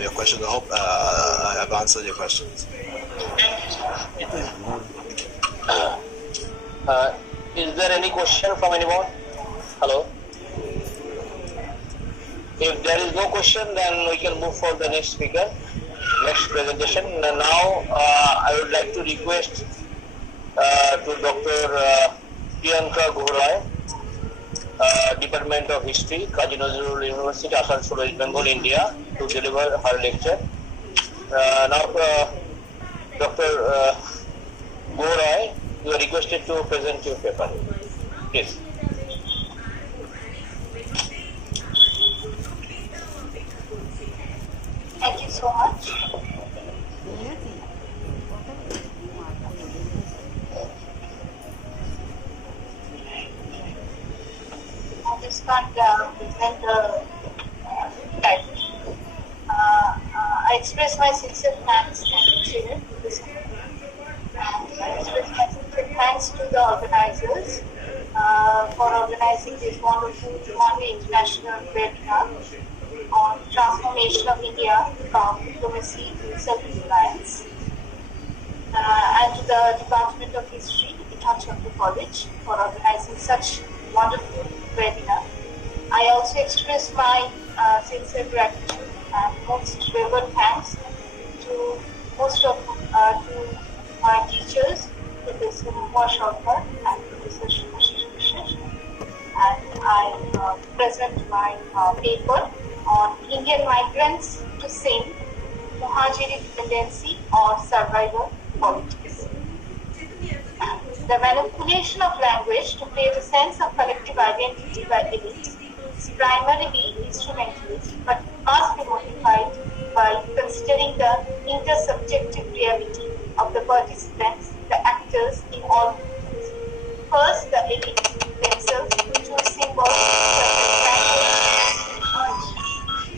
your question. I hope I have answered your questions. Is there any question from anyone? Hello? If there is no question, then we can move for the next speaker, next presentation. And now, I would like to request to Dr. Priyanka Ghorai, Department of History, Kazi Nazrul University, Asansol, West Bengal, India, to deliver her lecture. Now, Dr. Ghorai, you are requested to present your paper. Please. Thank you so much. I just can't present the title. I express my sincere thanks and appreciation to this I express my sincere thanks to the organizers for organizing this wonderful one-day international webinar on transformation of India from diplomacy to self-reliance, and to the Department of History, Untitled Chapter College, for organizing such wonderful webinar. I also express my sincere gratitude and most reverent thanks to to my teachers, Professor Shorter and Professor Bcc Rishra, and I present my paper on Indian migrants to sing, Muhajiri dependency or survival politics. The manipulation of language to create a sense of collective identity by elites is primarily instrumentalist, but must be modified by considering the intersubjective reality of the participants, the actors in all movements. First, the elites themselves choose symbols such as language,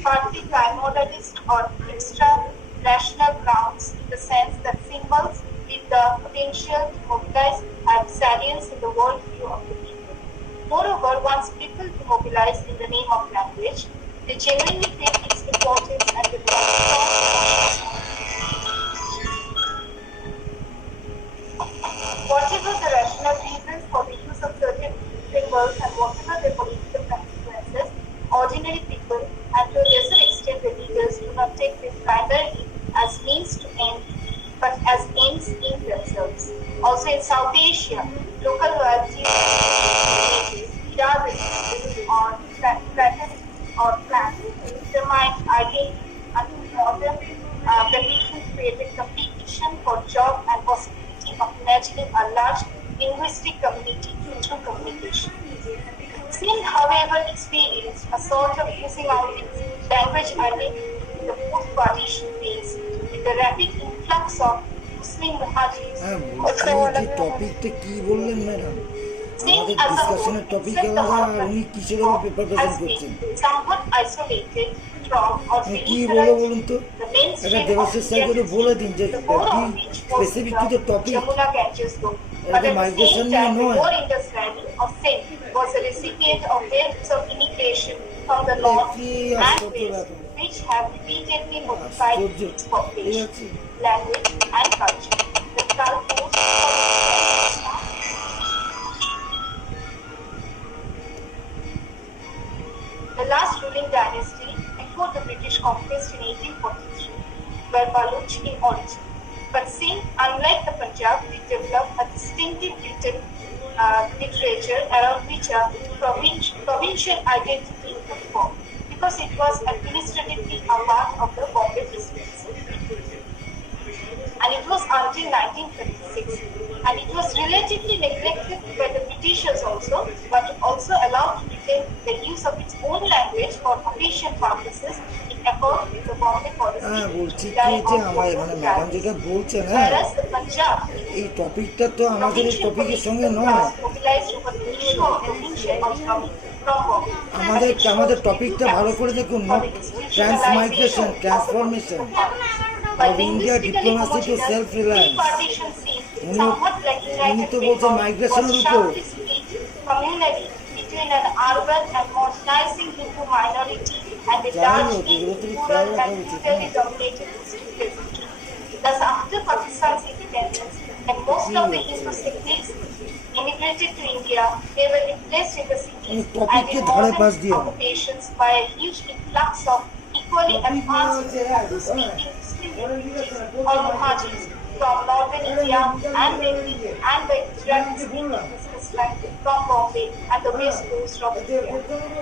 partly primordialist or extra-rational grounds, in the sense that symbols with the potential to mobilize have salience in the worldview of the people. Moreover, once people mobilize in the name of language, they genuinely feel its importance and develop strong. Whatever the rational reasons for the use of certain symbols and whatever their political consequences, ordinary people and to a lesser extent the leaders do not take this primarily as means to end, but as ends in themselves. Also in South Asia, local loyalties, on patterns or plans determine identity until modern conditions created competition for job and possibility imagining a large linguistic community through communication. Singh, however, experienced a sort of losing out its language identity in the post-partition phase with the rapid influx of Muslim Muhajirs. টপিকটা কি বললেন madam? Singh আমাদের as a whole, ডিসকাশনের topic except the আলাদা আর urban উনি কিসের উপর পেপার প্রেজেন্ট has করছেন? been somewhat isolated from or কি বলবো peripheralized বলুন তো? the এটা mainstream of দেবাশিস স্যারকে Indian বলে দিন যে the core কি of which was specific the কিছু টপিক Jamuna Ganges Road. এটা But তো at the মাইগ্রেশন same নিয়ে time, the নয়। core Indus Valley of Sindh was a recipient of waves of immigration from the north কি and আশ্চর্য west, ব্যাপার। which have repeatedly modified আশ্চর্য। its ঠিক population, আছে। language, and culture. The calculus the last ruling dynasty before the British conquest in 1843 were Baluch in origin. But Singh, unlike the Punjab, did develop a distinctive written literature around which a provincial identity could form, because it was administratively a part of the Bombay Presidency. And it was until 1936, and it was relatively neglected by the Britishers also, but also allowed to retain the use of its own language for official purposes in accord with the Bombay policy. হ্যাঁ বলছি কি July যে of আমার মানে madam যেটা বলছেন, হ্যাঁ Whereas the Punjab এই টপিকটা তো আমাদের এই provincial টপিকের police সঙ্গে নয়। was mobilized over the issue of provincial autonomy from Bombay. আমাদের আমাদের টপিকটা ভালো করে দেখুন, not transmigration, transformation By of India linguistically diplomacy to homogeneous, self-reliance. three-partition seems উনি- somewhat recognized উনি তো Bengal বলছেন মাইগ্রেশনের was উপর। sharply split communally between an urban and modernizing Hindu minority and a যাই হোক, largely এগুলো তো rural খেয়াল রাখা and উচিত, rurally dominated Muslim peasantry. Thus, after Pakistan's independence, and most of the Hindu Sikhs immigrated to India, they were replaced in the cities topic and ke in dhare modern paas diya. occupations by a huge influx of equally advanced Urdu-speaking Muslim refugees or Muhajirs from northern India and Delhi and by Gujarati-speaking businessmen from Bombay and the west coast of India.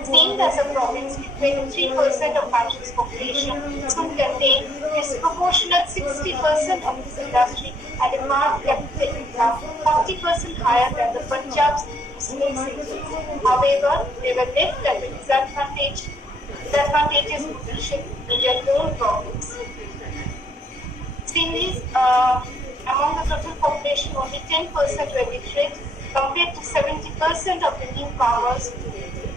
Seen as a province with 23% of country's population, soon contained disproportionate 60% of its industry and a per capita income 40% higher than the Punjab's Muslim cities. However, they were left at a disadvantageous position in their own province. Sindhis, among the total population, only 10% were literate compared to 70% of the newcomers.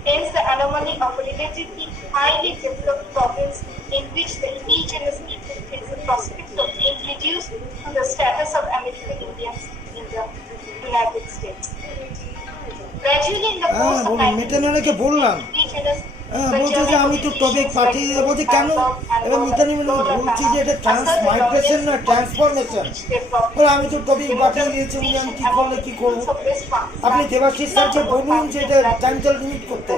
Hence, the anomaly of a relatively highly developed province in which the indigenous people face the prospect of being reduced to the status of American Indians in the United States. Gradually, in the course of বলুন, মিতানিকে বললাম, indigenous বলছে যে আমি তো topic পাঠিয়ে দেবো, বলছে কেন? এবার মিতানি বলছি যে এটা ট্রান্সমাইগ্রেশন না ট্রান্সফরমেশন। বলে আমি তো টপিক পাঠিয়ে দিয়েছি, আমি কি করলে কি করবো? আপনি দেবাশিস স্যারকে বলুন যে এটা টাইমটা লিমিট করতে,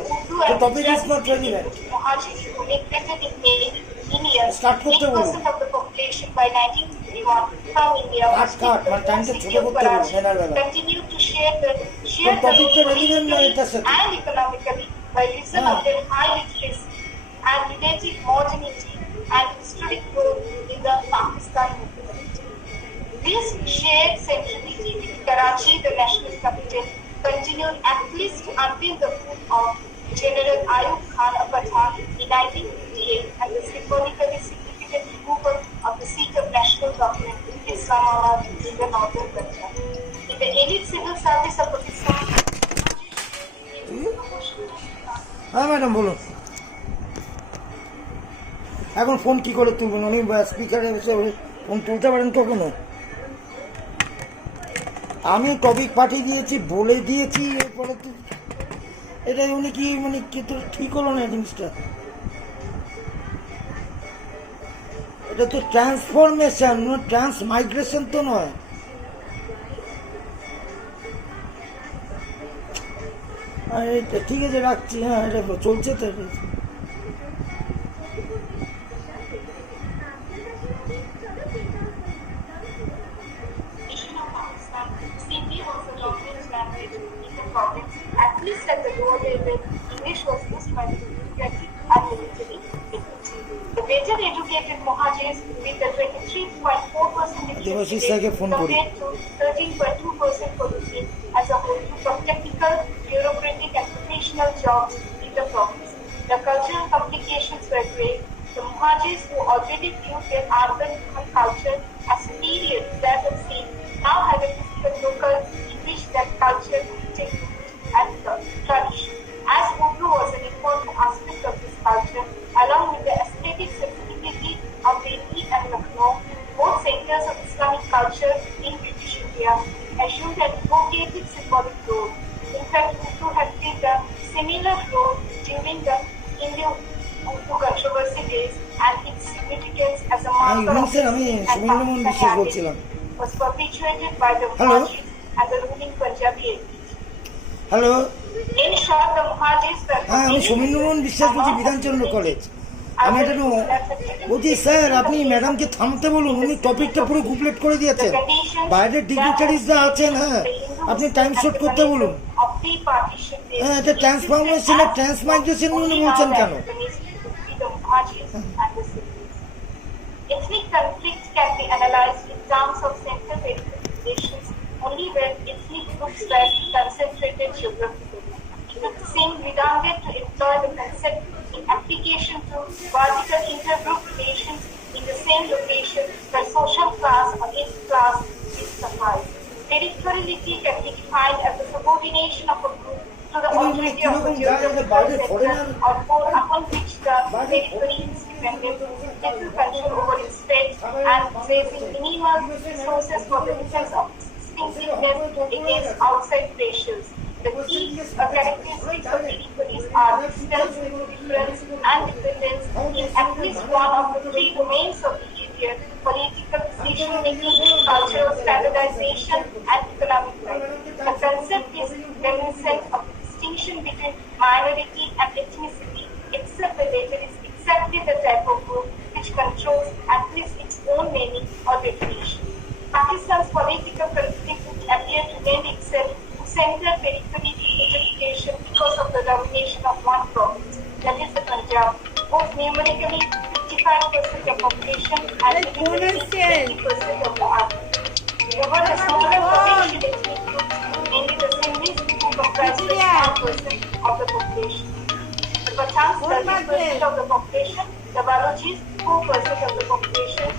তো topic is not relevant. Start করতে বলুন। কাট মানে টাইমটা ছোট করতে বলুন এনার বেলা। টপিকটা রেলিভেন্ট নয় এটার সাথে। And economically by reason of their high literacy and relative modernity and historic growth in the Pakistan movement. This shared centrality with Karachi, the national capital, continued at least until the coup of General Ayub Khan of Pathan in 1958 and the symbolically significant removal of the seat of national government in Islamabad in the northern Punjab. In the elite civil service of Pakistan, হ্যাঁ madam বলুন। এখন phone কি করে তুলবেন? উনি স্পিকারে বসে phone তুলতে পারেন কখনো? আমি টপিক পাঠিয়ে দিয়েছি, বলে দিয়েছি, এরপরে তো এটা উনি কি মানে কি তো ঠিক হলো না জিনিসটা। এটা তো ট্রান্সফরমেশন, ট্রান্সমাইগ্রেশন তো নয়। এটা ঠিক আছে, রাখছি। হ্যাঁ, এটা চলছে তো। at least at the lower level, English was used by the bureaucratic and military. The better educated Muhajirs with the 23.4% Devashish sirকে phone করি। compared to 13.2% for the same as a whole from technical, bureaucratic and professional jobs in the province. The cultural complications were great. The Muhajirs who already viewed their urban culture as superior to that of sea now have a physical local in which that culture takes root and tradition. As Urdu was an important aspect of this culture, along with the aesthetic sensibility of Delhi and Lucknow, both centers of Islamic culture in British India assumed an evocative symbolic role. In fact, Urdu had played a similar role during the Indo-Urdu controversy days, and its significance as a marker of sir আমি peace and সুমিন্দ্রমোহন বিশ্বাস Pakistani বলছিলাম। identity was perpetuated by the Hello? Muhajirs and the ruling Punjabi elite. Hello, In short, the Muhajirs were হ্যাঁ আমি সুমিন্দ্রমোহন বিশ্বাস বলছি, Bidhanchandra college. আমি এটা বলছি স্যার আপনি ম্যাডামকে থামতে বলুন, উনি টপিকটা পুরো কমপ্লিট করে দিয়েছেন। বাইরের ডিগনিটারিজরা আছেন, হ্যাঁ আপনি টাইম শর্ট করতে বলুন। হ্যাঁ এটা ট্রান্সফরমেশন আর ট্রান্সমাইগ্রেশন উনি বলছেন কেন? Ethnic conflicts can be analyzed in terms of central relations only when ethnic groups were concentrated geographically. It seemed redundant to employ the concept in application to vertical intergroup relations in the same location where social class or age class will suffice. Territoriality can be defined as the subordination of a group to the authority of a geographical center or core upon which the territory is dependent, little control over its fate, and possessing minimal resources for the defense of distinctiveness against outside pressures. The key characteristics of territories are distance, difference, and dependence in at least one of the three domains of behavior: political decision-making, cultural standardization, and economic life. The concept is reminiscent of the distinction between minority and ethnicity, except the latter is exactly the type of group which controls at least its own meaning or definition. Pakistan's political conflict appear to lend itself to center periphery identification because of the domination of one province, that is the Punjab, both numerically 55% of population and politically 80% of the army. Over the smaller provincial ethnic groups, mainly the Sindhis, who comprise 1% of the population. The Pathans, 30% of the population, the Balochis, 4% of the population,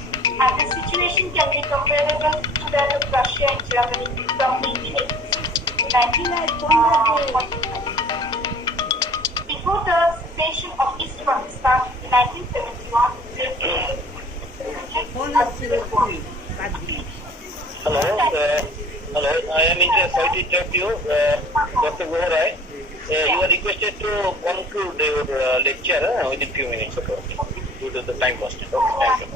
and the situation can be comparable to that of Russia and Germany from 1886 to 1945. Before the secession of East Pakistan in 1971, Hello, I am sorry to interrupt you, Dr. Goharai. You are requested to conclude your lecture within few minutes, due to the time constraint. Okay, thank you.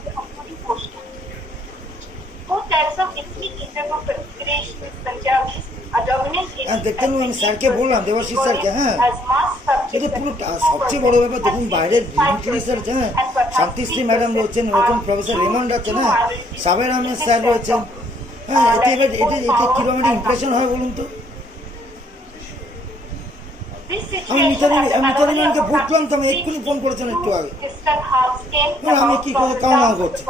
Both types of ethnic intergroup configuration with Punjabis are dominant in হ্যাঁ দেখতে আমি স্যারকে বললাম, দেবাশিস স্যারকে, হ্যাঁ as mass এটা subject পুরো সবচেয়ে বড় ব্যাপার দেখুন, বাইরের ডিগ্নিটারি স্যার আছেন, হ্যাঁ শান্তিশ্রী ম্যাডাম রয়েছেন, ওরকম প্রফেসর রেমন্ড আছেন, হ্যাঁ সাবের আহমেদ স্যার রয়েছেন, হ্যাঁ এতে এবার এটা কীরকম একটা ইমপ্রেশন হয় বলুন তো? আমি মিতালি ম্যামকে ভুটলাম তো, আমি এক্ষুনি ফোন করেছেন একটু আগে, আমি কি করে কাউ না করছি।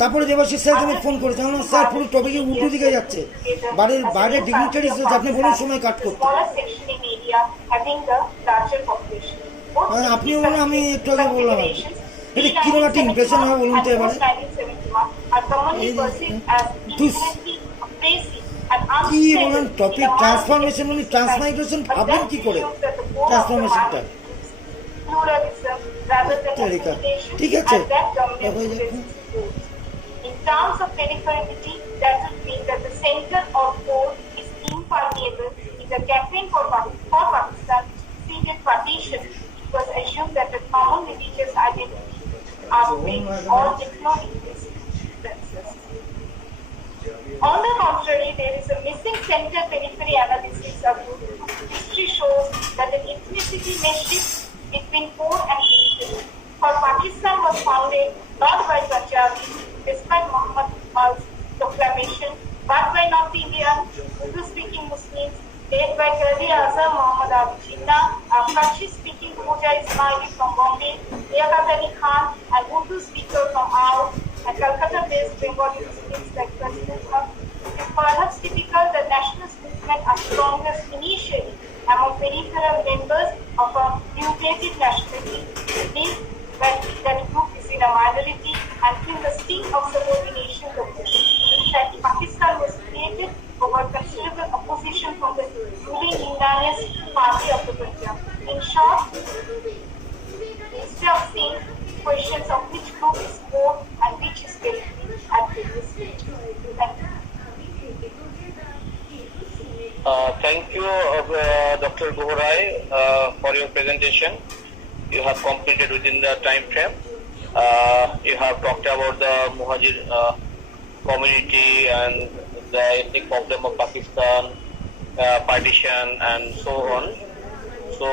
তারপরে দেবাশিস স্যারকে আমি ফোন করেছি, আমার স্যার পুরো টপিকে উল্টো দিকে যাচ্ছে, বাইরের ডিগনিটারিজ রয়েছে, আপনি বলুন সময় কাট করতে। হ্যাঁ আপনিও বলুন, আমি একটু আগে বললাম, এটা কিরকম একটা ইমপ্রেশন হয় বলুন তো এবারে? কি বলেন টপিক ট্রান্সফরমেশন, উনি ট্রান্সমাইগ্রেশন ভাবলেন কি করে ট্রান্সফরমেশনটা? ঠিক আছে, in terms of peripherality, that would mean that the center or core is impermeable. In the campaign for Pakistan, preceded partition, it was assumed that the common religious identity outweighed all ethno-linguistic differences. On the contrary, there is a missing center-periphery analysis of history shows that the ethnicity may shift between core and periphery. For Pakistan was founded not by Punjabis, despite Muhammad Iqbal's proclamation, but by North Indian, Urdu-speaking Muslims, led by Quaid-e-Azam Muhammad Ali Jinnah, a Kutchi-speaking Pooja Ismaili from Bombay, Liaquat Ali Khan, an Urdu speaker from our Calcutta-based Bengali Muslims like President Haq. It is perhaps typical that nationalist movements are strongest initially among peripheral members of a mutated nationality. This that group is in a minority and feel the sting of subordination to them. In fact, Pakistan was created over considerable opposition from the ruling Indianist party of the Punjab. In short, instead of seeing questions of which group is more and which is territory at this stage. Thank you. Thank you, Dr. Gohorai, for your presentation. You have completed within the time frame. You have talked about the Muhajir community and the ethnic problem of Pakistan, partition, and so on. So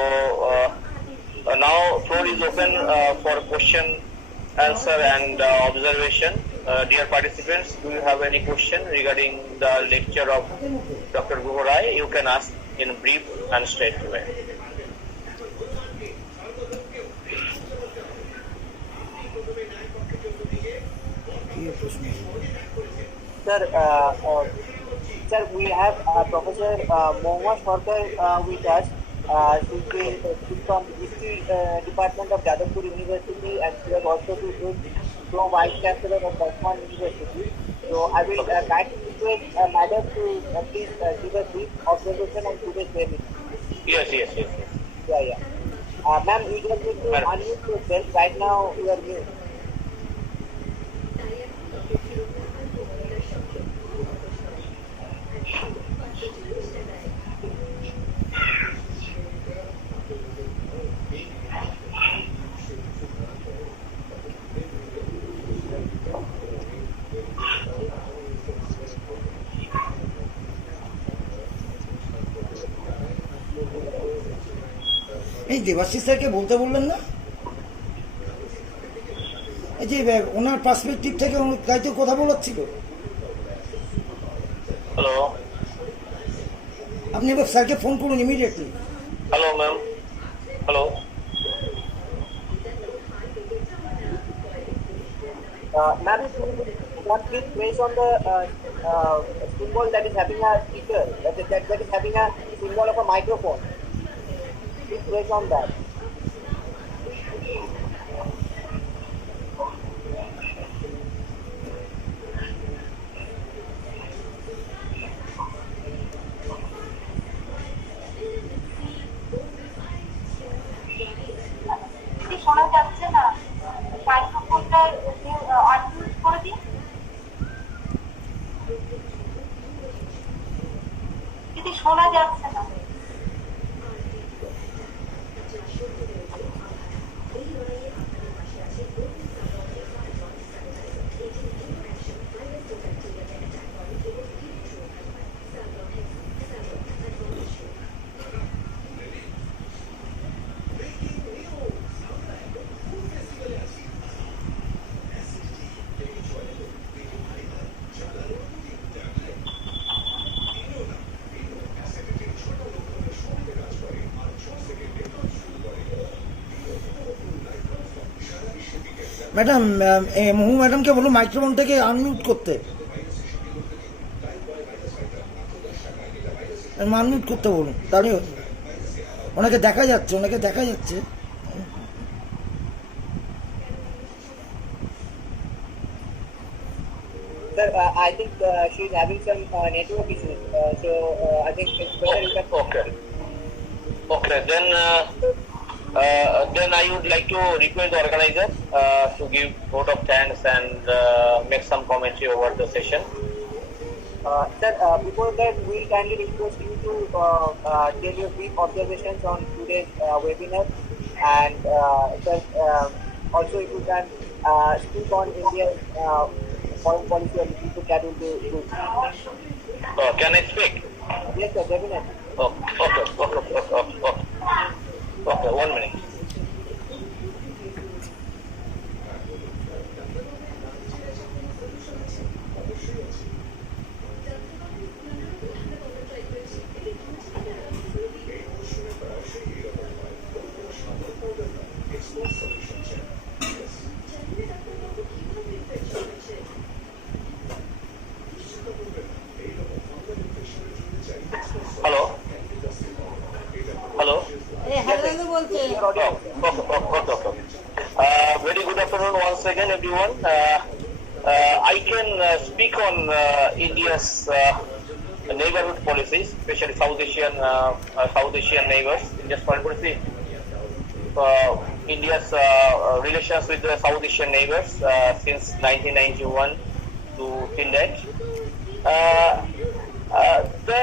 now floor is open for question, answer, and observation. Dear participants, do you have any question regarding the lecture of Dr. Gohorai? You can ask in brief and straight away. Sir, we have Professor Mohammad Sarkar with us. She's from History Department of Jadavpur University, and she has also from Vice Chancellor of Bosman University. So I will kindly request Madam to please give a brief observation on today's webinar. Yes. Yeah. Ma'am, you just need to unmute yourself. Right now, you are mute. এই দেবাশিস স্যারকে বলতে বললেন না, এই যে ওনার perspective থেকে তাই তো কথা বলাচ্ছিল। হ্যালো, আপনি এবার স্যারকে ফোন করুন immediately. Hello ma'am, hello. Ma'am, one please place on the symbol that is having a speaker, that is having a symbol of a microphone. Please place on that. শোনা যাচ্ছে না, মাইক্রোফোনটা অনমিউট করে দিন। দিদি শোনা যাচ্ছে না। ম্যাডাম, মহু ম্যাডামকে বলুন মাইক্রোফোনটাকে আনমিউট করতে, আনমিউট করতে বলুন, তাহলে ওনাকে দেখা যাচ্ছে। Sir, I think she is having some network issues. So I think it's better you can. Okay. Then I would like to request the organizer to give vote of thanks and make some commentary over the session. Sir, before that, we kindly request you to tell your brief observations on today's webinar, and sir, also if you can speak on India's foreign policy or people, that will be good. Can I speak? Yes, sir, definitely. Okay, 1 minute. বলছে Okay. Very good afternoon once again, everyone. I can speak on India's neighborhood policies, especially South Asian neighbors. India's foreign policy, India's relations with the South Asian neighbors since 1991 to till date. The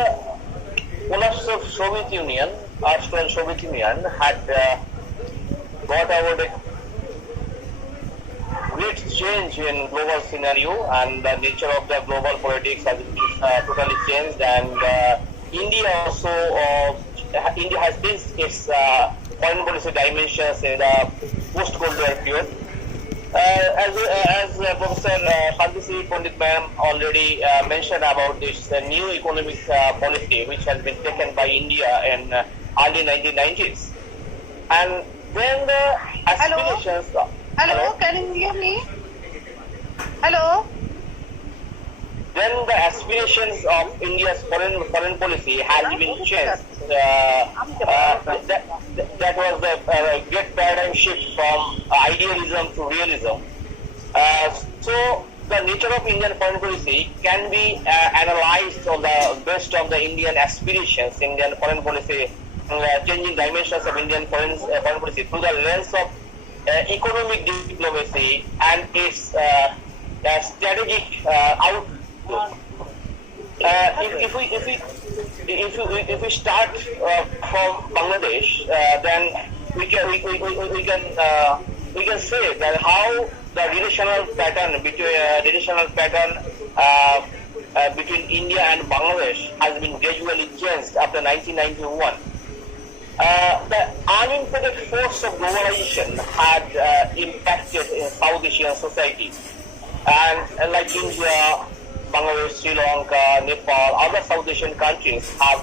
collapse of Soviet Union, erstwhile Soviet Union, had brought about a great change in global scenario, and the nature of the global politics has totally changed, and India also India has changed its foreign policy dimensions in the post-Cold War period. As Professor Shanti Pandit ma'am already mentioned about this new economic policy which has been taken by India in early 1990s, and then the aspirations. Hello, can you hear me? Hello? Then the aspirations of India's foreign policy has been changed. That was the great paradigm shift from idealism to realism. So the nature of Indian foreign policy can be analyzed on the based on the Indian aspirations, Indian foreign policy, changing dimensions of Indian foreign policy through the lens of economic diplomacy and its strategic outlook. If we start from Bangladesh, then we can say that how the relational pattern between India and Bangladesh has been gradually changed after 1991. The unimpeded force of globalization had impacted in South Asian society, and like India, Bangladesh, Sri Lanka, Nepal, other South Asian countries have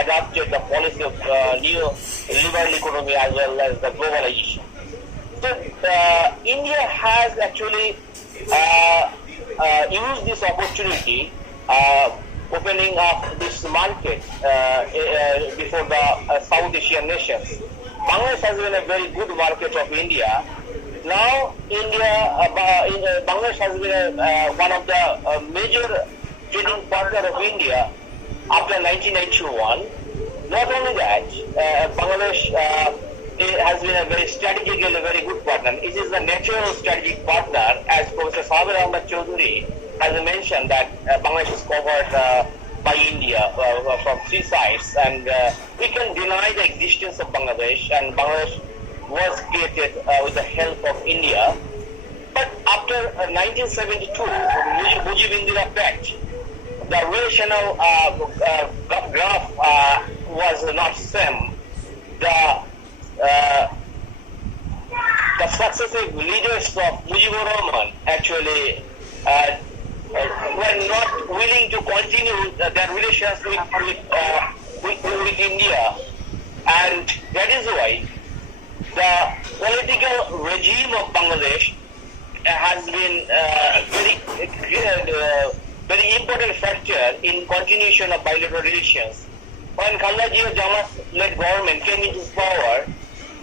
adopted the policy of neo-liberal economy as well as the globalization. So India has actually used this opportunity, opening up this market before the South Asian nations. Bangladesh has been a very good market of India. Now, Bangladesh has been one of the major trading partner of India after 1991. Not only that, Bangladesh has been a very strategically very good partner. It is a natural strategic partner, as Professor Sabir Ahmed Chaudhary has mentioned that Bangladesh is covered by India from three sides, and we can deny the existence of Bangladesh, and Bangladesh was created with the help of India. But after 1972, Mujib-Indira Pact, the relational graph was not same. The successive leaders of Mujibur Rahman actually were not willing to continue their relations with India, and that is why the political regime of Bangladesh has been very important factor in continuation of bilateral relations. When Khaldaji Jamaat-led government came into power,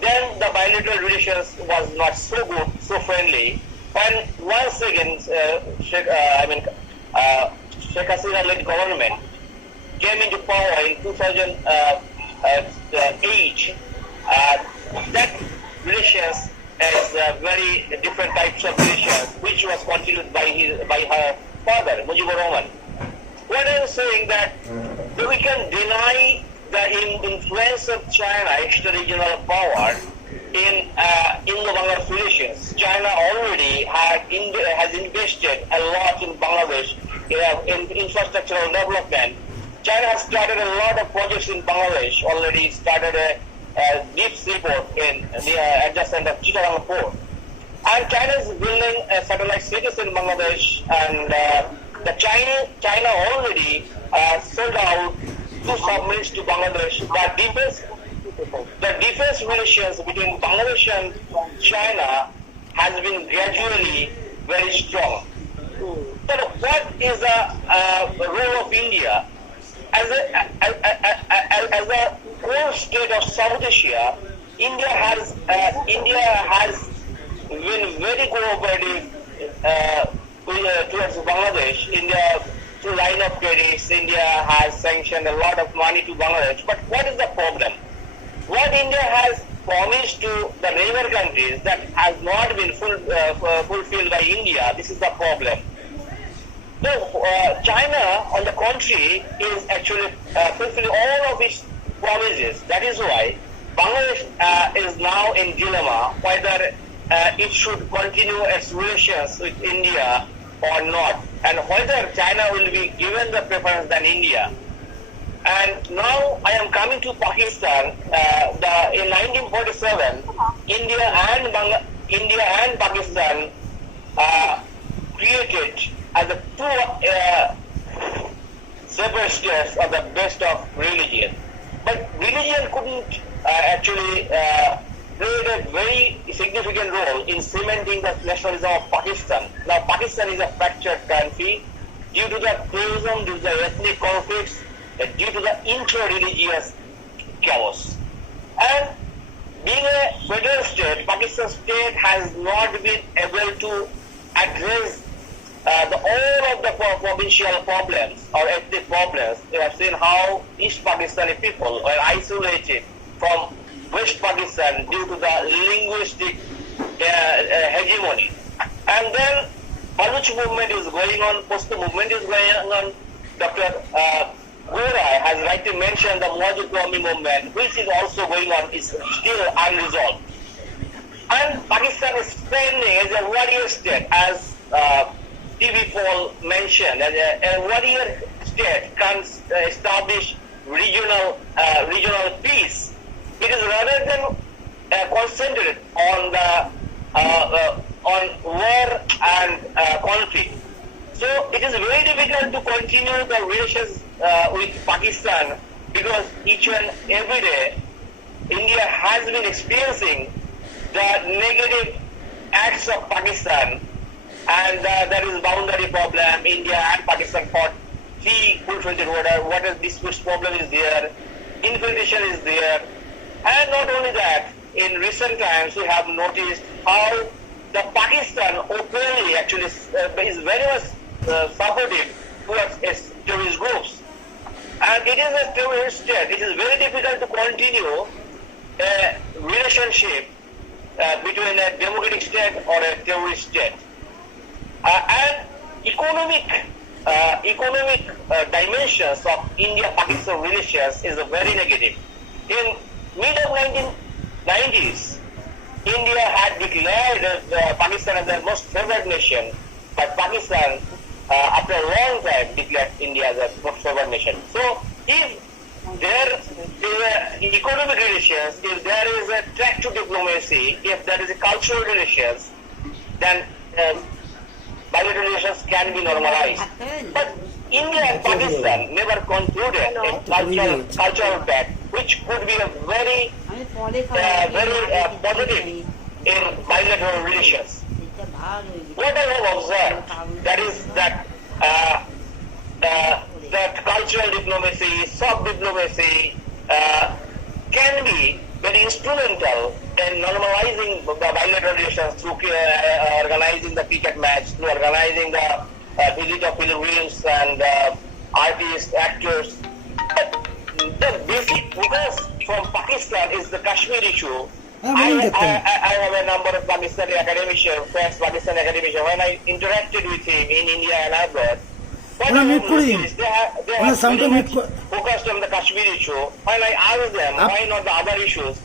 then the bilateral relations was not so good, so friendly. When once again Sheikh Hasina-led government came into power in 2008, that relations is very different types of relations, which was continued by her father, Mujibur Rahman. What I am saying that we can deny the influence of China, extra-regional power, in Indo-Bangladesh relations. China already has invested a lot in Bangladesh in infrastructural development. China has started a lot of projects in Bangladesh, already started a deep seaport in the adjacent of Chittagong port. And China is building satellite cities in Bangladesh, and the China already sold out 2 submarines to Bangladesh. The defense relations between Bangladesh and China has been gradually very strong. So what is the role of India? As a core state of South Asia, India has been very cooperative towards Bangladesh. India, through line of credits, India has sanctioned a lot of money to Bangladesh. But what is the problem? What India has promised to the neighbor countries that has not been fulfilled by India. This is the problem. So China, on the contrary, is actually fulfilling all of its promises. That is why Bangladesh is now in dilemma whether it should continue its relations with India or not, and whether China will be given the preference than India. And now I am coming to Pakistan. In 1947, India and Pakistan created as the two separate states of the best of religion. But religion couldn't actually played a very significant role in cementing the nationalism of Pakistan. Now Pakistan is a fractured country due to the terrorism, due to the ethnic conflicts, due to the inter-religious chaos. And being a federal state, Pakistan state has not been able to address all of the provincial problems or ethnic problems. We have seen how East Pakistani people were isolated from West Pakistan due to the linguistic hegemony. And then Baluch movement is going on, Pashto movement is going on. Dr. Gora has rightly mentioned the Mawjud Qawmi movement, which is also going on, is still unresolved. And Pakistan is standing as a warrior state, as TV Paul mentioned, as a warrior state can establish regional peace. It is rather than concentrated on war and conflict. So it is very difficult to continue the relations with Pakistan because each and every day India has been experiencing the negative acts of Pakistan, and there is boundary problem. India and Pakistan fought 3 full-fledged water disputes problem is there, infiltration is there. And not only that, in recent times we have noticed how the Pakistan openly actually is very much supportive towards its terrorist groups. And it is a terrorist state. It is very difficult to continue a relationship between a democratic state or a terrorist state. And economic dimensions of India-Pakistan relations is very negative. In mid of 1990s, India had declared Pakistan as the most favored nation, but Pakistan, after a long time, declared India as the most favored nation. So, if there is economic relations, if there is a track to diplomacy, if there is a cultural relations, then bilateral relations can be normalized. But India and Pakistan never concluded a cultural pact, which could be a very positive in bilateral relations. What I have observed, that is that cultural diplomacy, soft diplomacy can be very instrumental in normalizing the bilateral relations through organizing the cricket match, through organizing the visit of pilgrims and artists, actors. But the basic focus from Pakistan is the Kashmir issue. I have a number of Pakistani academicians, friends, Pakistani academicians. When I interacted with him in India and abroad, what I have noticed, they have very much focused on the Kashmir issue. When I asked them why not the other issues,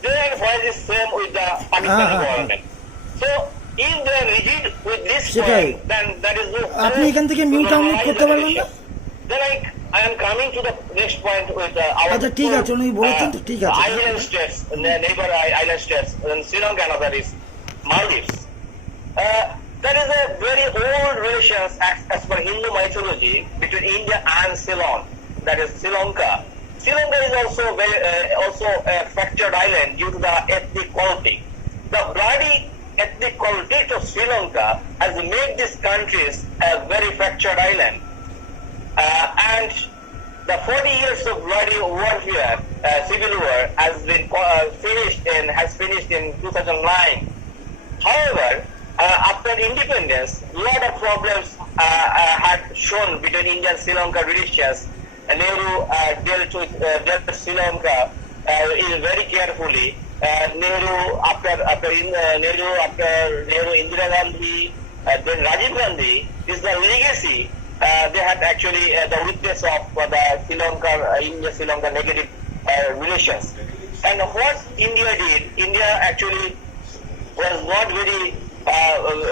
they are the same with the Pakistani government. So, if they are rigid with this point, then there is no normalization. Then I am coming to the next point with our island states, neighbor island states, and Sri Lanka and others, Maldives. There is a very old relations as per Hindu mythology between India and Ceylon, that is Sri Lanka. Sri Lanka is also a fractured island due to the ethnic conflict. The bloody ethnic conflict of Sri Lanka has made these countries a very fractured island. And the 40 years of warfare, civil war, has been finished in 2009. However, after independence, a lot of problems had shown between India and Sri Lanka relations. Nehru dealt with Sri Lanka very carefully. Nehru, Indira Gandhi, then Rajiv Gandhi is the legacy. They had actually the witness of the Sri Lanka, India-Sri Lanka negative relations. And what India did, India actually was not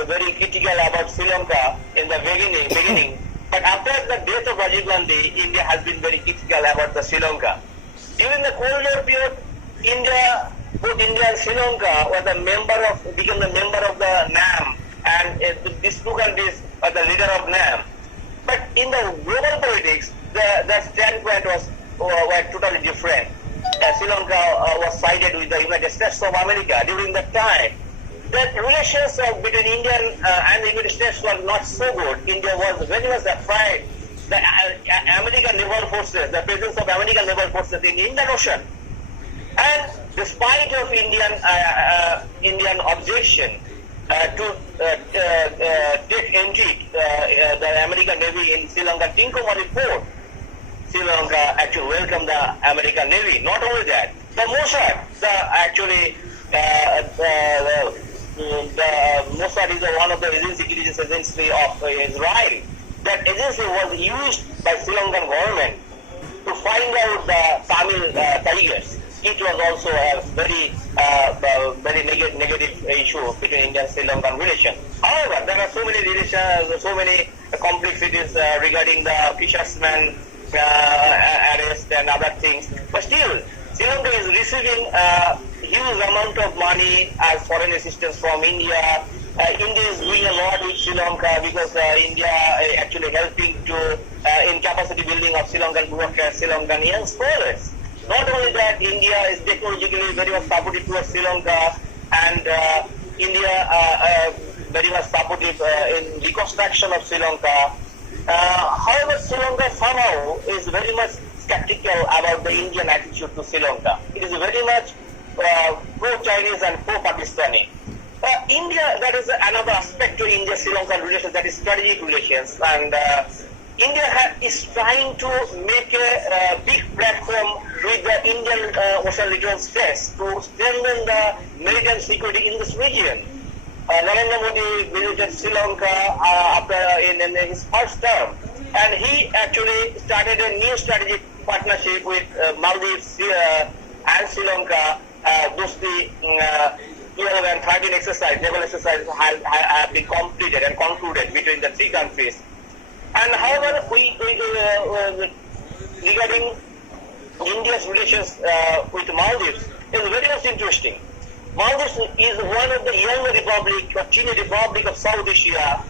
very critical about Sri Lanka in the beginning. But after the death of Rajiv Gandhi, India has been very critical about the Sri Lanka. During the Cold War period, both India and Sri Lanka became the member of the NAM, and these two countries are the leader of NAM. But in the global politics, the standpoint was totally different. Sri Lanka was sided with the United States of America during that time. The relations between India and the United States were not so good. India was very much afraid the American naval forces, the presence of American naval forces in the Indian Ocean. And despite of Indian objection to take entry the American Navy in Sri Lanka Tinkomari port, Sri Lanka actually welcomed the American Navy. Not only that, the Mossad, Mossad is one of the intelligence agencies of Israel. That agency was used by Sri Lankan government to find out the Tamil tigers. It was also a very negative issue between India and Sri Lankan relations. However, there are so many relations, so many complexities regarding the fishermen arrest and other things. But still, Sri Lanka is receiving a huge amount of money as foreign assistance from India. India is doing a lot with Sri Lanka because India actually helping to in capacity building of Sri Lankan bureaucrats, Sri Lankan young scholars. Not only that, India is technologically very much supportive towards Sri Lanka, and India very much supportive in reconstruction of Sri Lanka. However, Sri Lanka somehow is very much skeptical about the Indian attitude to Sri Lanka. It is very much pro-Chinese and pro-Pakistani. India, that is another aspect to India-Sri Lankan relations, that is strategic relations. And India is trying to make a big platform with the Indian Ocean Littoral States to strengthen the maritime security in this region. Narendra Modi visited Sri Lanka in his first term, and he actually started a new strategic partnership with Maldives and Sri Lanka. Those the 12 and 13 naval exercises have been completed and concluded between the three countries. And however, regarding India's relations with Maldives is very much interesting. Maldives is one of the young republic, or teeny republic of South Asia.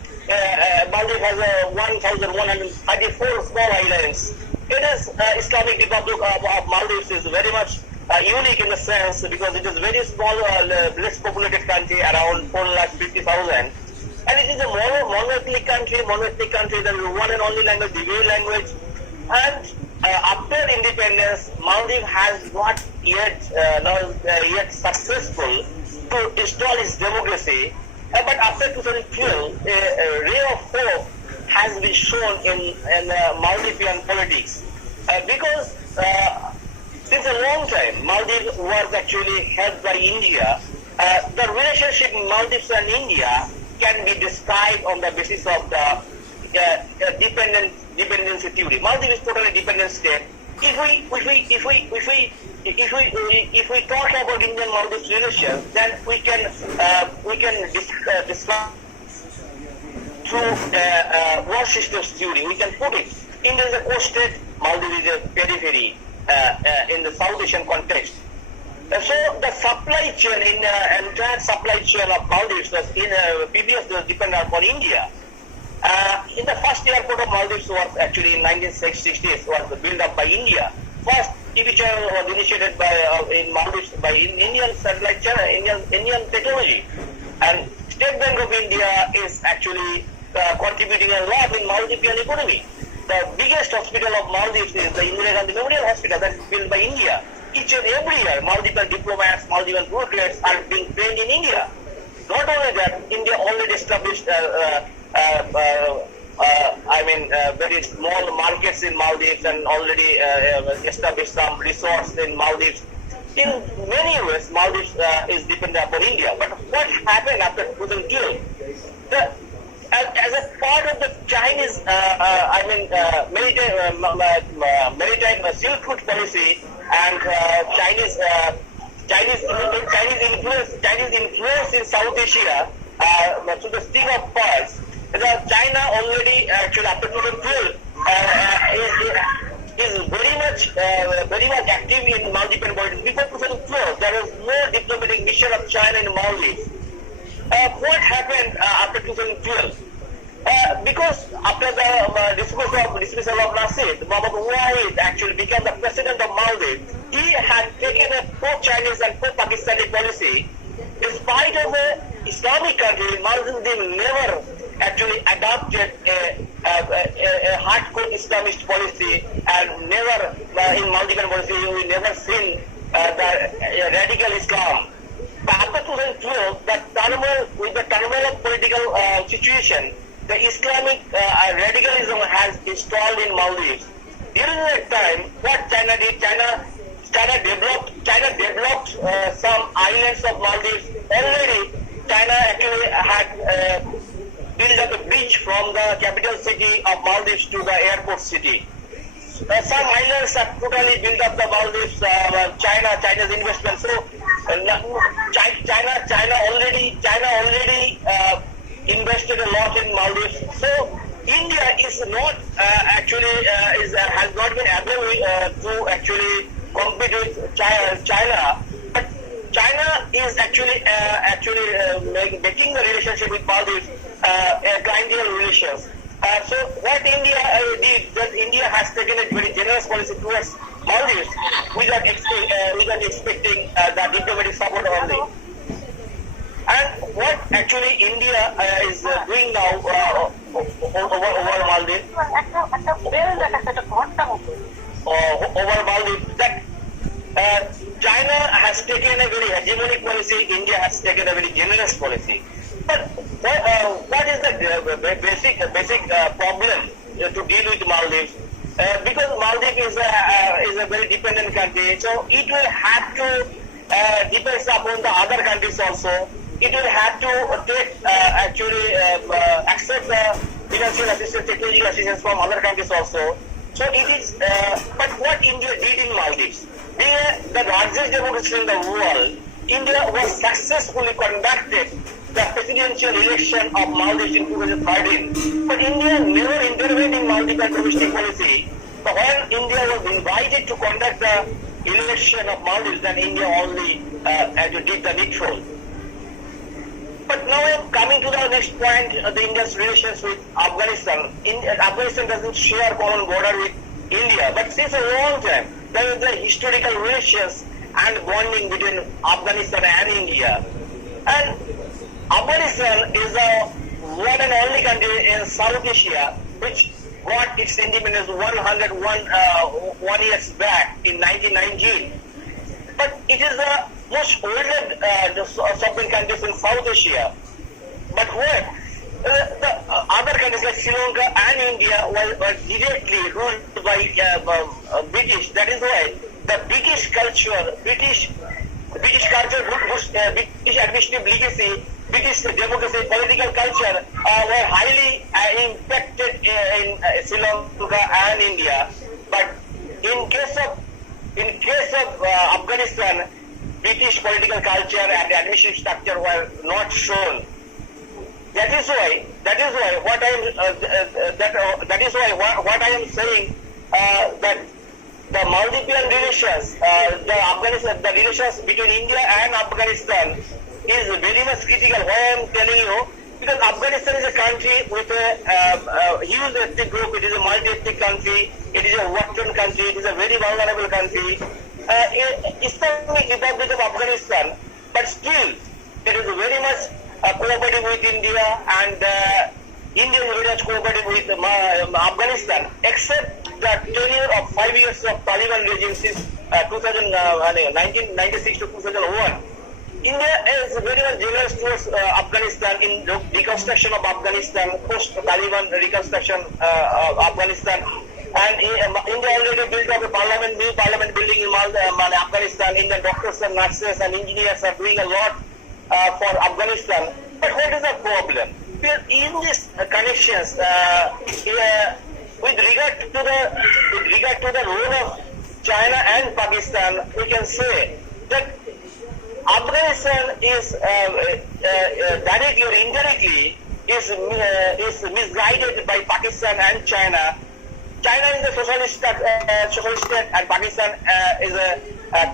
Maldives has 1,134 small islands. It is Islamic Republic of Maldives is very much unique in the sense because it is very small, less populated country, around 450,000. And it is a monolithic country, that is one and only language, the Tibetan language. And after independence, Maldives has not yet successful to install its democracy. But after 2012, a ray of hope has been shown in Maldivian politics. Because since a long time, Maldives was actually held by India. The relationship in Maldives and India can be described on the basis of the dependency theory. Maldives is totally dependent state. If we talk about Indian Maldives relations, then we can describe through war systems theory. We can put it. India is a coast state, Maldives is a periphery in the South Asian context. So the supply chain in the entire supply chain of Maldives was previously dependent upon India. In the first airport of Maldives was actually in 1960s was built up by India. First TV channel was initiated by in Maldives by Indian satellite channel, Indian technology, and State Bank of India is actually contributing a lot in Maldivian economy. the biggest hospital of Maldives is the Indira Gandhi Memorial Hospital that is built by India. Each and every year, multiple diplomats, multiple bureaucrats are being trained in India. Not only that, India already established very small markets in Maldives and already established some resorts in Maldives. In many ways, Maldives is dependent upon India. But what happened after 2012? As a part of the Chinese, maritime Silk Route policy and Chinese influence in South Asia to the String of Pearls. China already actually after 2012 is very much active in Maldivian borders. Before 2012, there was no diplomatic mission of China in Maldives. What happened after 2012? Because after the dismissal of Nasir, Mohammad Wahid actually became the president of Maldives. He had taken a pro-Chinese and pro-Pakistani policy. In spite of the Islamic country, Maldives never actually adopted a hardcore Islamist policy, and never in Maldivian policy we never seen the radical Islam. But after 2012, with the turmoil of political situation, the Islamic radicalism has installed in Maldives. During that time, what China did, China developed some islands of Maldives. Already, China actually had built up a bridge from the capital city of Maldives to the airport city. Some islands have totally built up the Maldives. China's investment. So China already invested a lot in Maldives. So India is not has not been able to actually compete with China. But China is actually making the relationship with Maldives clientelar relations. So what India did, that India has taken a very generous policy towards Maldives without expecting the diplomatic support only. And what actually India is doing now over Maldives, that China has taken a very hegemonic policy, India has taken a very generous policy. But what is the basic problem to deal with Maldives? Because Maldives is a very dependent country, so it will have to depend upon the other countries also. It will have to take accept the financial assistance, technological assistance from other countries also. So it is. But what India did in Maldives, being the largest democracy in the world, India was successfully conducted the presidential election of Maldives in 2013. But India never intervened in Maldivian domestic policy. So when India was invited to conduct the election of Maldives, then India only did the needful. But now I am coming to the next point, the India's relations with Afghanistan. Afghanistan doesn't share common border with India, but since a long time, there is the historical relations and bonding between Afghanistan and India. And Afghanistan is the one and only country in South Asia which got its independence 101 years back in 1919. But it is the most older sovereign countries in South Asia. But what? The other countries like Sri Lanka and India were directly ruled by British. That is why the British culture, British administrative legacy, British democracy, political culture were highly impacted in Sri Lanka and India. But in case of Afghanistan, British political culture and administrative structure were not shown. That is why what I am saying that the Maldivian relations, the relations between India and Afghanistan is very much critical. Why I am telling you, because Afghanistan is a country with a huge ethnic group. It is a multi-ethnic country. It is a Western country. It is a very vulnerable country. Islamic Republic of Afghanistan, but still it is very much cooperating with India, and Indians very much cooperated with Afghanistan, except the tenure of 5 years of Taliban regime since 1996 to 2001. India is very much generous towards Afghanistan in reconstruction of Afghanistan, post-Taliban reconstruction of Afghanistan. And India already built up a new parliament building in Afghanistan. Indian doctors and nurses and engineers are doing a lot for Afghanistan. But what is the problem? In these connections, with regard to the role of China and Pakistan, we can say that Afghanistan is directly or indirectly is misguided by Pakistan and China. China is a socialist state and Pakistan is a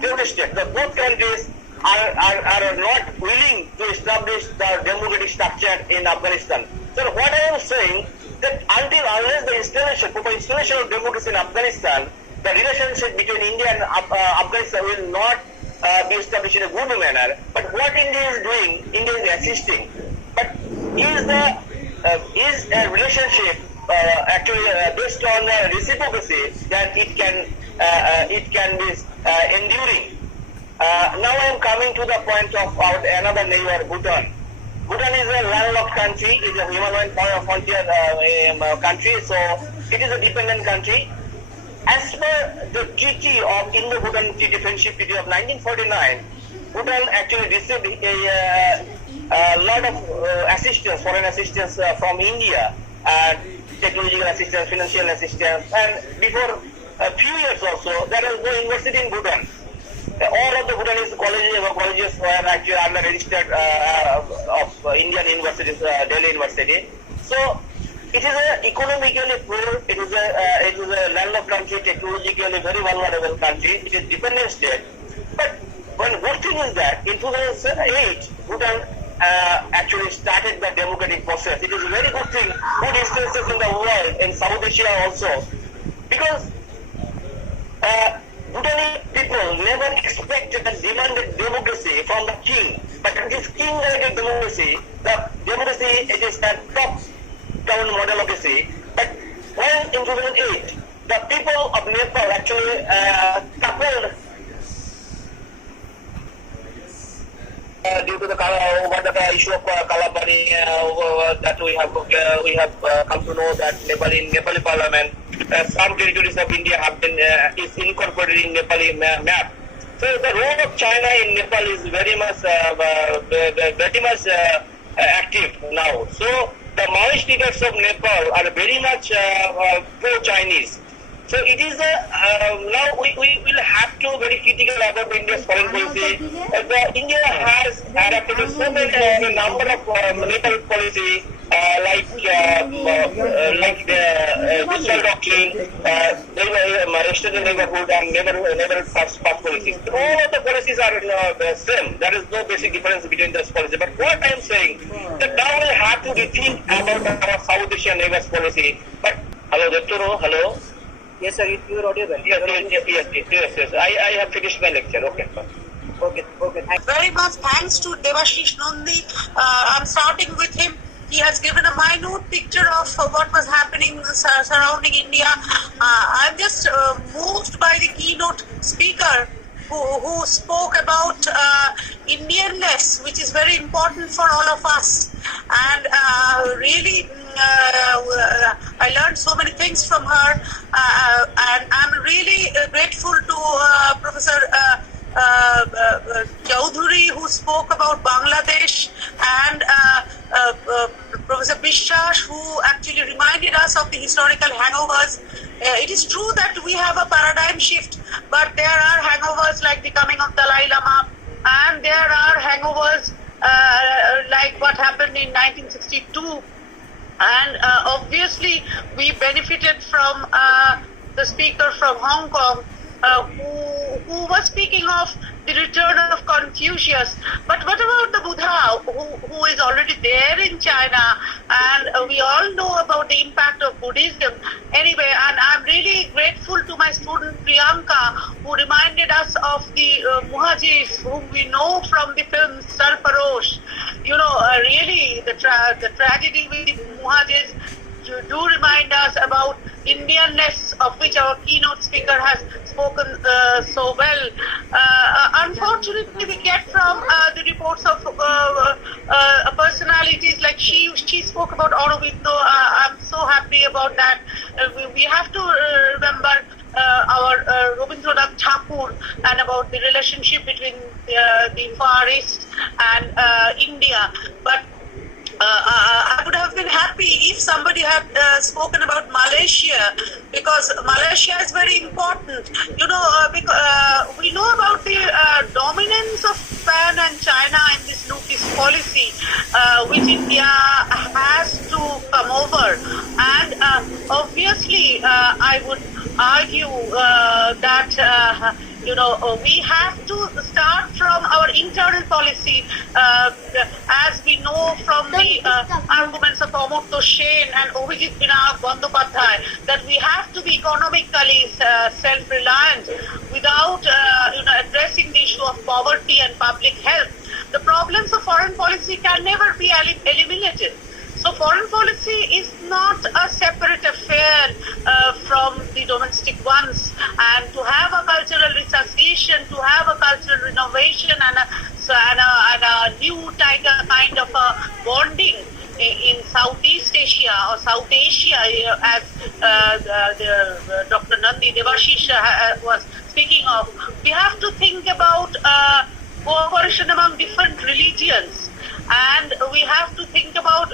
terrorist state. The both countries are not willing to establish the democratic structure in Afghanistan. So what I am saying that unless the proper installation of democracy in Afghanistan, the relationship between India and Afghanistan will not be established in a good manner. But what India is doing, India is assisting. But is a relationship actually based on reciprocity that it can be enduring? Now I am coming to the point of our another neighbor, Bhutan. Bhutan is a landlocked country, it is a Himalayan frontier country, so it is a dependent country. As per the treaty of Indo-Bhutan Treaty Friendship Treaty of 1949, Bhutan actually received a lot of assistance, foreign assistance from India, technological assistance, financial assistance, and before a few years also, there was no university in Bhutan. All of the Bhutanese colleges were actually under registered of Indian universities, Delhi University. So it is a economically poor, it is a landlocked country, technologically very vulnerable country. It is dependent state. But one good thing is that in 2008, Bhutan actually started the democratic process. It is a very good thing, good instances in the world, in South Asia also, because Bhutanese people never expected and demanded democracy from the king. But this king-elected democracy, the democracy, it is a top-down democracy. But when in 2008, the people of Nepal actually coupled due to the issue of Kalabari, that we have come to know that Nepali Parliament, some territories of India have been is incorporated in Nepali map. So the role of China in Nepal is very much active now. So the Maoist leaders of Nepal are very much pro-Chinese. So it is now we will have to very critical about India's foreign policy. India has adapted to so many number of Nepal policy like the Visual Doctrine, external neighborhood and neighborhood first policies. All of the policies are the same. There is no basic difference between those policies. But what I am saying that now we have to rethink about our South Asian neighbors policy. But hello, Dr. Hello. Yes, sir, you are audible. Yes. I have finished my lecture. Okay. Okay. Thank Very much thanks to Devashish Nandi. I'm starting with him. He has given a minute picture of what was happening surrounding India. I'm just moved by the keynote speaker who spoke about Indianness, which is very important for all of us. And really, I learned so many things from her, and I'm really grateful to Professor Chowdhury, who spoke about Bangladesh, and Professor Biswas, who actually reminded us of the historical hangovers. It is true that we have a paradigm shift, but there are hangovers like the coming of Dalai Lama, and there are hangovers like what happened in 1962. And obviously, we benefited from the speaker from Hong Kong, who was speaking of the return of Confucius. But what about the Buddha, who is already there in China? And we all know about the impact of Buddhism. Anyway, and I'm really grateful to my student Priyanka, who reminded us of the Muhajirs, whom we know from the film Sarfarosh. really the tragedy with the Muhajirs do remind us about Indianness, of which our keynote speaker has spoken so well. Unfortunately, we get from the reports of personalities like she spoke about Aurobindo. I'm so happy about that. We have to remember our Rabindranath Tagore and about the relationship between the Far East and India. But I would have been happy if somebody had spoken about Malaysia, because Malaysia is very important. Because, we know about the dominance of Japan and China in this New Peace policy, which India has to come over. And obviously, I would argue that we have to start from our internal policy, as we know from the arguments of Amartya Sen and Abhijit Vinayak Bandyopadhyay, that we have to be economically self-reliant without addressing the issue of poverty and public health. The problems of foreign policy can never be eliminated. So foreign policy is not a separate affair from the domestic ones, and to have a cultural resuscitation, to have a cultural renovation and a new kind of a bonding in Southeast Asia or South Asia, as Dr. Nandi Devashish was speaking of, we have to think about cooperation among different religions. And we have to think about,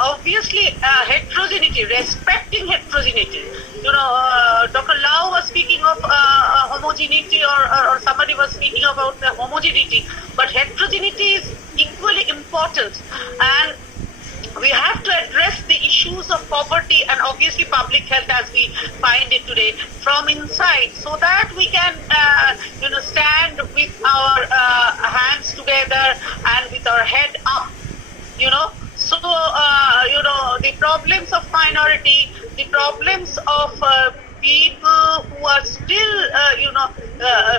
obviously, heterogeneity, respecting heterogeneity. Dr. Lau was speaking of homogeneity, or somebody was speaking about the homogeneity, but heterogeneity is equally important. And we have to address the issues of poverty and obviously public health as we find it today from inside, so that we can stand with our hands together and with our head up. So the problems of minority, the problems of people who are still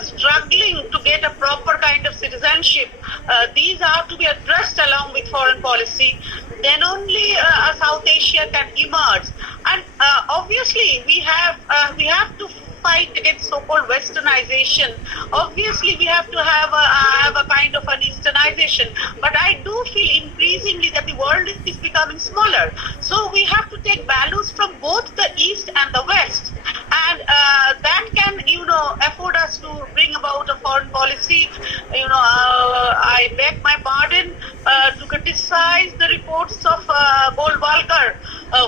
struggling to get a proper kind of citizenship, these are to be addressed along with foreign policy. Then only South Asia can emerge. And obviously we have to fight against so-called westernization. Obviously we have to have a kind of an easternization, but I do feel increasingly that the world is becoming smaller. So we have to take values from both the east and the west, and that can afford us to bring about a foreign policy. I beg my pardon to criticize the reports of Goldwalker,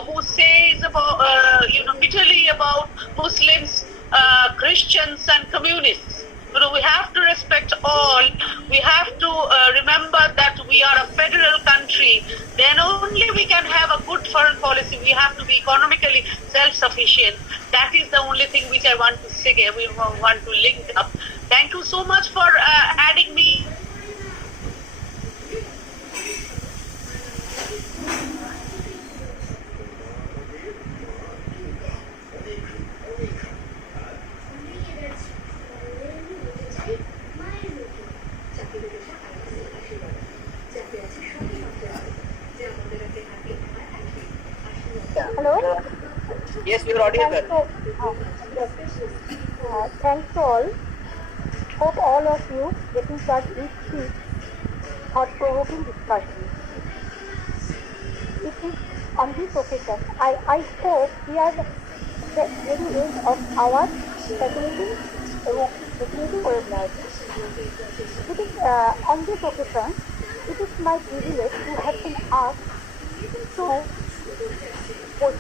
who says about bitterly about Muslims, Christians and communists. We have to respect all. We have to remember that we are a federal country. Then only we can have a good foreign policy. We have to be economically self-sufficient. That is the only thing which I want to say. We want to link up. Thank you so much for adding me. Hello? Yes, you're audible. Thanks to all. Hope all of you getting such rich, thought-provoking discussion. It is on this occasion, I hope we are the very end of our fascinating webinar. It is on this occasion, it is my privilege to have been asked to it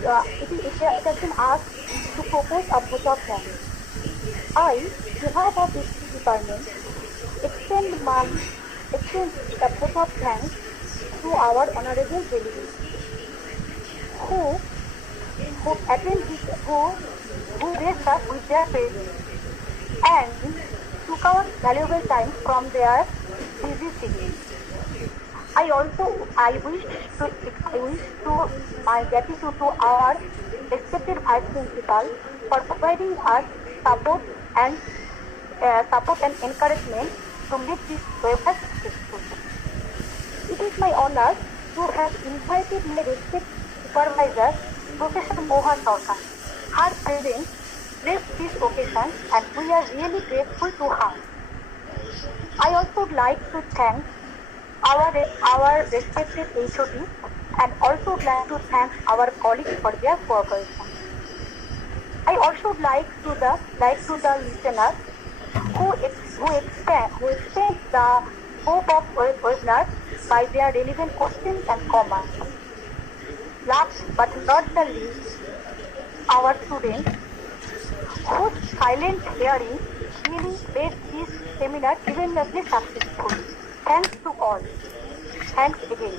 has been asked to propose a vote of thanks. I, on behalf of this department, extend the vote of thanks to our honorable delegates who graced us with their presence and took our valuable time from their busy schedules. I wish to my gratitude to our respected Vice Principal for providing us support and encouragement to make this webinar successful. It is my honor to have invited my respected supervisor, Professor Mohan Sarkar. Her presence graced this occasion and we are really grateful to her. I also would like to thank our respected HOD and also would like to thank our colleagues for their cooperation. I also would like to the listeners who extend the scope of webinars by their relevant questions and comments. Last but not the least, our students whose silent hearing really made this seminar tremendously successful. Thanks to all. Thanks again.